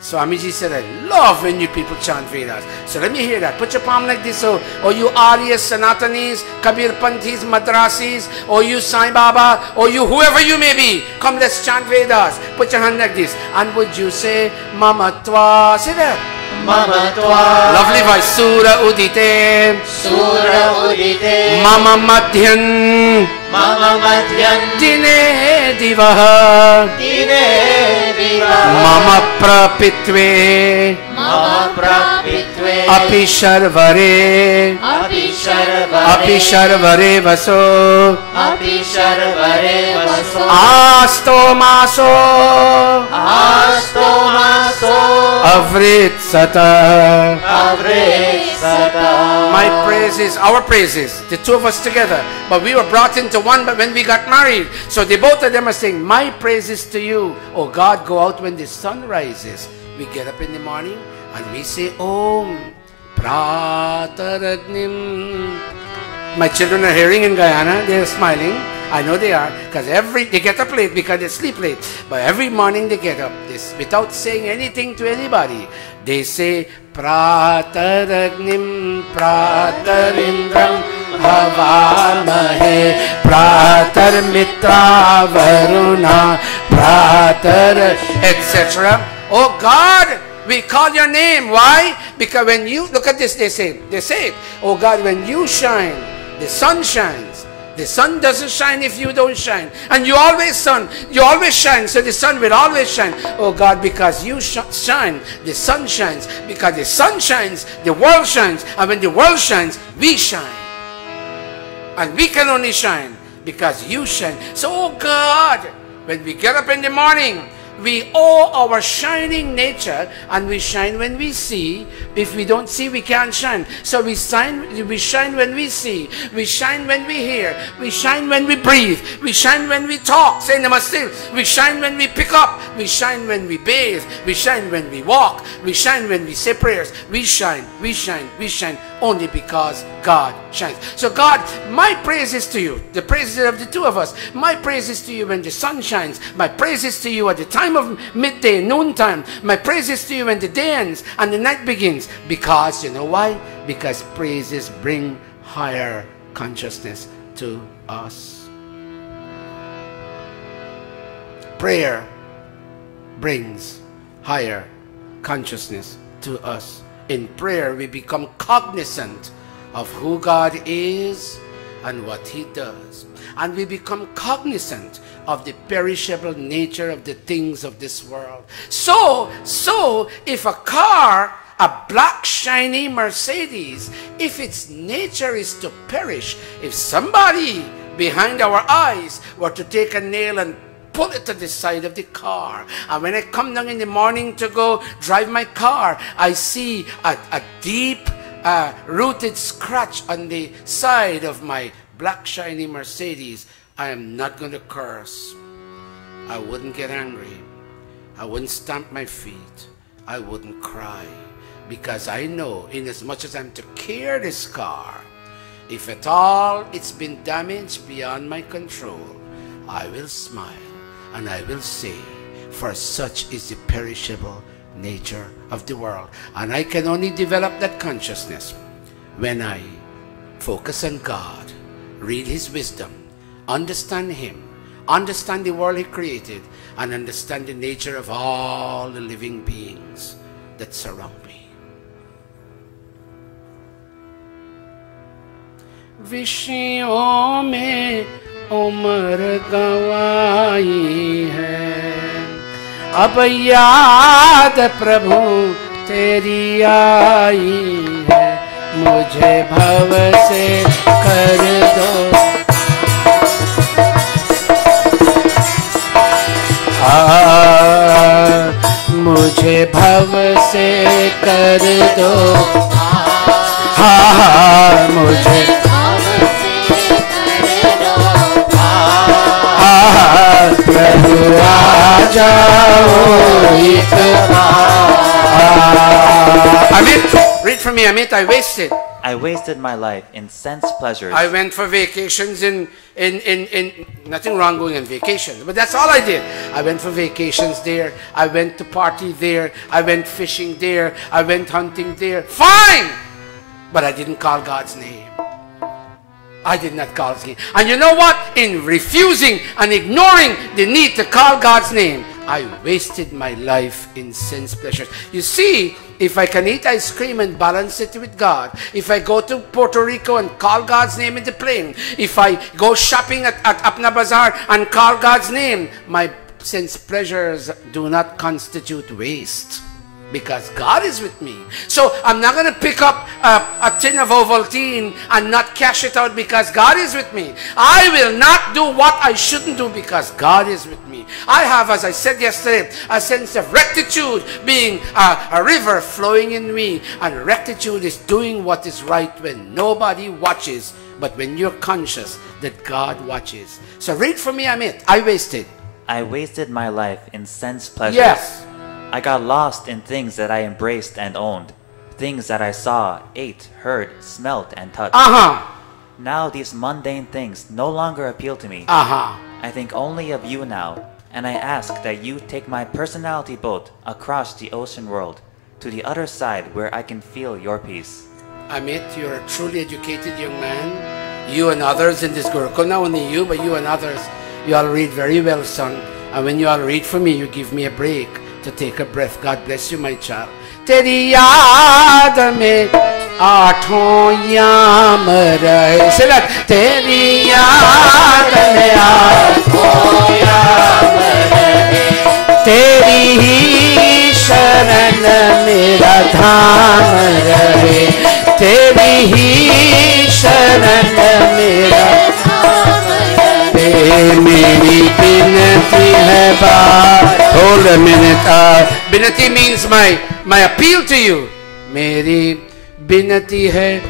Swamiji said, I love when you people chant Vedas. So let me hear that. Put your palm like this. Oh you Aryas, Sanatanis, Kabir Panthis, Madrasis, or you Sai Baba, or you whoever you may be. Come, let's chant Vedas. Put your hand like this. And would you say, Mama Twa? Say that. Mama Twa. Lovely voice. Sura Udite. Sura Udite. Mama Madhyan. Mama Madhyan. Dine Divaha. Dine Divaha. Mama Prapitve. Mama Prapitve. Api Sharvare. Api Sharvare. Api Sharvare Vaso. Api Sharvare Vaso. Asto Maso. Asto Maso. Avrit Sata. Avrit Sata. My praises, our praises, the two of us together. But we were brought into one but when we got married. So the both of them are saying, my praises to you. Oh God, go out when the sun rises. We get up in the morning and we say, Om Prataragnim. My children are hearing in Guyana, they're smiling. I know they are, because they get up late because they sleep late. But every morning they get up, without saying anything to anybody. They say, Prataragnim Pratarindram Havamahe Pratar Mitra Varuna Pratar, etc. Oh God, we call your name. Why? Because when you, look at this, they say it. Oh God, when you shine, the sun shines. The sun doesn't shine if you don't shine. And you always shine, so the sun will always shine. Oh God, because you shine, the sun shines. Because the sun shines, the world shines. And when the world shines, we shine. And we can only shine because you shine. So, oh God, when we get up in the morning, we owe our shining nature, and we shine when we see. If we don't see, we can't shine. So we shine when we see. We shine when we hear. We shine when we breathe. We shine when we talk. Say namaste. We shine when we pick up. We shine when we bathe. We shine when we walk. We shine when we say prayers. We shine only because God shines. So God, my praise is to you. The praises of the two of us. My praise is to you when the sun shines. My praise is to you at the time of midday, noontime. My praise is to you when the day ends and the night begins. Because, you know why? Because praises bring higher consciousness to us. Prayer brings higher consciousness to us. In prayer, we become cognizant of who God is and what He does. And we become cognizant of the perishable nature of the things of this world. So if a car, a black shiny Mercedes, if its nature is to perish, if somebody behind our eyes were to take a nail and pull it to the side of the car, and when I come down in the morning to go drive my car, I see a deep rooted scratch on the side of my black shiny Mercedes, I am not going to curse. I wouldn't get angry. I wouldn't stamp my feet. I wouldn't cry. Because I know, in as much as I'm to care this car, if at all it's been damaged beyond my control, I will smile and I will say, for such is the perishable nature of the world. And I can only develop that consciousness when I focus on God, read His wisdom, understand Him, understand the world He created, and understand the nature of all the living beings that surround me. विषयों में उम्र गंवाई है, अब याद प्रभु तेरी आई है, मुझे भव से कर दो मुझे भव से कर दो मुझे प्रभु आ जाओ एक बार. Amit, read for me, Amit. I wasted my life in sense pleasures. I went for vacations in nothing wrong going on vacations, but that's all I did. I went for vacations there. I went to party there. I went fishing there. I went hunting there. Fine! But I didn't call God's name. I did not call His name. And you know what? In refusing and ignoring the need to call God's name, I wasted my life in sense pleasures. You see, if I can eat ice cream and balance it with God, if I go to Puerto Rico and call God's name in the plane, if I go shopping at Apna Bazaar and call God's name, my sense pleasures do not constitute waste. Because God is with me. So I'm not going to pick up a tin of Ovaltine and not cash it out because God is with me. I will not do what I shouldn't do because God is with me. I have, as I said yesterday, a sense of rectitude being a river flowing in me. And rectitude is doing what is right when nobody watches, but when you're conscious that God watches. So read for me, Amit. I wasted my life in sense pleasures. Yes. I got lost in things that I embraced and owned, things that I saw, ate, heard, smelt, and touched. Now these mundane things no longer appeal to me. I think only of you now, and I ask that you take my personality boat across the ocean world to the other side where I can feel your peace. Amit, you're a truly educated young man. You and others in this Gurukula, not only you, but you and others, you all read very well, son. And when you all read for me, you give me a break to take a breath. God bless you, my child. Teri yaad mein aathon yaam rahe. Say that. Teri yaad mein aathon yaam rahe. Teri hi sharan mera dhaam rahe. Teri hi sharan mera dhaam rahe. Meri binati hai baat. Hold a minute. Binati means my appeal to you. Meri binati hai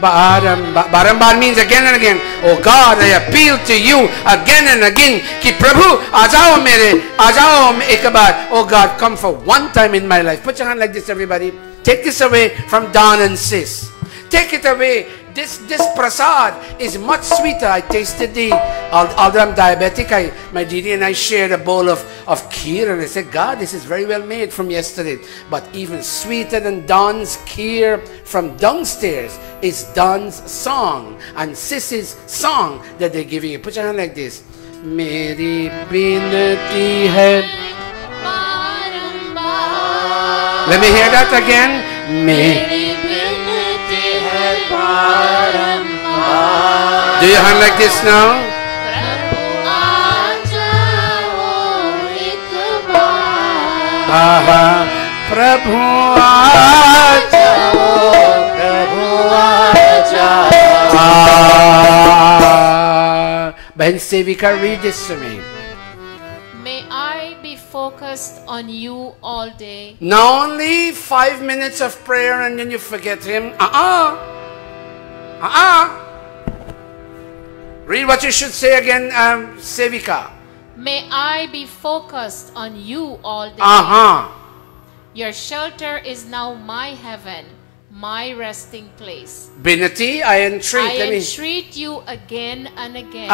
barambar. Barambar means again and again. Oh God, I appeal to you again and again. Ki Prabhu, aajao mere, aajao ek baar. Oh God, come for one time in my life. Put your hand like this, everybody. Take this away from Don and Sis. Take it away. This prasad is much sweeter. I tasted although I'm diabetic, my Didi and I shared a bowl of kheer, and I said, God, this is very well made from yesterday. But even sweeter than Don's kheer from downstairs is Don's song and Sis's song that they're giving you. Put your hand like this. Meri binati hai. Let me hear that again. Meri do your hand like this now? Prabhu aajao, Prabhu aajao. Bahan Sevika, read this to me. May I be focused on you all day. Not only 5 minutes of prayer and then you forget Him. Read what you should say again, Sevika. May I be focused on you all day. Your shelter is now my heaven, my resting place. Binati, I entreat. I entreat you again and again.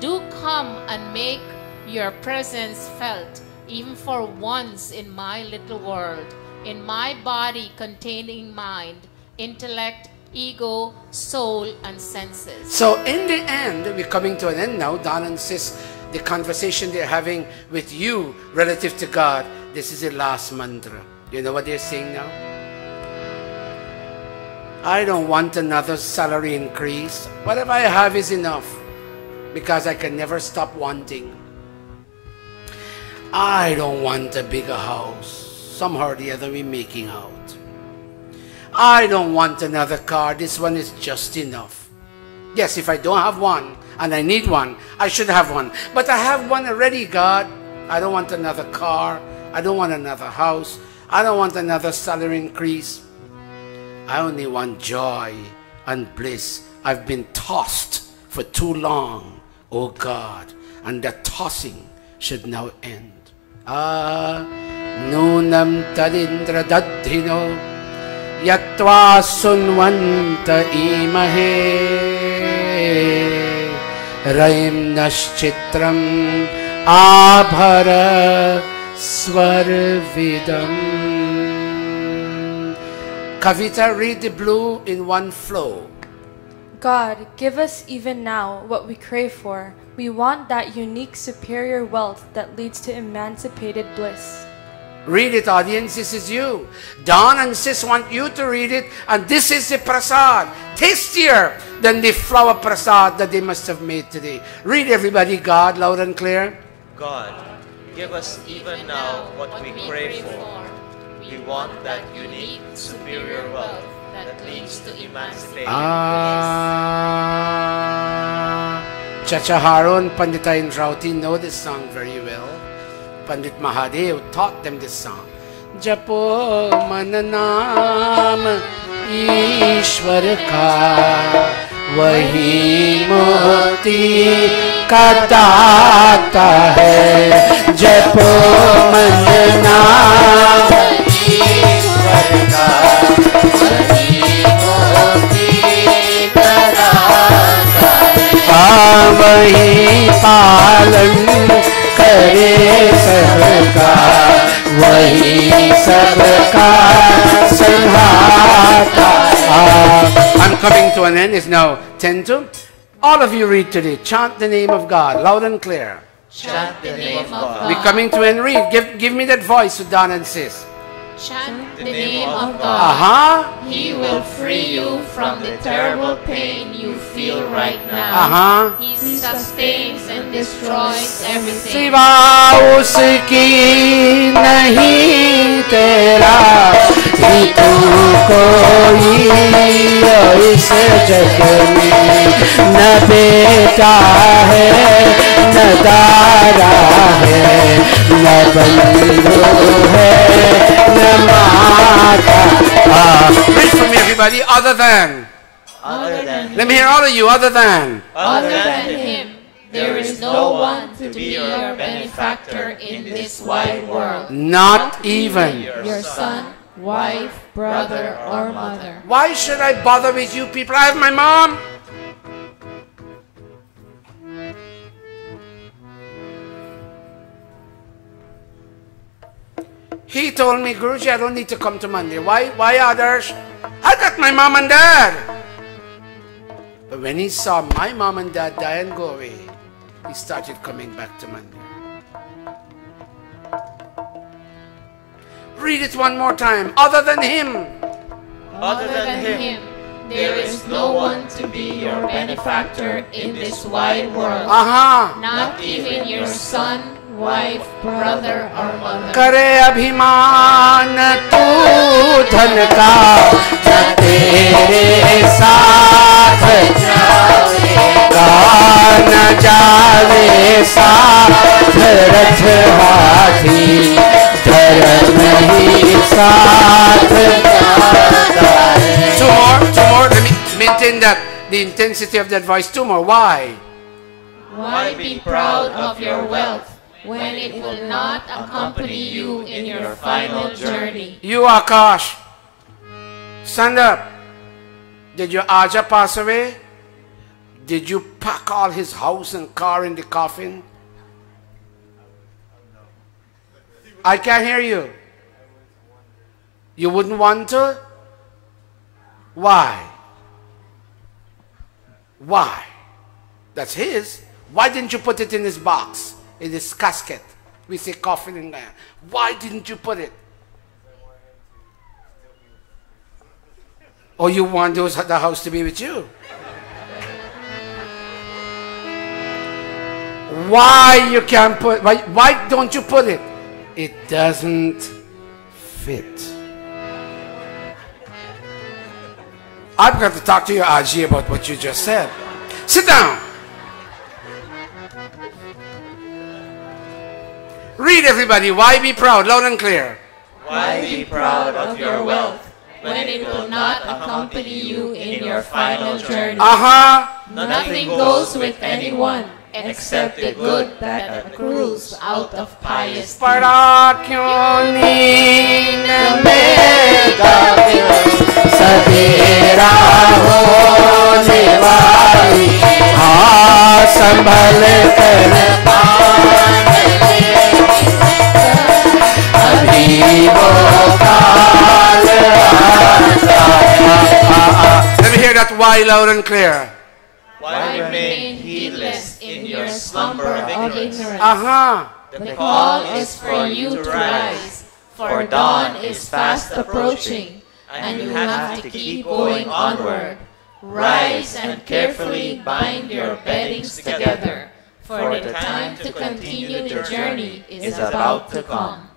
Do come and make your presence felt, even for once in my little world, in my body containing mind, intellect, ego, soul, and senses. So in the end, we're coming to an end now. Don and Sis, the conversation they're having with you relative to God, this is the last mantra. You know what they're saying now? I don't want another salary increase. Whatever I have is enough, because I can never stop wanting. I don't want a bigger house. Somehow or the other we're making out. I don't want another car. This one is just enough. Yes, if I don't have one and I need one, I should have one. But I have one already, God. I don't want another car. I don't want another house. I don't want another salary increase. I only want joy and bliss. I've been tossed for too long, oh God, and that tossing should now end. Nunam tadindra dadhino yatva sunvanta imahe raim naschitram abhara svarvidam. Kavita, read the blue in one flow. God, give us even now what we crave for. We want that unique superior wealth that leads to emancipated bliss. Read it, audience. This is you. Don and Sis want you to read it, and this is the prasad, tastier than the flower prasad that they must have made today. Read, everybody. God, loud and clear. God, give us even now what we crave for. We want that unique superior wealth that leads to emancipation. Chacha Harun, Pandita Indrauti know this song very well. Pandit Mahadev taught them this song. Japo mananam Ishwar ka wahi mukti ka data hai. Japo mananam Ishwar ka wahi mukti ka data hai. Wahi palan करे सबका वही सबका संहाता. I'm coming to an end. It's now 10 to. All of you read today. Chant the name of God loud and clear. Chant the name of God. We're coming to an end. Read. Give me that voice, Don and Sis. Chant the name of God. He will free you from the terrible pain you feel right now. He sustains and destroys everything. सिवा उसकी नहीं तेरा ही तू कोई इस जग में न बेटा है न दारा है न बंधु है न माता. Read for me, everybody. Other than. Let me hear all of you. Other than him, there is no one to be your benefactor in this wide world. Not even your son, wife, brother, or mother. Why should I bother with you people? I have my mom. He told me, Guruji, I don't need to come to Monday. Why others? I got my mom and dad. But when he saw my mom and dad die and go away, he started coming back to Monday. Read it one more time. Other than him. Other than him, there is no one to be your benefactor in this wide world. Not even your son, wife, brother, or mother. करे अभिमान तू धन का न तेरे साथ जावेगा न जावे साथ रथ हाथी धर्म ही साथ जाता है. Two more. Let me maintain that the intensity of that voice. Two more. Why? Why be proud of your wealth when it will not accompany you in your final journey? You, Akash, stand up. Did your Aja pass away? Did you pack all his house and car in the coffin? I can't hear you. You wouldn't want to? Why? Why? That's his. Why didn't you put it in his box, in his casket? We say coffin in there. Why didn't you put it? Or you want the house to be with you? Why you can't put? Why don't you put it? It doesn't fit. I've got to talk to your Aji about what you just said. Sit down. Read, everybody. Why be proud? Loud and clear. Why be proud of your wealth when it will not accompany you in your final journey? Nothing goes with anyone except the good that accrues out of pious Let me hear that why loud and clear. Why remain heedless in your slumber of ignorance? The call is for you to rise, for dawn is fast approaching, and you have to keep going onward. Rise and carefully bind your beddings together, for the time to continue the journey is about to come.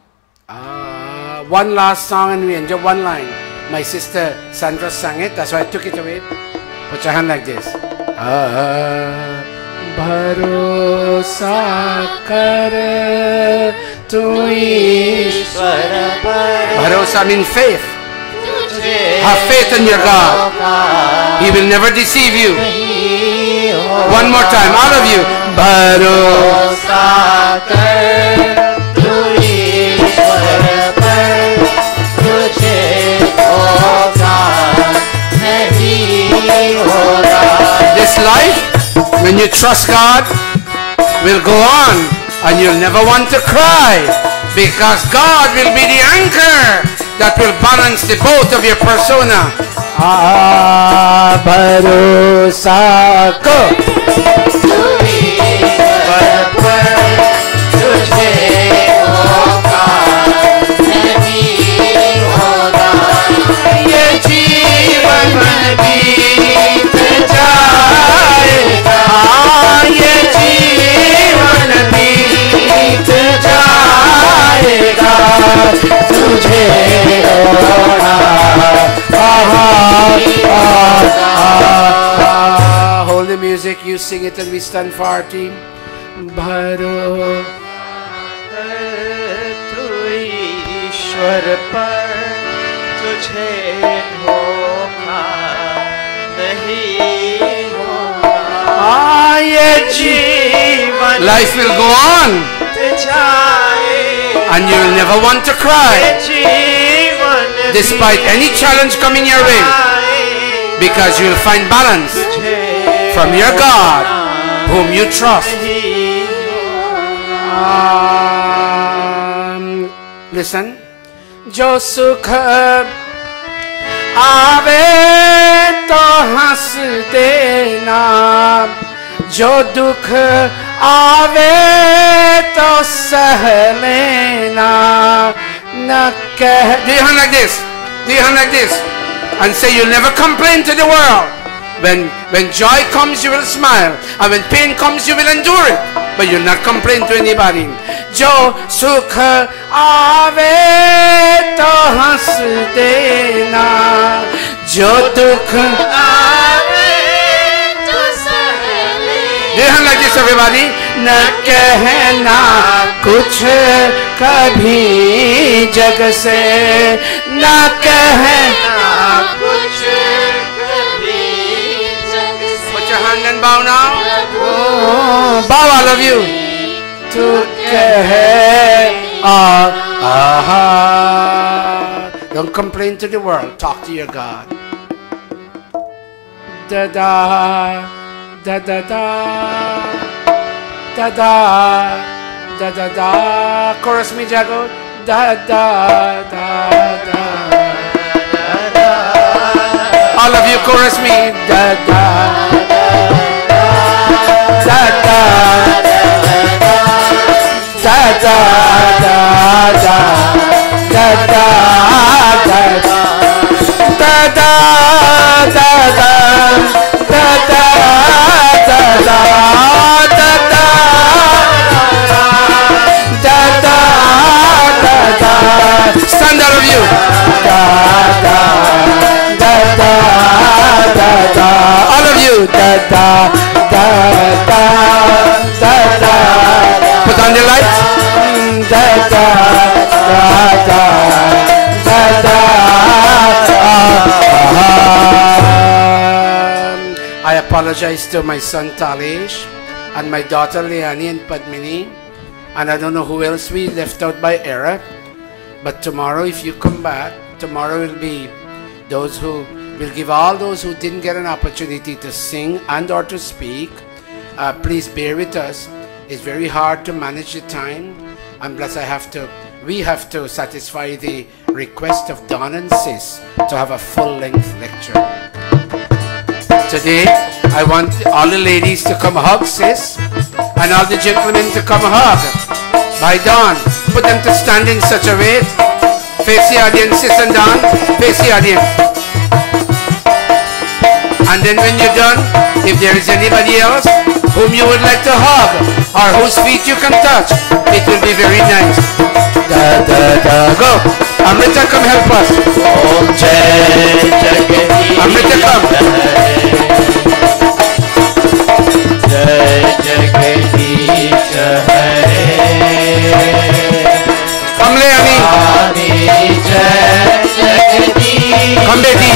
One last song and we end. Just one line. My sister Sandra sang it, that's why I took it away. Put your hand like this. Bharosa kar tu Ishwar par. Bharosa means faith. Have faith in your God. He will never deceive you. One more time, all of you. Bharosa kar tu Ishwar par. Tujhe ho God nahi hoga. This life, when you trust God, will go on and you'll never want to cry because God will be the anchor that will balance the both of your persona. Bharosa ko hold the music, you sing it and we stand for our team. Bharo tu Ishwar par tujhe hoga nahi hoga. Life will go on and you will never want to cry despite any challenge coming your way, because you will find balance from your God whom you trust. Listen. Jo sukh aave to has dena, jo dukh aave to sah lena. Do your hand like this. Do your hand like this. And say you'll never complain to the world. When joy comes, you will smile. And when pain comes, you will endure it. But you'll not complain to anybody. Jo sukh aave to has dena, jo dukh aave to sah lena. Do your hand like this, everybody. Na कहना कुछ कभी जग से, ना कहना कुछ कभी जग से. Put your hand and bow now. Oh, of you. To care of our heart. Don't complain to the world. Talk to your God. Da da da da da da da da da da. Chorus me, Jago. Da da da da. All of you chorus me. Da da da da da da da da da da stand all of you. Da da da da da da. All of you. Da da da da da da. Put on the lights. Da da da da da da. I apologize to my son Talish and my daughter Leani and Padmini, and I don't know who else we left out by error. But tomorrow, if you come back, tomorrow will be those who will give all those who didn't get an opportunity to sing and or to speak. Please bear with us. It's very hard to manage the time, and plus we have to satisfy the request of Don and Sis to have a full-length lecture. Today, I want all the ladies to come hug Sis, and all the gentlemen to come hug by Don. Put them to stand in such a way. Face the audience, Sis and Don. Face the audience. And then when you're done, if there is anybody else whom you would like to hug or whose feet you can touch, it will be very nice. Da da da. Go. Amrita, come help us. Amrita, come. Come Leani. Come Betty.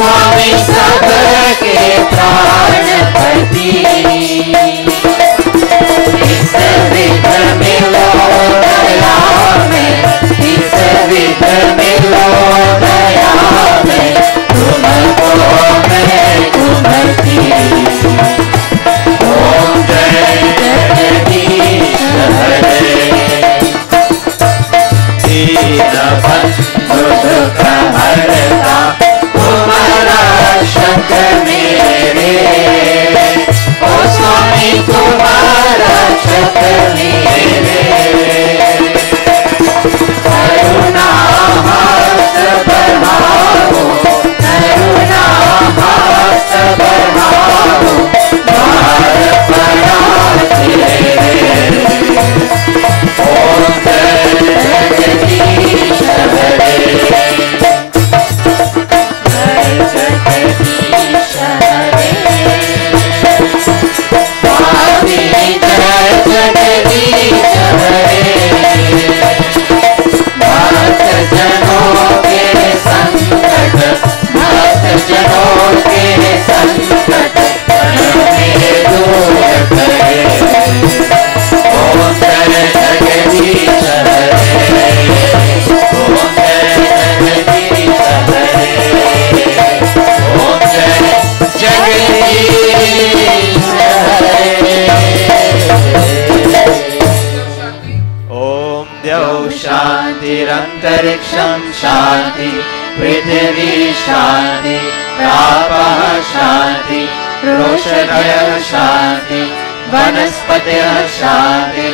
स्वामी सबके प्राणपति इस विध मिलो दया में इस विध मिलो दया में तुमको मैं तुम्हती ओम जय जगदीश हरे दीन बंधु दुख हरता तुम्हारा शक मेरे ओ स्वामी तुम्हारा शक मेरे करुणा हाथ बढ़ाओ करुणा हाथ बढ़ाओ द्वार पड़ा तेरे ओम जय जगदीश हरे जगदीश हरे स्वामी जय जगदीश हरे भक्त जनों के संकट भक्त जनों के संकट हमें दूर करे ओम जय जगदीश हरे ओम जय जगदीश हरे ओम जय जगदीश हरे ओम द्यौ शान्तिरन्तरिक्षं शान्ति पृथिवी शान्ति रापः शान्ति रोषधयः शान्ति वनस्पतयः शान्ति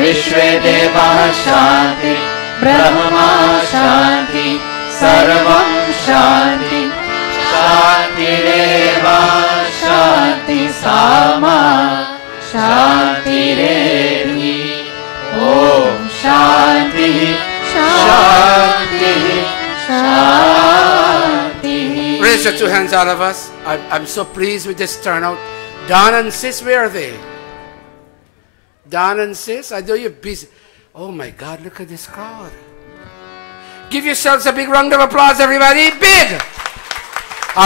विश्वे देवाः शान्ति ब्रह्मा शान्ति सर्वं शान्ति शान्तिरेव शान्ति सामा शान्तिरेधि ओम शांति शांति शांति Raise your two hands, all of us. I'm so pleased with this turnout. Don and Sis, where are they? Don and Sis, I know you're busy. Oh my God, look at this crowd. Give yourselves a big round of applause, everybody. Big!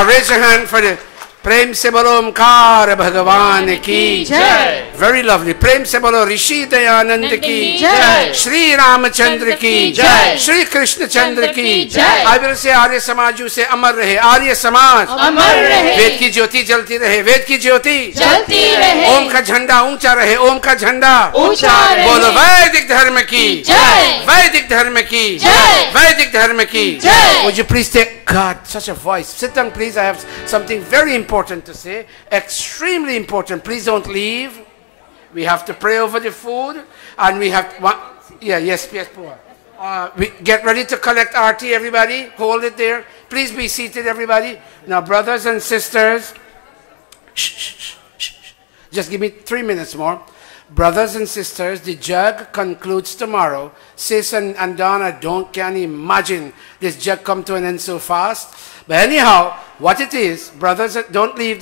Raise your hand for the Prem se bolo Omkar Bhagavan ki Jai. Very lovely. Prem se bolo Rishi Dayananda ki Jai. Shri Ramachandra ki Jai. Shri Krishna Chandra ki Jai. I will say Arya Samaj, you say Amar Rahe. Arya Samaj Amar Rahe. Ved ki Jyoti jalti rahe. Ved ki Jyoti jalti rahe. Om ka jhanda uncha rahe. Om ka jhanda uncha rahe. Bolo Vedic Dharma ki Jai. Vedic Dharma ki Jai. Vedic Dharma ki Jai. Would you please take God, such a voice. Sit down, please. I have something very important to say. Extremely important. Please don't leave. We have to pray over the food. And we have... yes, poor. We get ready to collect RT, everybody. Hold it there. Please be seated, everybody. Now, brothers and sisters... Just give me 3 minutes more. Brothers and sisters, the jug concludes tomorrow. Sis and Donna can't imagine this jug come to an end so fast. But anyhow, what it is, brothers, don't leave.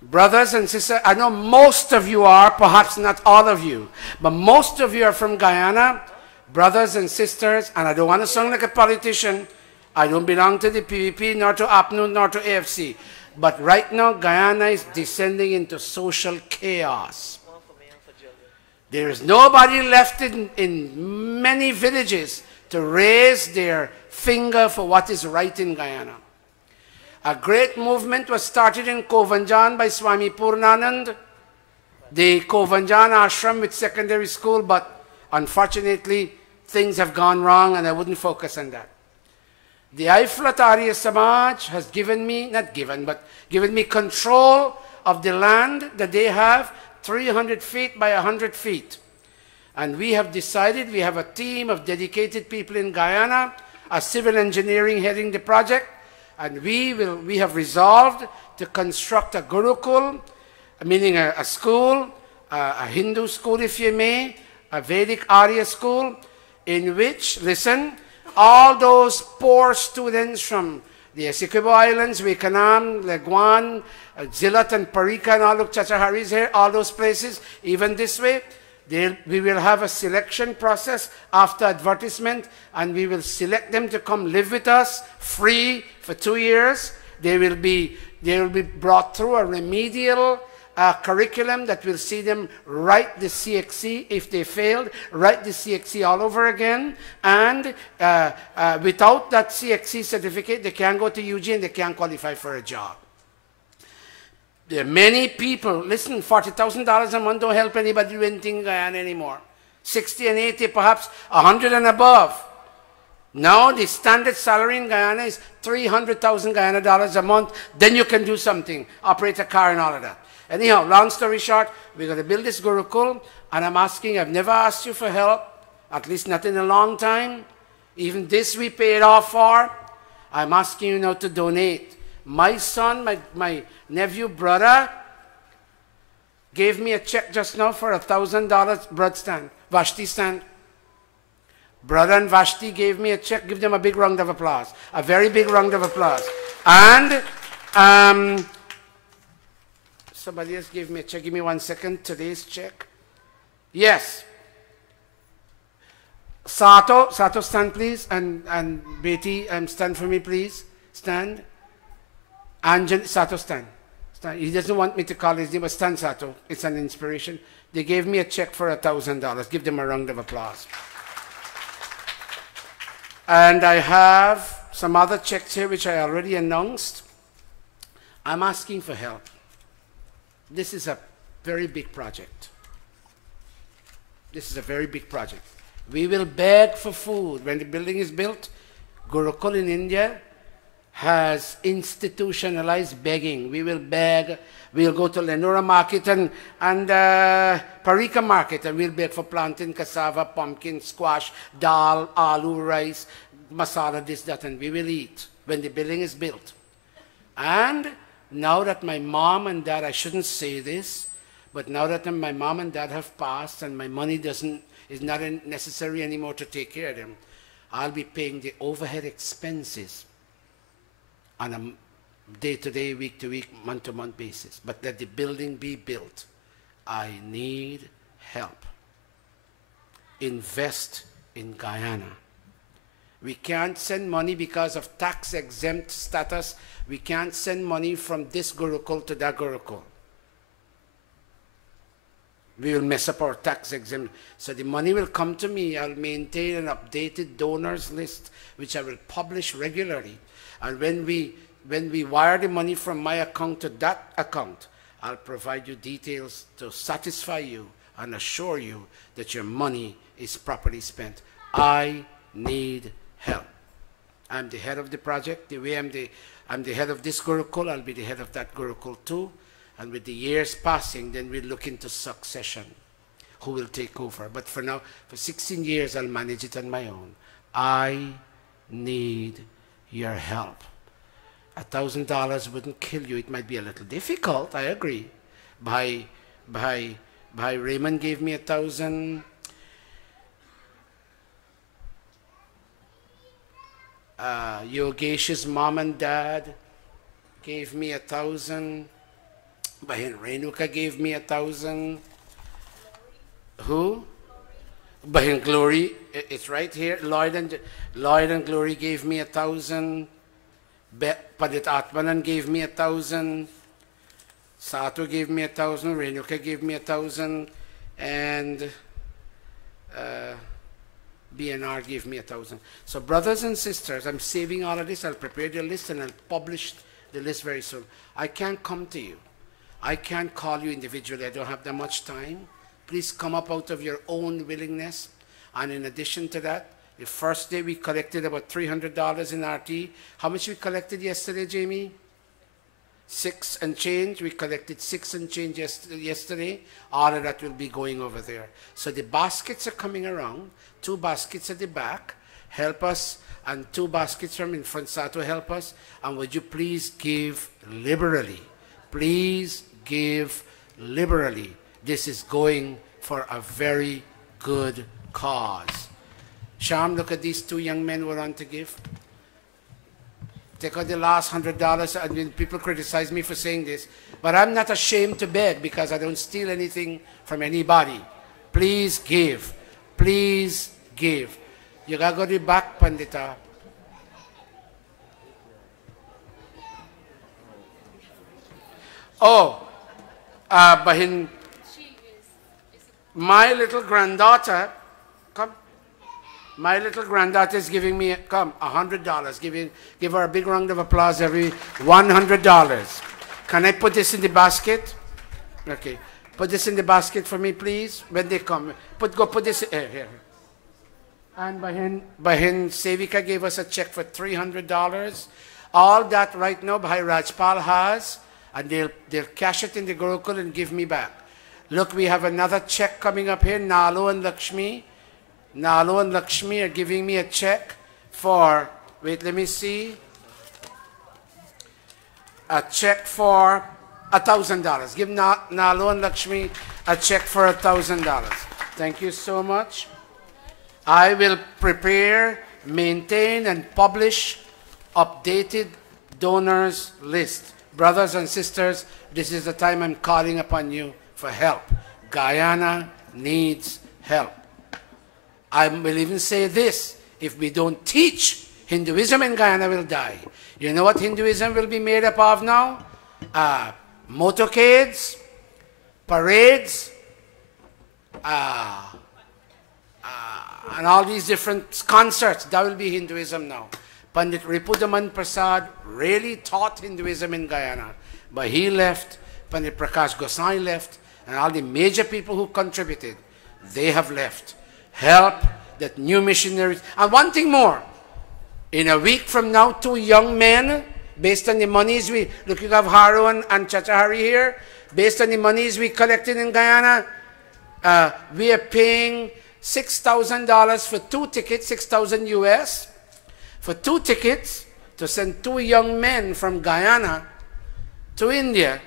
Brothers and sisters, I know most of you are, perhaps not all of you, but most of you are from Guyana, brothers and sisters, and I don't want to sound like a politician. I don't belong to the PVP, nor to APNU, nor to AFC. But right now, Guyana is descending into social chaos. There is nobody left in many villages to raise their finger for what is right in Guyana. A great movement was started in Kovanjan by Swami Purnanand, the Kovanjan ashram with secondary school, but unfortunately things have gone wrong and I wouldn't focus on that. The Aiflat Arya Samaj has given me control of the land that they have, 300 feet by 100 feet. And we have decided, we have a team of dedicated people in Guyana, a civil engineering heading the project, and we have resolved to construct a Gurukul, meaning a school, a Hindu school if you may, a Vedic Arya school, in which, listen, all those poor students from the Essequibo Islands, Wikanam, Leguan, Zilat and Parika and all of Chachaharis here, all those places, even this way, We will have a selection process after advertisement, and we will select them to come live with us free for 2 years. They will be brought through a remedial curriculum that will see them write the CXC. If they failed, write the CXC all over again. And without that CXC certificate, they can't go to UG and they can't qualify for a job. There are many people, listen, $40,000 a month don't help anybody do anything in Guyana anymore. 60 and 80, perhaps 100 and above. Now the standard salary in Guyana is 300,000 Guyana dollars a month. Then you can do something, operate a car and all of that. Anyhow, long story short, we're going to build this Gurukul, and I'm asking, I've never asked you for help, at least not in a long time. Even this we paid off for. I'm asking you now to donate. My son, my nephew, brother, gave me a check just now for $1,000 bread stand, Vashti stand. Brother and Vashti gave me a check. Give them a big round of applause. A very big round of applause. And somebody else gave me a check. Give me 1 second. Today's check. Yes. Sato, stand please. And Betty, stand for me please. Stand. Sato, stand. He doesn't want me to call his name, but stand, Sato. It's an inspiration. They gave me a check for $1,000. Give them a round of applause. And I have some other checks here which I already announced. I'm asking for help. This is a very big project. This is a very big project. We will beg for food. When the building is built, Gurukul in India has institutionalized begging. We will beg. We'll go to Lenora Market and Parika Market, and we'll beg for plantain, cassava, pumpkin, squash, dal, aloo, rice, masala, this, that, and we will eat when the building is built. And now that my mom and dad, I shouldn't say this, but now that my mom and dad have passed and my money is not necessary anymore to take care of them, I'll be paying the overhead expenses on a day-to-day, week-to-week, month-to-month basis. But let the building be built. I need help. Invest in Guyana. We can't send money because of tax-exempt status. We can't send money from this Gurukul to that Gurukul. We will mess up our tax exempt. So the money will come to me. I'll maintain an updated donors list, which I will publish regularly. And when we wire the money from my account to that account, I'll provide you details to satisfy you and assure you that your money is properly spent. I need help. I'm the head of the project. The way I'm the head of this Gurukul, I'll be the head of that Gurukul too. And with the years passing, then we'll look into succession. Who will take over? But for now, for 16 years, I'll manage it on my own. I need your help. $1,000 wouldn't kill you. It might be a little difficult, I agree. Raymond gave me 1,000. Yogesh's mom and dad gave me 1,000. Bahin Renuka gave me 1,000. Who? Bahin Glory, it's right here. Lloyd and Glory gave me 1,000. Padit Atmanan gave me 1,000. Sato gave me 1,000. Renuka gave me 1,000. And BNR gave me 1,000. So brothers and sisters, I'm saving all of this. I'll prepare the list and I'll publish the list very soon. I can't come to you. I can't call you individually. I don't have that much time. Please come up out of your own willingness. And in addition to that, the first day we collected about $300 in RT. How much we collected yesterday, Jamie? 6 and change. We collected 6 and change yesterday. All of that will be going over there. So the baskets are coming around. 2 baskets at the back. Help us. And 2 baskets from in front. Sato, help us. And would you please give liberally? Please give liberally. This is going for a very good cause. Sham, look at these 2 young men who are on to give. Take out the last $100. I mean, people criticize me for saying this, but I'm not ashamed to beg because I don't steal anything from anybody. Please give. Please give. You gotta go to the back, Pandita. Oh, Bahin, my little granddaughter, come. My little granddaughter is giving me, come, $100. Give her a big round of applause, every $100. Can I put this in the basket? Okay. Put this in the basket for me, please, when they come. Go put this here. And Bahin Sevika gave us a check for $300. All that right now Bhai Rajpal has, and they'll cash it in the Gurukul and give me back. Look, we have another check coming up here. Nalu and Lakshmi. Nalu and Lakshmi are giving me a check for, wait, let me see. A check for $1,000. Give Nalu and Lakshmi a check for $1,000. Thank you so much. I will prepare, maintain, and publish updated donors list. Brothers and sisters, this is the time I'm calling upon you for help. Guyana needs help. I will even say this, if we don't teach, Hinduism in Guyana will die. You know what Hinduism will be made up of now? Motorcades, parades, and all these different concerts. That will be Hinduism now. Pandit Ripudaman Prasad really taught Hinduism in Guyana, but he left, Pandit Prakash Gosai left, and all the major people who contributed, they have left. Help that new missionaries. And one thing more, in a week from now, 2 young men, based on the monies we, look, you have Haru and Chachahari here, based on the monies we collected in Guyana, we are paying $6,000 for 2 tickets, 6,000 US, for 2 tickets to send 2 young men from Guyana to India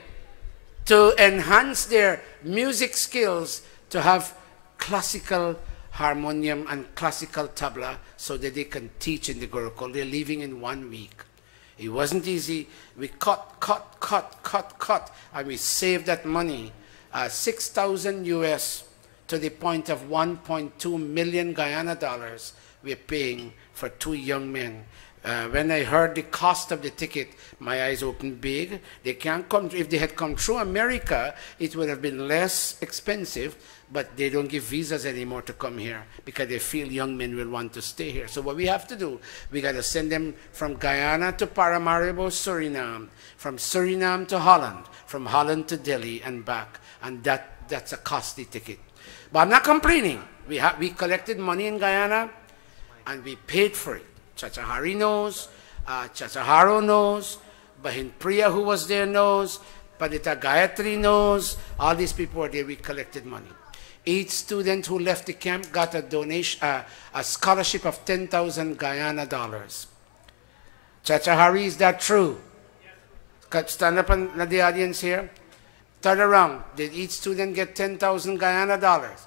to enhance their music skills, to have classical harmonium and classical tabla so that they can teach in the Gurukul. They're leaving in 1 week. It wasn't easy. We cut, and we saved that money, 6,000 US, to the point of 1.2 million Guyana dollars we're paying for 2 young men. When I heard the cost of the ticket, my eyes opened big. They can't come. If they had come through America, it would have been less expensive, but they don't give visas anymore to come here because they feel young men will want to stay here. So what we have to do, we got to send them from Guyana to Paramaribo, Suriname, from Suriname to Holland, from Holland to Delhi and back, and that's a costly ticket. But I'm not complaining. We collected money in Guyana, and we paid for it. Chachahari knows, Chachaharo knows, Bahin Priya, who was there, knows, Pandita Gayatri knows, all these people were there. We collected money. Each student who left the camp got a donation, a scholarship of 10,000 Guyana dollars. Chachahari, is that true? Yes. Stand up in the audience here. Turn around. Did each student get 10,000 Guyana dollars?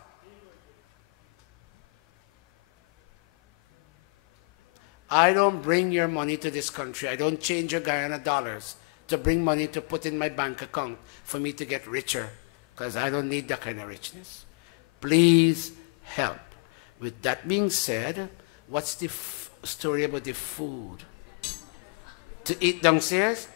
I don't bring your money to this country. I don't change your Guyana dollars to bring money to put in my bank account for me to get richer, because I don't need that kind of richness. Please help. With that being said, what's the story about the food? To eat downstairs?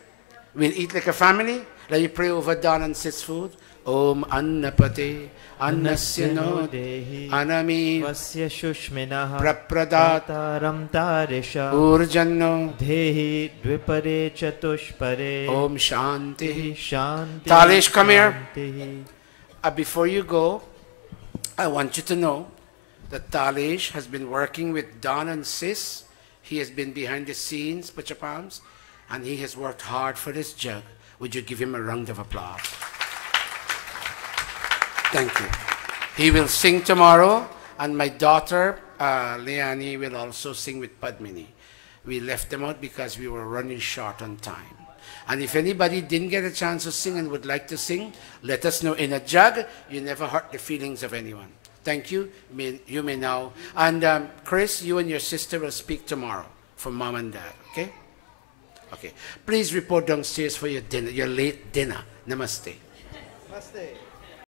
We'll eat like a family? Let me pray over Don and Sid's food. Om Annapate Annasya no Dehi Anami Vasya Shushminaha Prapradatam Tarisha Urjanno Dehi Dvipare Chatushpare Om Shanti Shanti. Talish, come here. Before you go, I want you to know that Talish has been working with Don and Sis. He has been behind the scenes, put your palms, and he has worked hard for this jug. Would you give him a round of applause? Thank you. He will sing tomorrow, and my daughter, Leani, will also sing with Padmini. We left them out because we were running short on time. And if anybody didn't get a chance to sing and would like to sing, let us know. In a jug, you never hurt the feelings of anyone. Thank you. You may now. And Chris, you and your sister will speak tomorrow for Mom and Dad, okay? Okay. Please report downstairs for your dinner, your late dinner. Namaste. Namaste.